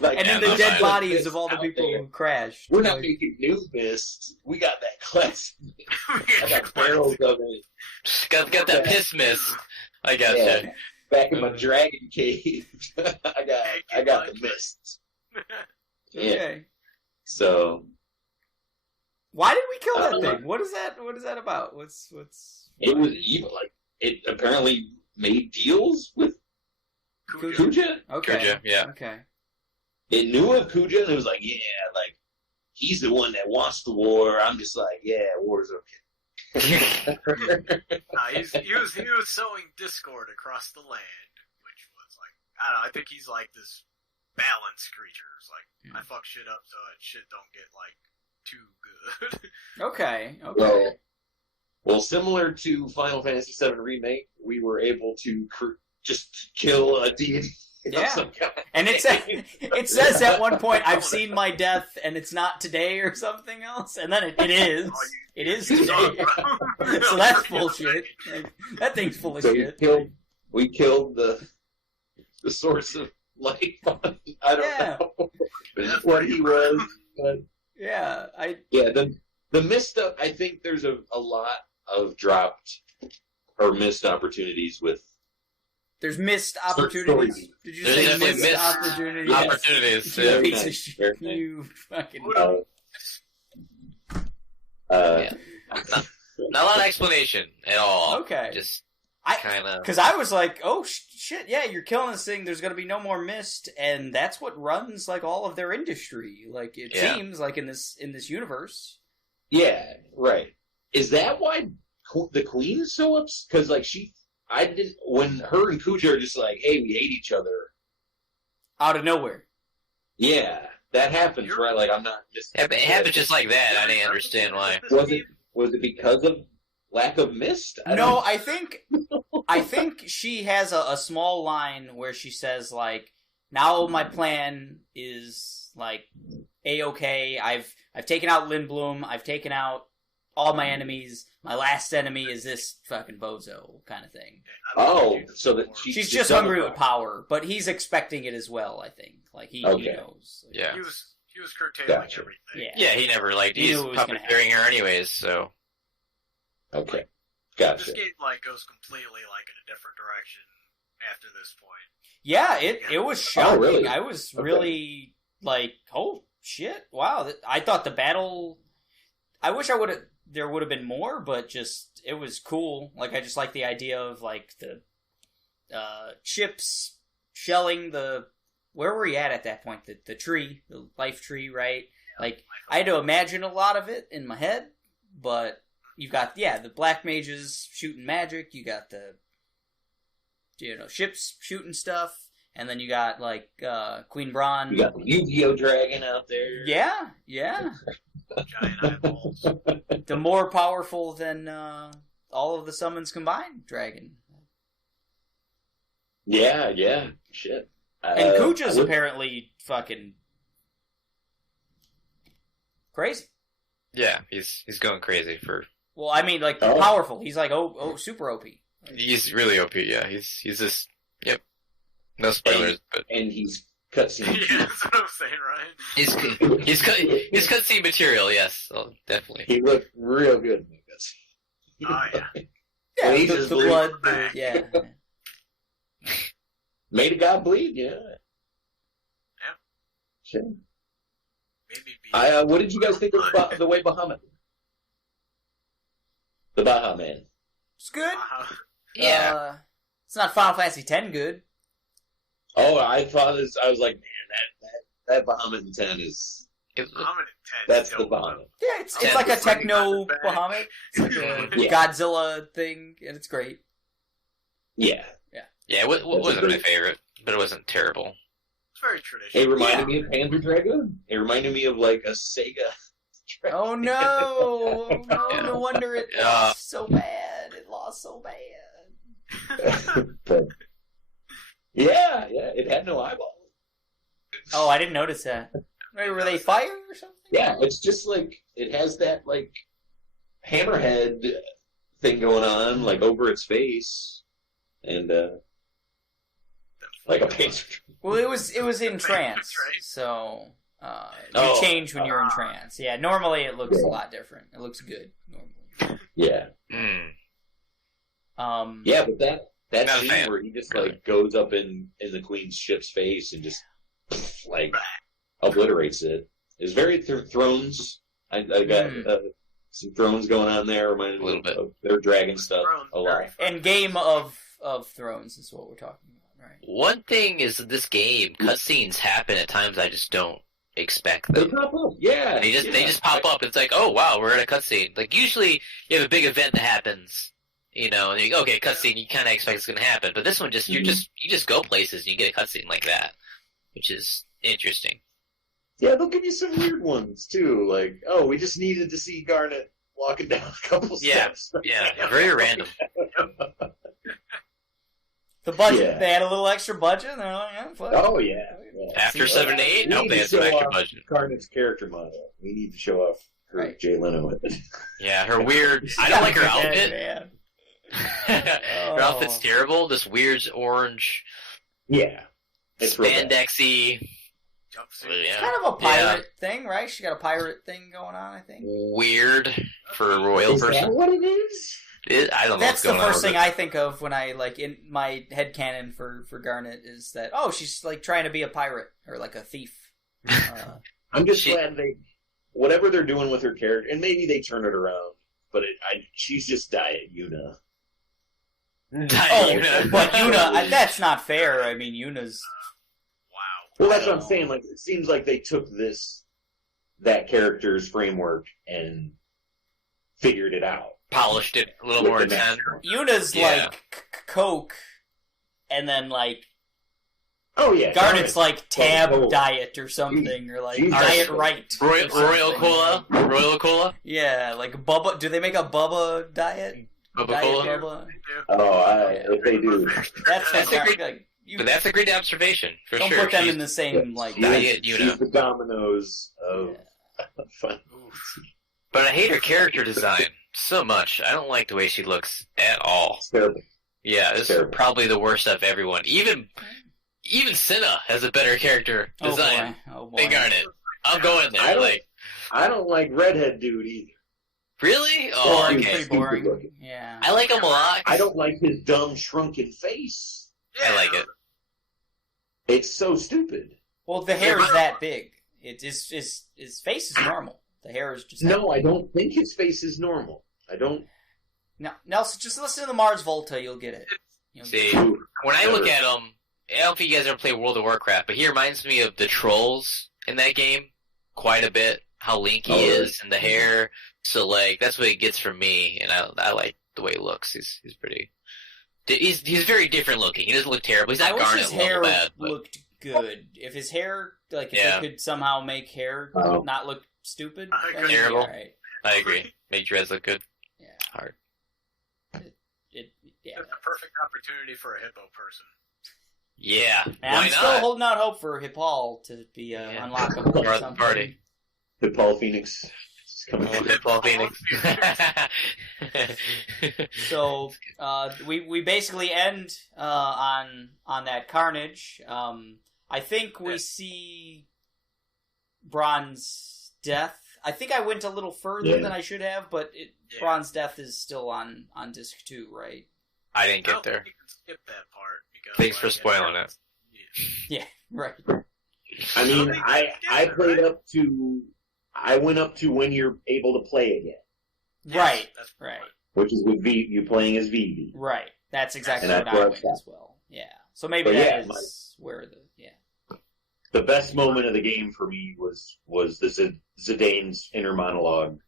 Like, And then Yeah, the dead that's bodies of all the out people there. who crashed. We're not Like, making new mist. We got that class. I I got barrels of it Got that piss mist. I got Yeah. you. back in my dragon cave. I got the mist. Yeah. okay. So Why did we kill that thing? What is that? What is that about? What's? it was evil. Like it apparently made deals with Kuja. Kuja. Okay. Kuja, yeah. Okay. It knew of Kuja, and it was like, yeah, like he's the one that wants the war. I'm just like, yeah, war's okay. Nah, he was sowing discord across the land, which was like, I don't know, I think he's like this balanced creature. It's like, I fuck shit up so that shit don't get like too good. Okay. Okay. Well, similar to Final Fantasy VII Remake, we were able to just kill a deity of Yeah. some kind. And it says at one point, "I've seen my death, and it's not today" or something else, and then it is. It is today. So that's bullshit. Like, that thing's full of So shit. we killed the source of life. I don't know what he was, but Yeah. the missed up. I think there's a lot of dropped or missed opportunities with. There's missed opportunities. Stories. Did you There's say definitely missed missed opportunities? Opportunities. You Yeah. piece Very of nice, shit. very nice. You fucking. Yeah. Not a lot of explanation at all. Okay. Just I- kind of. Because I was like, oh shit, yeah, you're killing this thing. There's going to be no more mist, and that's what runs like all of their industry. Like it Yeah. seems like in this universe. Yeah, right. Is that why the queen is so upset? Because like when her and Kuja are just like, hey, we hate each other. Out of nowhere. Yeah, that happens, right? Like I'm not. It happened just like that. I didn't understand why. Was it because of lack of mist? No, I think she has a small line where she says like, now my plan is like A-okay. I've taken out Lindblom. I've taken out all my enemies. My last enemy is this fucking bozo kind of thing. Oh, so that She's just hungry with power, but he's expecting it as well, I think. Like he knows. Like, Yeah. He was curtailing Gotcha. everything. Yeah, he never liked. He He's knew it was gonna puppeteering her anyways, so. Okay, This gotcha. game like goes completely like in a different direction after this point. Yeah, it was shocking. really? I was Okay. really like, oh shit, wow! I thought the battle. I wish I would have. there would have been more, but just it was cool. Like I just like the idea of like the ships shelling the. Where were we at that point? The tree, the life tree, right? Like I had to imagine a lot of it in my head, but you've got the black mages shooting magic. You got the ships shooting stuff. And then you got, like, Queen Braun. You got the Yu-Gi-Oh! Dragon out there. Yeah. Giant eyeballs. The more powerful than all of the summons combined dragon. Yeah. Shit. And Kuja's apparently fucking crazy. Yeah, he's going crazy for... Well, I mean, like, powerful. He's like, super OP. He's really OP, yeah. He's just... Yep. No spoilers, but... And he's cutscene. Yeah, that's what I'm saying, Ryan. He's cutscene material, yes. Oh, definitely. He looked real good in the cutscene. Oh, yeah. Yeah, Jesus the blood, yeah. Made a guy bleed, yeah. Yeah. Sure. Maybe what did you guys think of the way Bahamut? The Baha Man. It's good. Yeah. It's not Final Fantasy X good. Oh, I thought this. I was like, man, that Bahamut in 10 is. That's the Bahamut. Yeah, it's like a techno Bahamut. It's like a Godzilla thing, and it's great. Yeah. Yeah, it wasn't my favorite, but it wasn't terrible. It's very traditional. It reminded me of Panzer Dragoon. It reminded me of like a Sega. Oh no! No wonder it lost so bad. It lost so bad. But, yeah, it had no eyeballs. Oh, I didn't notice that. Were they fire or something? Yeah, it's just like it has that like hammerhead thing going on, like over its face, and like a panzer. Well, it was in trance, so you change when you're in trance. Yeah, normally it looks a lot different. It looks good normally. Yeah. Yeah, but that scene where he just like goes up in the Queen's ship's face and just like obliterates it is very Thrones. I got some Thrones going on there, reminding me a little bit of their dragon stuff a lot. And Game of Thrones is what we're talking about, right? One thing is that this game, cutscenes happen at times I just don't expect them. They pop up, yeah. They just pop up. It's like, oh wow, we're at a cutscene. Like usually you have a big event that happens, and you go, okay, cutscene. You kind of expect it's going to happen, but this one just you just go places and you get a cutscene like that, which is interesting. Yeah, they'll give you some weird ones too. Like, oh, we just needed to see Garnet walking down a couple steps. Yeah, very random. The budget, they had a little extra budget. And they're like, yeah, fuck. Oh yeah. After 7 to 8, no, they had some extra budget. Garnet's character model. We need to show off her Jay Leno with it. Yeah, her weird. I don't like her outfit. Her outfit's terrible. This weird orange. Yeah. It's spandexy. It's kind of a pirate thing, right? She got a pirate thing going on, I think. Weird for a royal person. Is that what it is? I don't know. That's the first thing I think of when I in my headcanon for Garnet is that she's like trying to be a pirate or like a thief. I'm just glad whatever they're doing with her character, and maybe they turn it around, but she's just Diet Yuna. Yuna. But Yuna, that's not fair. I mean, Yuna's. Well, that's what I'm saying. Like, it seems like they took that character's framework and figured it out. Polished it a little more intense. Yuna's like Coke, and then like Garnet's like Tab Diet or something, or like Diet Right. Royal Cola? Yeah, like Bubba. Do they make a Bubba Diet? Bubba Cola? Bubba? If they do. That's a great observation, for Don't sure. Don't put them in the same, Diet Yuna. She's the Dominoes of fun. But I hate her character design so much. I don't like the way she looks at all. It's terrible. Yeah, this is probably the worst of everyone. Even Cinna has a better character design than Garnet. I'm going there. I don't like redhead dude either. Really? Oh, boring, okay. pretty boring. Yeah. I like him a lot. I don't like his dumb, shrunken face. I like it. It's so stupid. Well, the hair is that big. His face is normal. The hair is just... No, I don't think his face is normal. I don't... No, Nelson, just listen to the Mars Volta, you'll get it. See, when I look at him, I don't think you guys ever play World of Warcraft, but he reminds me of the trolls in that game quite a bit. How lanky he is and the hair. So, like, that's what he gets from me, and I like the way he looks. He's pretty... He's very different looking. He doesn't look terrible. He's not Garnet level bad. But... looked good. If his hair, like, if they could somehow make hair not look stupid, terrible. Right. I agree. Make dreads look good. Yeah. Hard. It's a perfect opportunity for a hippo person. Yeah. And why I'm still holding out hope for Hippal to be unlockable or something. Party. Hippal Phoenix. Hippal Phoenix. So we basically end on that carnage. I think we see Braun's death. I think I went a little further than I should have, but Braun's death is still on disc 2, right? I didn't get there. You can skip that part because, Thanks for spoiling it. Yeah, right. I mean, I played up to... I went up to when you're able to play again. Yes, right, that's right. Which is with you playing as Vivi. Right, that's exactly what I went as well. Yeah, so maybe where the best moment of the game for me was the Zidane's inner monologue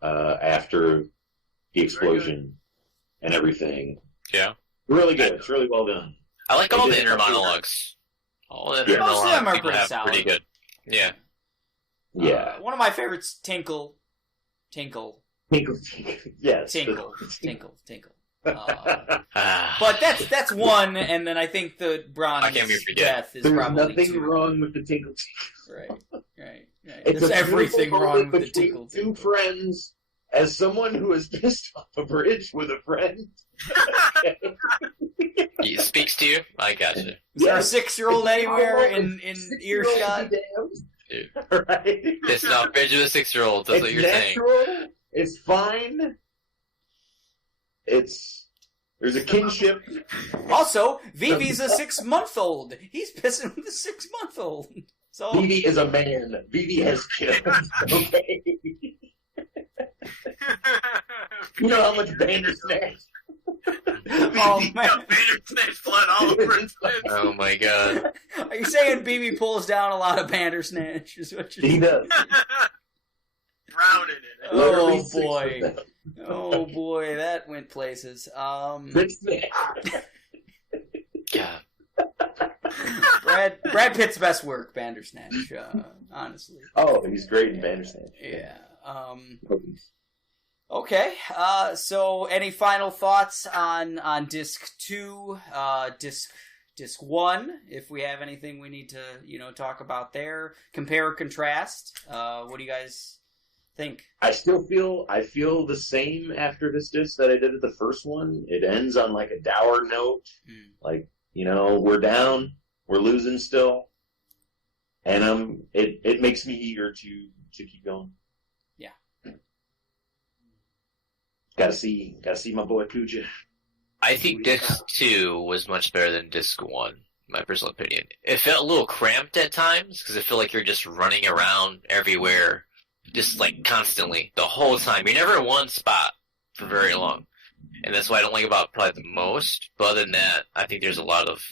after the explosion and everything. Yeah, really good. It's really well done. I like all the inner monologues. All the inner monologues are pretty good. Yeah. Yeah. One of my favorites, Tinkle. Yes. Tinkle. But that's one, and then I think the Braun's death is probably nothing two. Wrong with the Tinkle. Right. There's everything wrong with the Tinkle. Two friends, as someone who has pissed off a bridge with a friend. He speaks to you? I gotcha. Is there a 6-year-old anywhere in earshot? Dude. Right? It's not bridge with a 6-year-old. That's what you're natural, saying. It's fine. There's a kinship. Also, Vivi's a 6-month-old. He's pissing with a 6-month-old. So Vivi is a man. Vivi has killed. Okay. You know how much Bandersnatch? Oh man, Bandersnatch blood all over his face. Oh my god. Are you saying BB pulls down a lot of Bandersnatch? Is what you're He does. Drowning in it. Oh boy. Oh boy, that went places. God. Brad Pitt's best work, Bandersnatch, honestly. Oh, he's great in Bandersnatch. Yeah. Okay. So any final thoughts on disc 2, disc 1? If we have anything we need to talk about there, compare or contrast. What do you guys think? I feel the same after this disc that I did at the first one. It ends on like a dour note, like we're down, we're losing still, and it makes me eager to keep going. Gotta see my boy Pooja. I think disc 2 was much better than disc 1, in my personal opinion. It felt a little cramped at times, because I feel like you're just running around everywhere, just like constantly, the whole time. You're never in one spot for very long. And that's what I don't like about it probably the most. But other than that, I think there's a lot of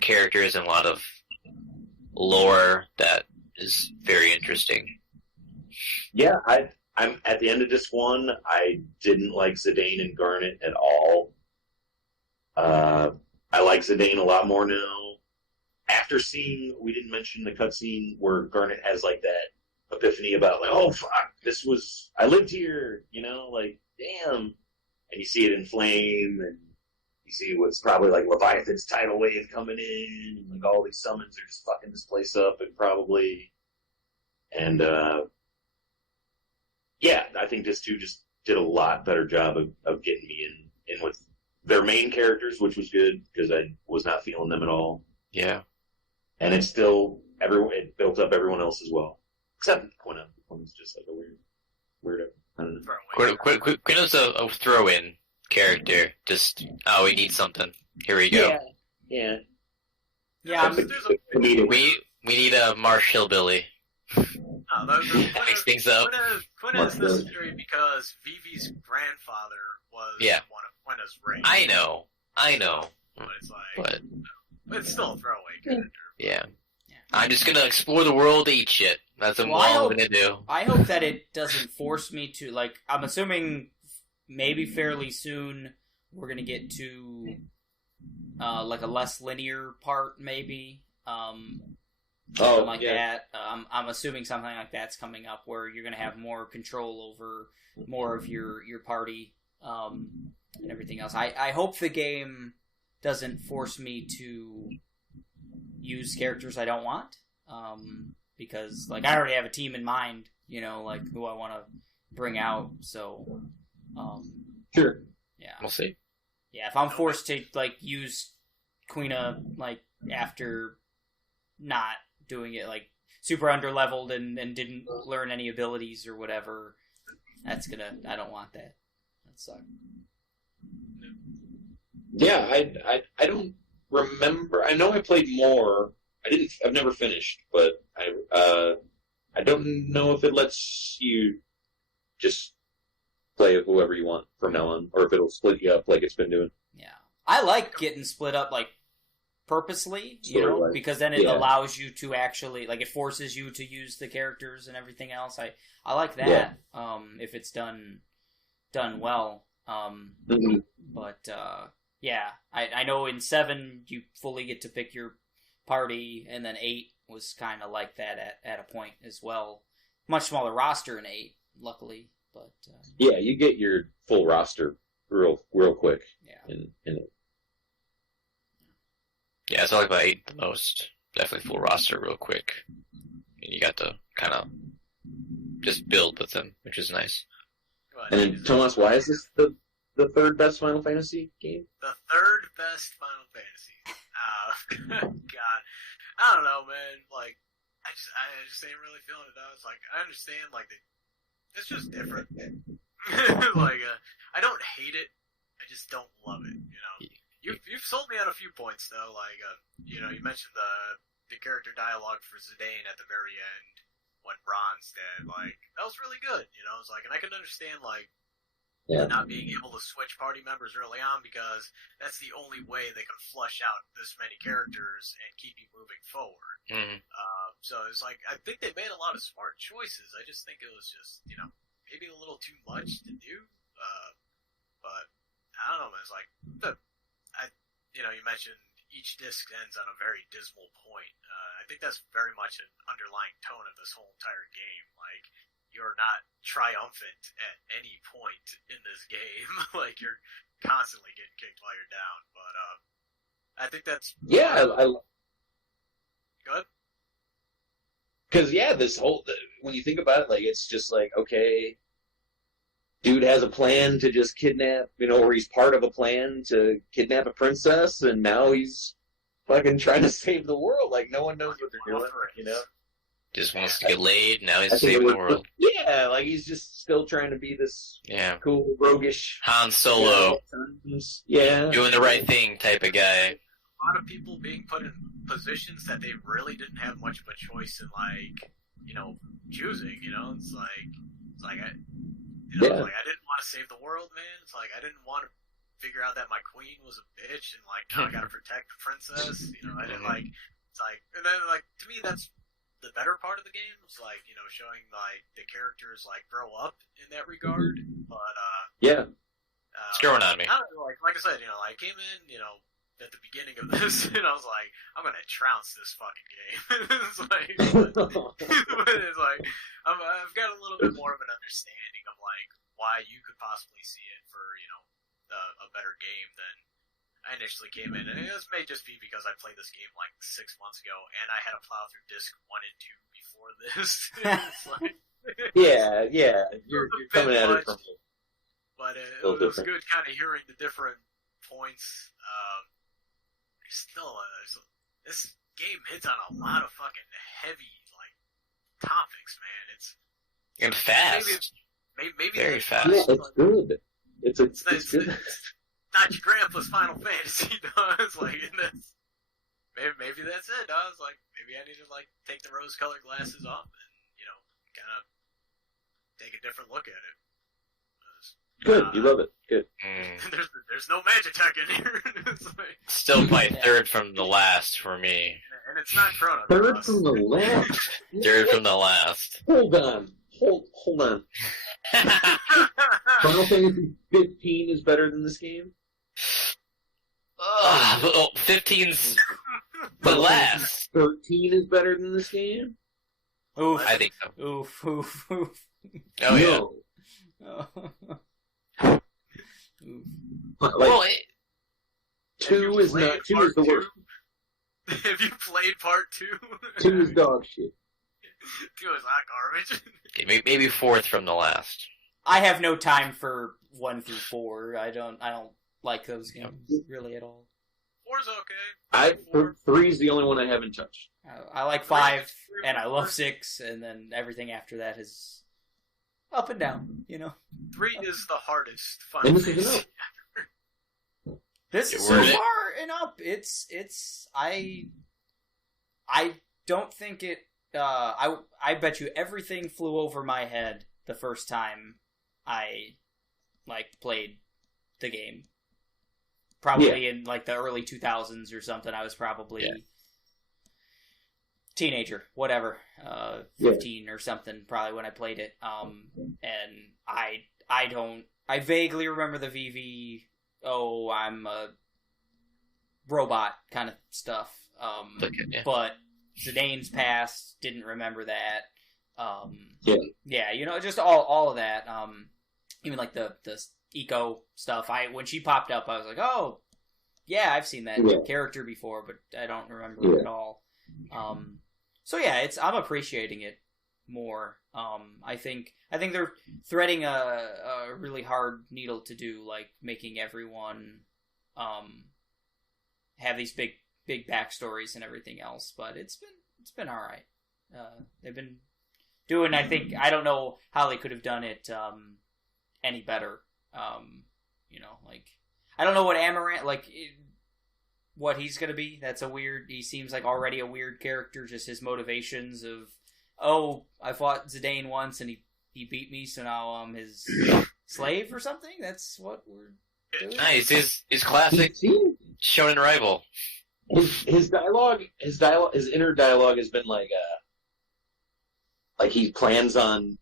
characters and a lot of lore that is very interesting. Yeah, I'm at the end of disc 1. I didn't like Zidane and Garnet at all. I like Zidane a lot more now. After seeing, we didn't mention the cutscene where Garnet has like that epiphany about like, oh fuck, I lived here, like damn. And you see it in flame, and you see what's probably like Leviathan's tidal wave coming in, and like all these summons are just fucking this place up, and yeah, I think disc 2 just did a lot better job of getting me in with their main characters, which was good, because I was not feeling them at all. Yeah. And it's still, it built up everyone else as well. Except Quina. Quina's just like a weirdo. I don't know. Quina's a throw-in character. Just, we need something. Here we go. Yeah. Yeah. We We need a Marsh Hillbilly. That makes things up. Quinn is necessary because Vivi's grandfather was one of Quina's race. I know. But it's like, it's still a throwaway character. Yeah. I'm just gonna explore the world to eat shit. That's all I'm gonna do. I hope that it doesn't force me to, like, I'm assuming maybe fairly soon we're gonna get to, like, a less linear part, maybe. Something like that. I'm assuming something like that's coming up where you're gonna have more control over more of your party, and everything else. I hope the game doesn't force me to use characters I don't want, because, like, I already have a team in mind, like, who I want to bring out, so, Sure. Yeah. We'll see. Yeah, if I'm forced to, like, use Quina, like, after not doing it, like, super underleveled and didn't learn any abilities or whatever, I don't want that. That sucks. Yeah, I don't remember. I know I played more. I've never finished, but I don't know if it lets you just play whoever you want from now on, or if it'll split you up like it's been doing. Yeah, I like getting split up, like, purposely, Story-wise. because then it allows you to actually, like, it forces you to use the characters and everything else. I like that, if it's done well. But yeah, I know in 7 you fully get to pick your party, and then 8 was kind of like that at a point as well. Much smaller roster in 8, luckily, but yeah, you get your full roster real quick. Yeah. Yeah, it's all about 8 the most. Definitely full roster real quick. And you got to kind of just build with them, which is nice. And then, Tomas, why is this the third best Final Fantasy game? The third best Final Fantasy. God. I don't know, man. Like, I just ain't really feeling it. I was like, I understand, like, it's just different. Like, I don't hate it. I just don't love it, You've sold me on a few points, though. Like, you mentioned the character dialogue for Zidane at the very end when Ron's dead. Like, that was really good, It's like, and I can understand, like, not being able to switch party members early on because that's the only way they can flush out this many characters and keep you moving forward. Mm-hmm. So it's like, I think they made a lot of smart choices. I just think it was just, maybe a little too much to do. But I don't know, man. It's like, you mentioned each disc ends on a very dismal point. I think that's very much an underlying tone of this whole entire game. Like, you're not triumphant at any point in this game. Like, you're constantly getting kicked while you're down. But I think that's... Yeah, Go ahead. Because, this whole... When you think about it, like, it's just like, okay, dude has a plan to just kidnap, or he's part of a plan to kidnap a princess, and now he's fucking trying to save the world. Like, no one knows what they're doing, Just wants to get laid, now he's saving the world. Yeah, like, he's just still trying to be this cool, roguish... Han Solo. Yeah. Doing the right thing type of guy. A lot of people being put in positions that they really didn't have much of a choice in, like, choosing, It's like I didn't want to save the world, man. It's like, I didn't want to figure out that my queen was a bitch and, like, now I gotta protect the princess, I didn't, like, it's like, and then, like, to me, that's the better part of the game. It's like, showing, like, the characters, like, grow up in that regard, but, it's growing on me. I don't know, like I said, I came in, at the beginning of this, and I was like, I'm gonna trounce this fucking game. It's like, it's like, I've got a little bit more of an understanding of, like, why you could possibly see it for, a better game than I initially came in. And this may just be because I played this game, like, 6 months ago, and I had to plow through disc 1 and 2 before this. It's like, you're coming at it from... But it was good kind of hearing the different points. Still, this game hits on a lot of fucking heavy, like, topics, man. It's and fast. Maybe very fast. Yeah, it's good. It's good. It's not your grandpa's Final Fantasy, dog. It's like, maybe that's it, dog. It's like, maybe I need to, like, take the rose-colored glasses off and, kind of take a different look at it. Good, you love it. Good. There's no magic tech in here. It's like, Still my third from the last for me. and it's not Chrono Third Cross. from the last. Third from the last. Hold on. Hold on. Final Fantasy 15 is better than this game? 15's the last. 13 is better than this game? Oof. I think so. Oof, oof, oof. Oh, yeah. No. Oof. Like, Well, 2 is not. 2 is the worst. Have you played part 2? 2 is dog shit. 2 is not garbage. okay, maybe fourth from the last. I have no time for 1 through 4. I don't like those games really at all. 4's okay. 3 is the only one I haven't touched. I like 5, and I love 6, and then everything after that is up and down, you know? 3 is the hardest And Final this is Fantasy. This It is so worth it. far and up. I don't think it. I bet you everything flew over my head the first time I played the game. Probably in like the early 2000s or something. I was probably teenager, whatever, 15 or something. Probably when I played it. And I vaguely remember the VV. Oh, I'm a robot kind of stuff. But Zidane's past, didn't remember that. Yeah, you know, just all of that. Even like the eco stuff. When she popped up, I was like, oh, yeah, I've seen that character before, but I don't remember it at all. So yeah, I'm appreciating it more. I think they're threading a really hard needle to do, like making everyone have these big backstories and everything else. But it's been all right. They've been doing. I don't know how they could have done it any better. You know, like I don't know what Amaranth what he's gonna be. That's a weird. He seems like already a weird character. Just his motivations of. Oh, I fought Zidane once and he beat me, so now I'm his slave or something? That's what we're doing? Nice, his classic shonen rival. His inner dialogue has been like he plans on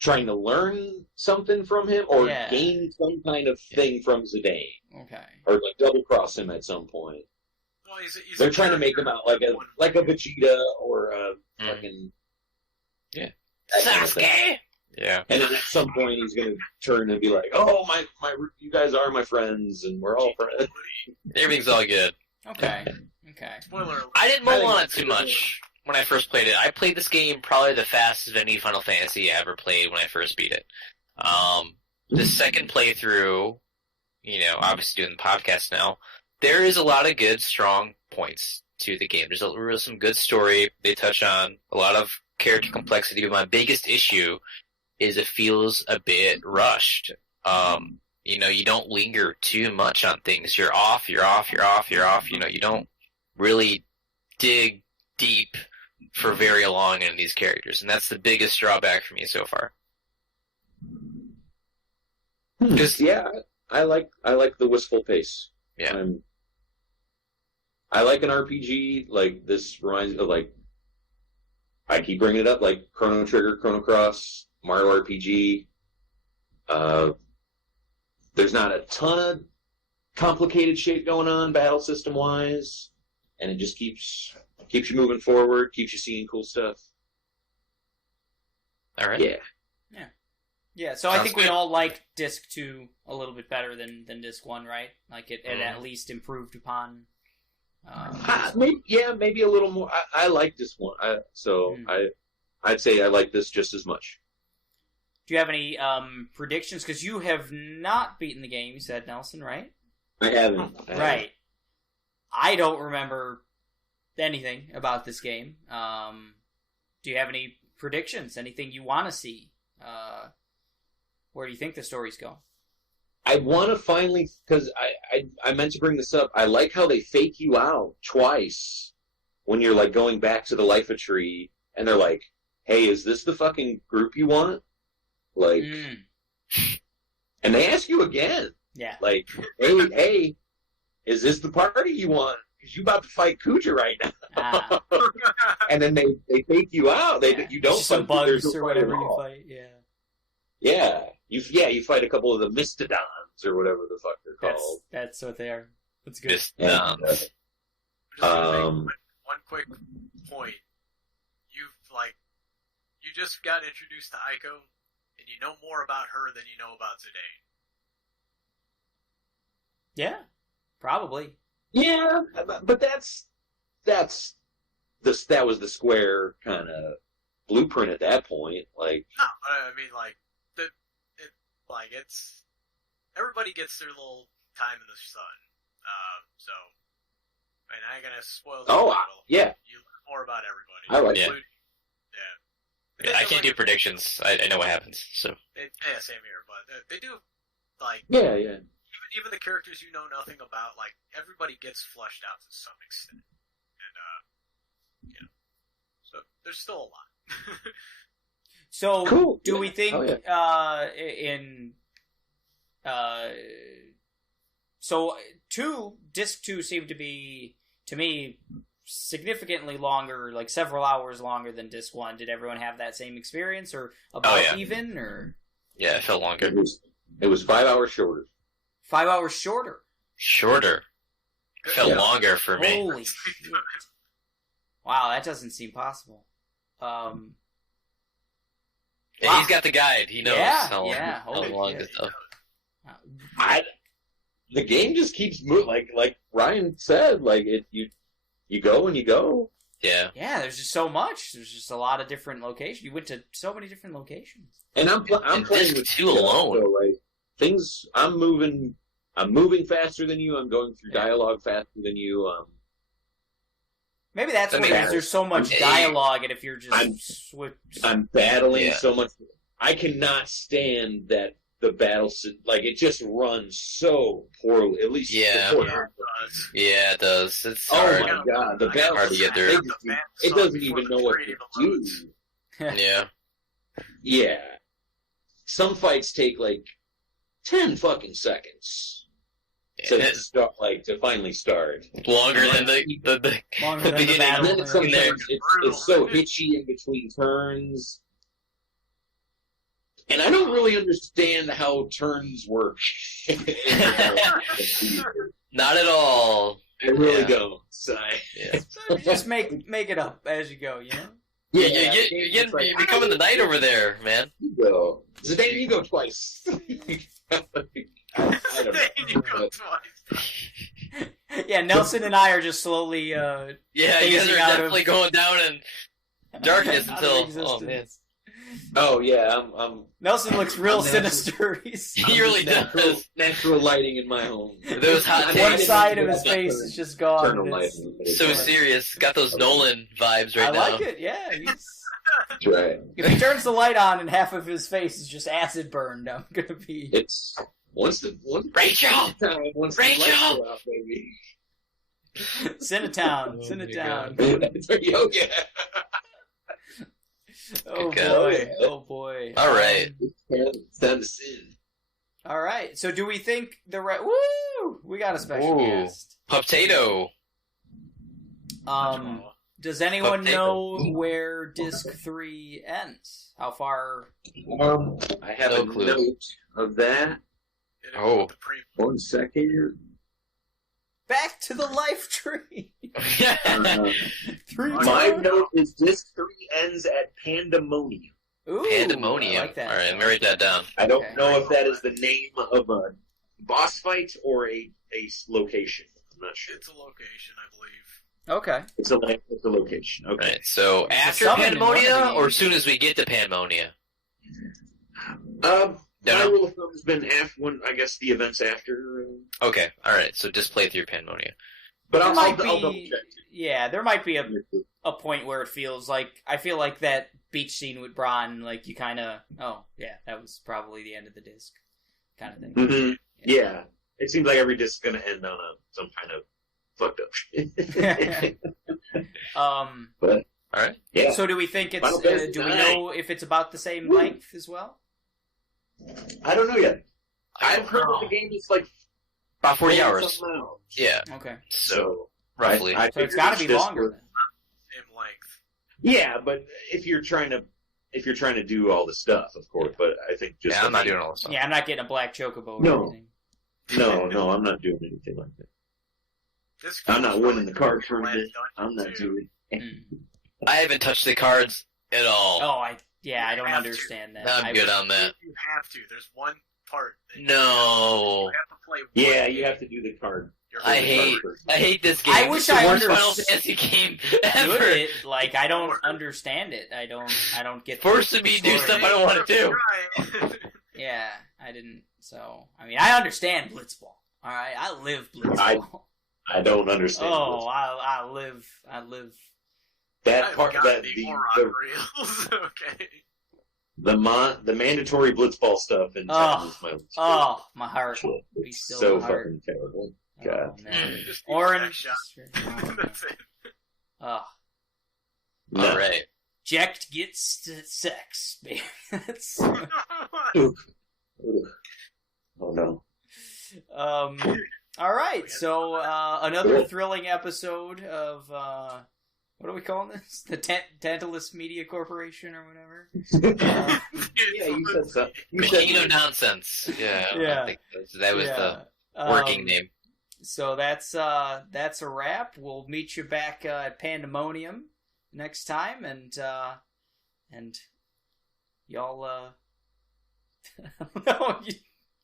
trying to learn something from him or gain some kind of thing from Zidane. Okay. Or like double cross him at some point. Well, he's They're trying to make him out like a Vegeta or a fucking Sasuke. Yeah. And then at some point he's gonna turn and be like, "Oh my, you guys are my friends, and we're all friends." Everything's all good. Okay. Spoiler alert. I didn't mull on it too much when I first played it. I played this game probably the fastest of any Final Fantasy I ever played when I first beat it. The second playthrough, you know, obviously doing the podcast now, there is a lot of good, strong points to the game. There's some good story they touch on, a lot of character complexity, but my biggest issue is it feels a bit rushed. You know, you don't linger too much on things. You're off. You know, you don't really dig deep for very long in these characters, and that's the biggest drawback for me so far. I like the wistful pace. Yeah. I like an RPG like this. Reminds me of, like, I keep bringing it up, like Chrono Trigger, Chrono Cross, Mario RPG. There's not a ton of complicated shit going on battle system wise, and it just keeps you moving forward, keeps you seeing cool stuff. All right. Yeah. So I think we all liked Disc 2 a little bit better than Disc 1, right? Like it at least improved upon. Maybe a little more. I like this one, I'd say I like this just as much. Do you have any predictions? Because you have not beaten the game, you said, Nelson, right? I haven't. Right. I don't remember anything about this game. Do you have any predictions? Anything you want to see? Where do you think the story's going? I want to finally, because I meant to bring this up. I like how they fake you out twice when you're like going back to the Life of Tree, and they're like, hey, is this the fucking group you want? Like, and they ask you again. Yeah. Like, hey, is this the party you want? Because you about to fight Kuja right now. And then they take you out. You don't some fight bugs there's no or fight whatever at you all. fight. Yeah. You fight a couple of the Mistodons or whatever the fuck they're called. That's what they are. That's good. And, one quick point. You just got introduced to Aiko, and you know more about her than you know about Zidane. Yeah, probably. yeah, but that was the Square kind of blueprint at that point. Like, No, I mean, it's everybody gets their little time in the sun. So, and I ain't gonna spoil. Yeah. You learn more about everybody. I like it. Yeah. I can't do predictions. I know what happens. So Yeah, same here. But they do Yeah. even the characters you know nothing about. Like everybody gets fleshed out to some extent, and so there's still a lot. So, Cool. do we think so disc 2 seemed to be, to me, significantly longer, like several hours longer than disc 1. Did everyone have that same experience, or about even, or? yeah, it felt longer. It was 5 hours shorter. 5 hours shorter. Shorter. It felt longer for me. Holy shit. Wow, that doesn't seem possible. Yeah, he's got the guide. He knows how Holy long shit. this stuff. The game just keeps moving. Like Ryan said, like you go and you go. Yeah. Yeah, there's just so much. There's just a lot of different locations. You went to so many different locations. And I'm playing disc with 2 alone. So, like, things. I'm moving faster than you. I'm going through dialogue faster than you. Maybe that's what it is. There's so much dialogue, and if you're just I'm battling so much. I cannot stand that the battle, like, it just runs so poorly. At least Yeah, it does. It's hard. Oh my god, the battle hard to get there. It doesn't even know what to do. Yeah. Yeah. Some fights take like 10 fucking seconds to finally start. Longer than the beginning. And then sometimes it's so hitchy in between turns. And I don't really understand how turns work. Not at all. I really don't. So just make it up as you go, you know? You're becoming the knight over there, man. You go. Zidane, you go twice. I don't know. You go twice. Yeah, Nelson and I are just slowly you guys are definitely going down in darkness until Oh yeah, I'm Nelson looks real sinister. He really does. Natural lighting in my home. Those hot takes. One side of his face is just gone. So serious. Got those Nolan vibes right now. I like it. Yeah, That's right. If he turns the light on and half of his face is just acid burned, I'm gonna be. It's Rachel. Rachel. Out, baby. Cinnatown. Oh yeah. Oh Good boy! Oh boy! All right. It's time to sin. All right. So, do we think Woo! We got a special guest. Potato. Does anyone know where Disc 3 ends? How far? I have a note of that. Oh. 1 second. Back to the life tree. My note is Disc 3 ends at Pandemonium. Ooh, Pandemonium. I like that. All right, let me write that down. I don't know if that is the name of a boss fight or a location. I'm not sure. It's a location, I believe. Okay. It's a location. Okay. Right, so after summon in one of Pandemonia, these. or as soon as we get to Pandemonia? My rule of thumb has been I guess the events after. Okay, alright, so just play through Pandemonia. But There I'll might double be, check. yeah, there might be a point where it feels like, I feel like that beach scene with Bronn, like you kind of, that was probably the end of the disc, kind of thing. Mm-hmm. Yeah, it seems like every disc is going to end on some kind of fucked up shit. Alright, All right. Yeah. So do we think it's? Final Fantasy Do we IX. know if it's about the same length as well? I don't know yet. I I've don't heard know. that the game is like About 40 40 hours. something hours. Yeah. Okay. So roughly. I So it's figured got to be just longer. for- Then. Same length. Yeah, but if you're trying to do all the stuff, of course. But I think just Yeah, I'm not doing all this stuff. Yeah, I'm not getting a black chocobo. No. Or anything. No, I'm not doing anything like that. This I'm not feels winning really the card cool. tournament. Dungeon I'm not too. doing. Mm. I haven't touched the cards at all. Oh, I don't have to. understand that. I'm good on that. You have to. There's one part. That No. You have to play one Yeah, game. you have to do the card. You're I really hate this game. I wish It's the I worst understood- Final Fantasy game ever. Good. I don't understand it. I don't get. Forcing me to do story. stuff I don't want to do. Right. Yeah, I didn't. So I mean, I understand Blitzball. All right, I live Blitzball. I don't understand. Oh, this. I live. That I've part, got that the the moron reels. Okay. the mandatory Blitzball stuff in Oh, is my least Oh, my heart. favorite. Be It's still so my heart. fucking terrible. Oh, God. man. Just the Orange. exact shot. That's it. Oh, No. All right. Jekt gets to sex, baby. That's, Ugh. Oh no. all right, so another thrilling episode of what are we calling this? The Tantalus Media Corporation or whatever. Yeah, you said so. You said Machine of nonsense. Yeah. Yeah. I think that was the working name. So that's a wrap. We'll meet you back at Pandemonium next time, and y'all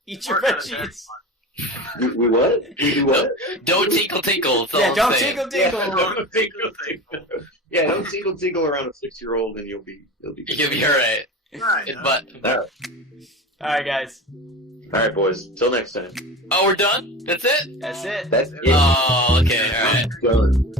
eat your veggies. We what? We do what? Don't tinkle tinkle. That's all Yeah, I'm don't saying. tinkle tinkle. Don't Yeah, don't tingle around a 6-year-old, and you'll be You'll be all right. Right. But All right. All right, guys. All right, boys. Till next time. oh, we're done. That's it. That's it. That's it. Oh, okay. All right. Done.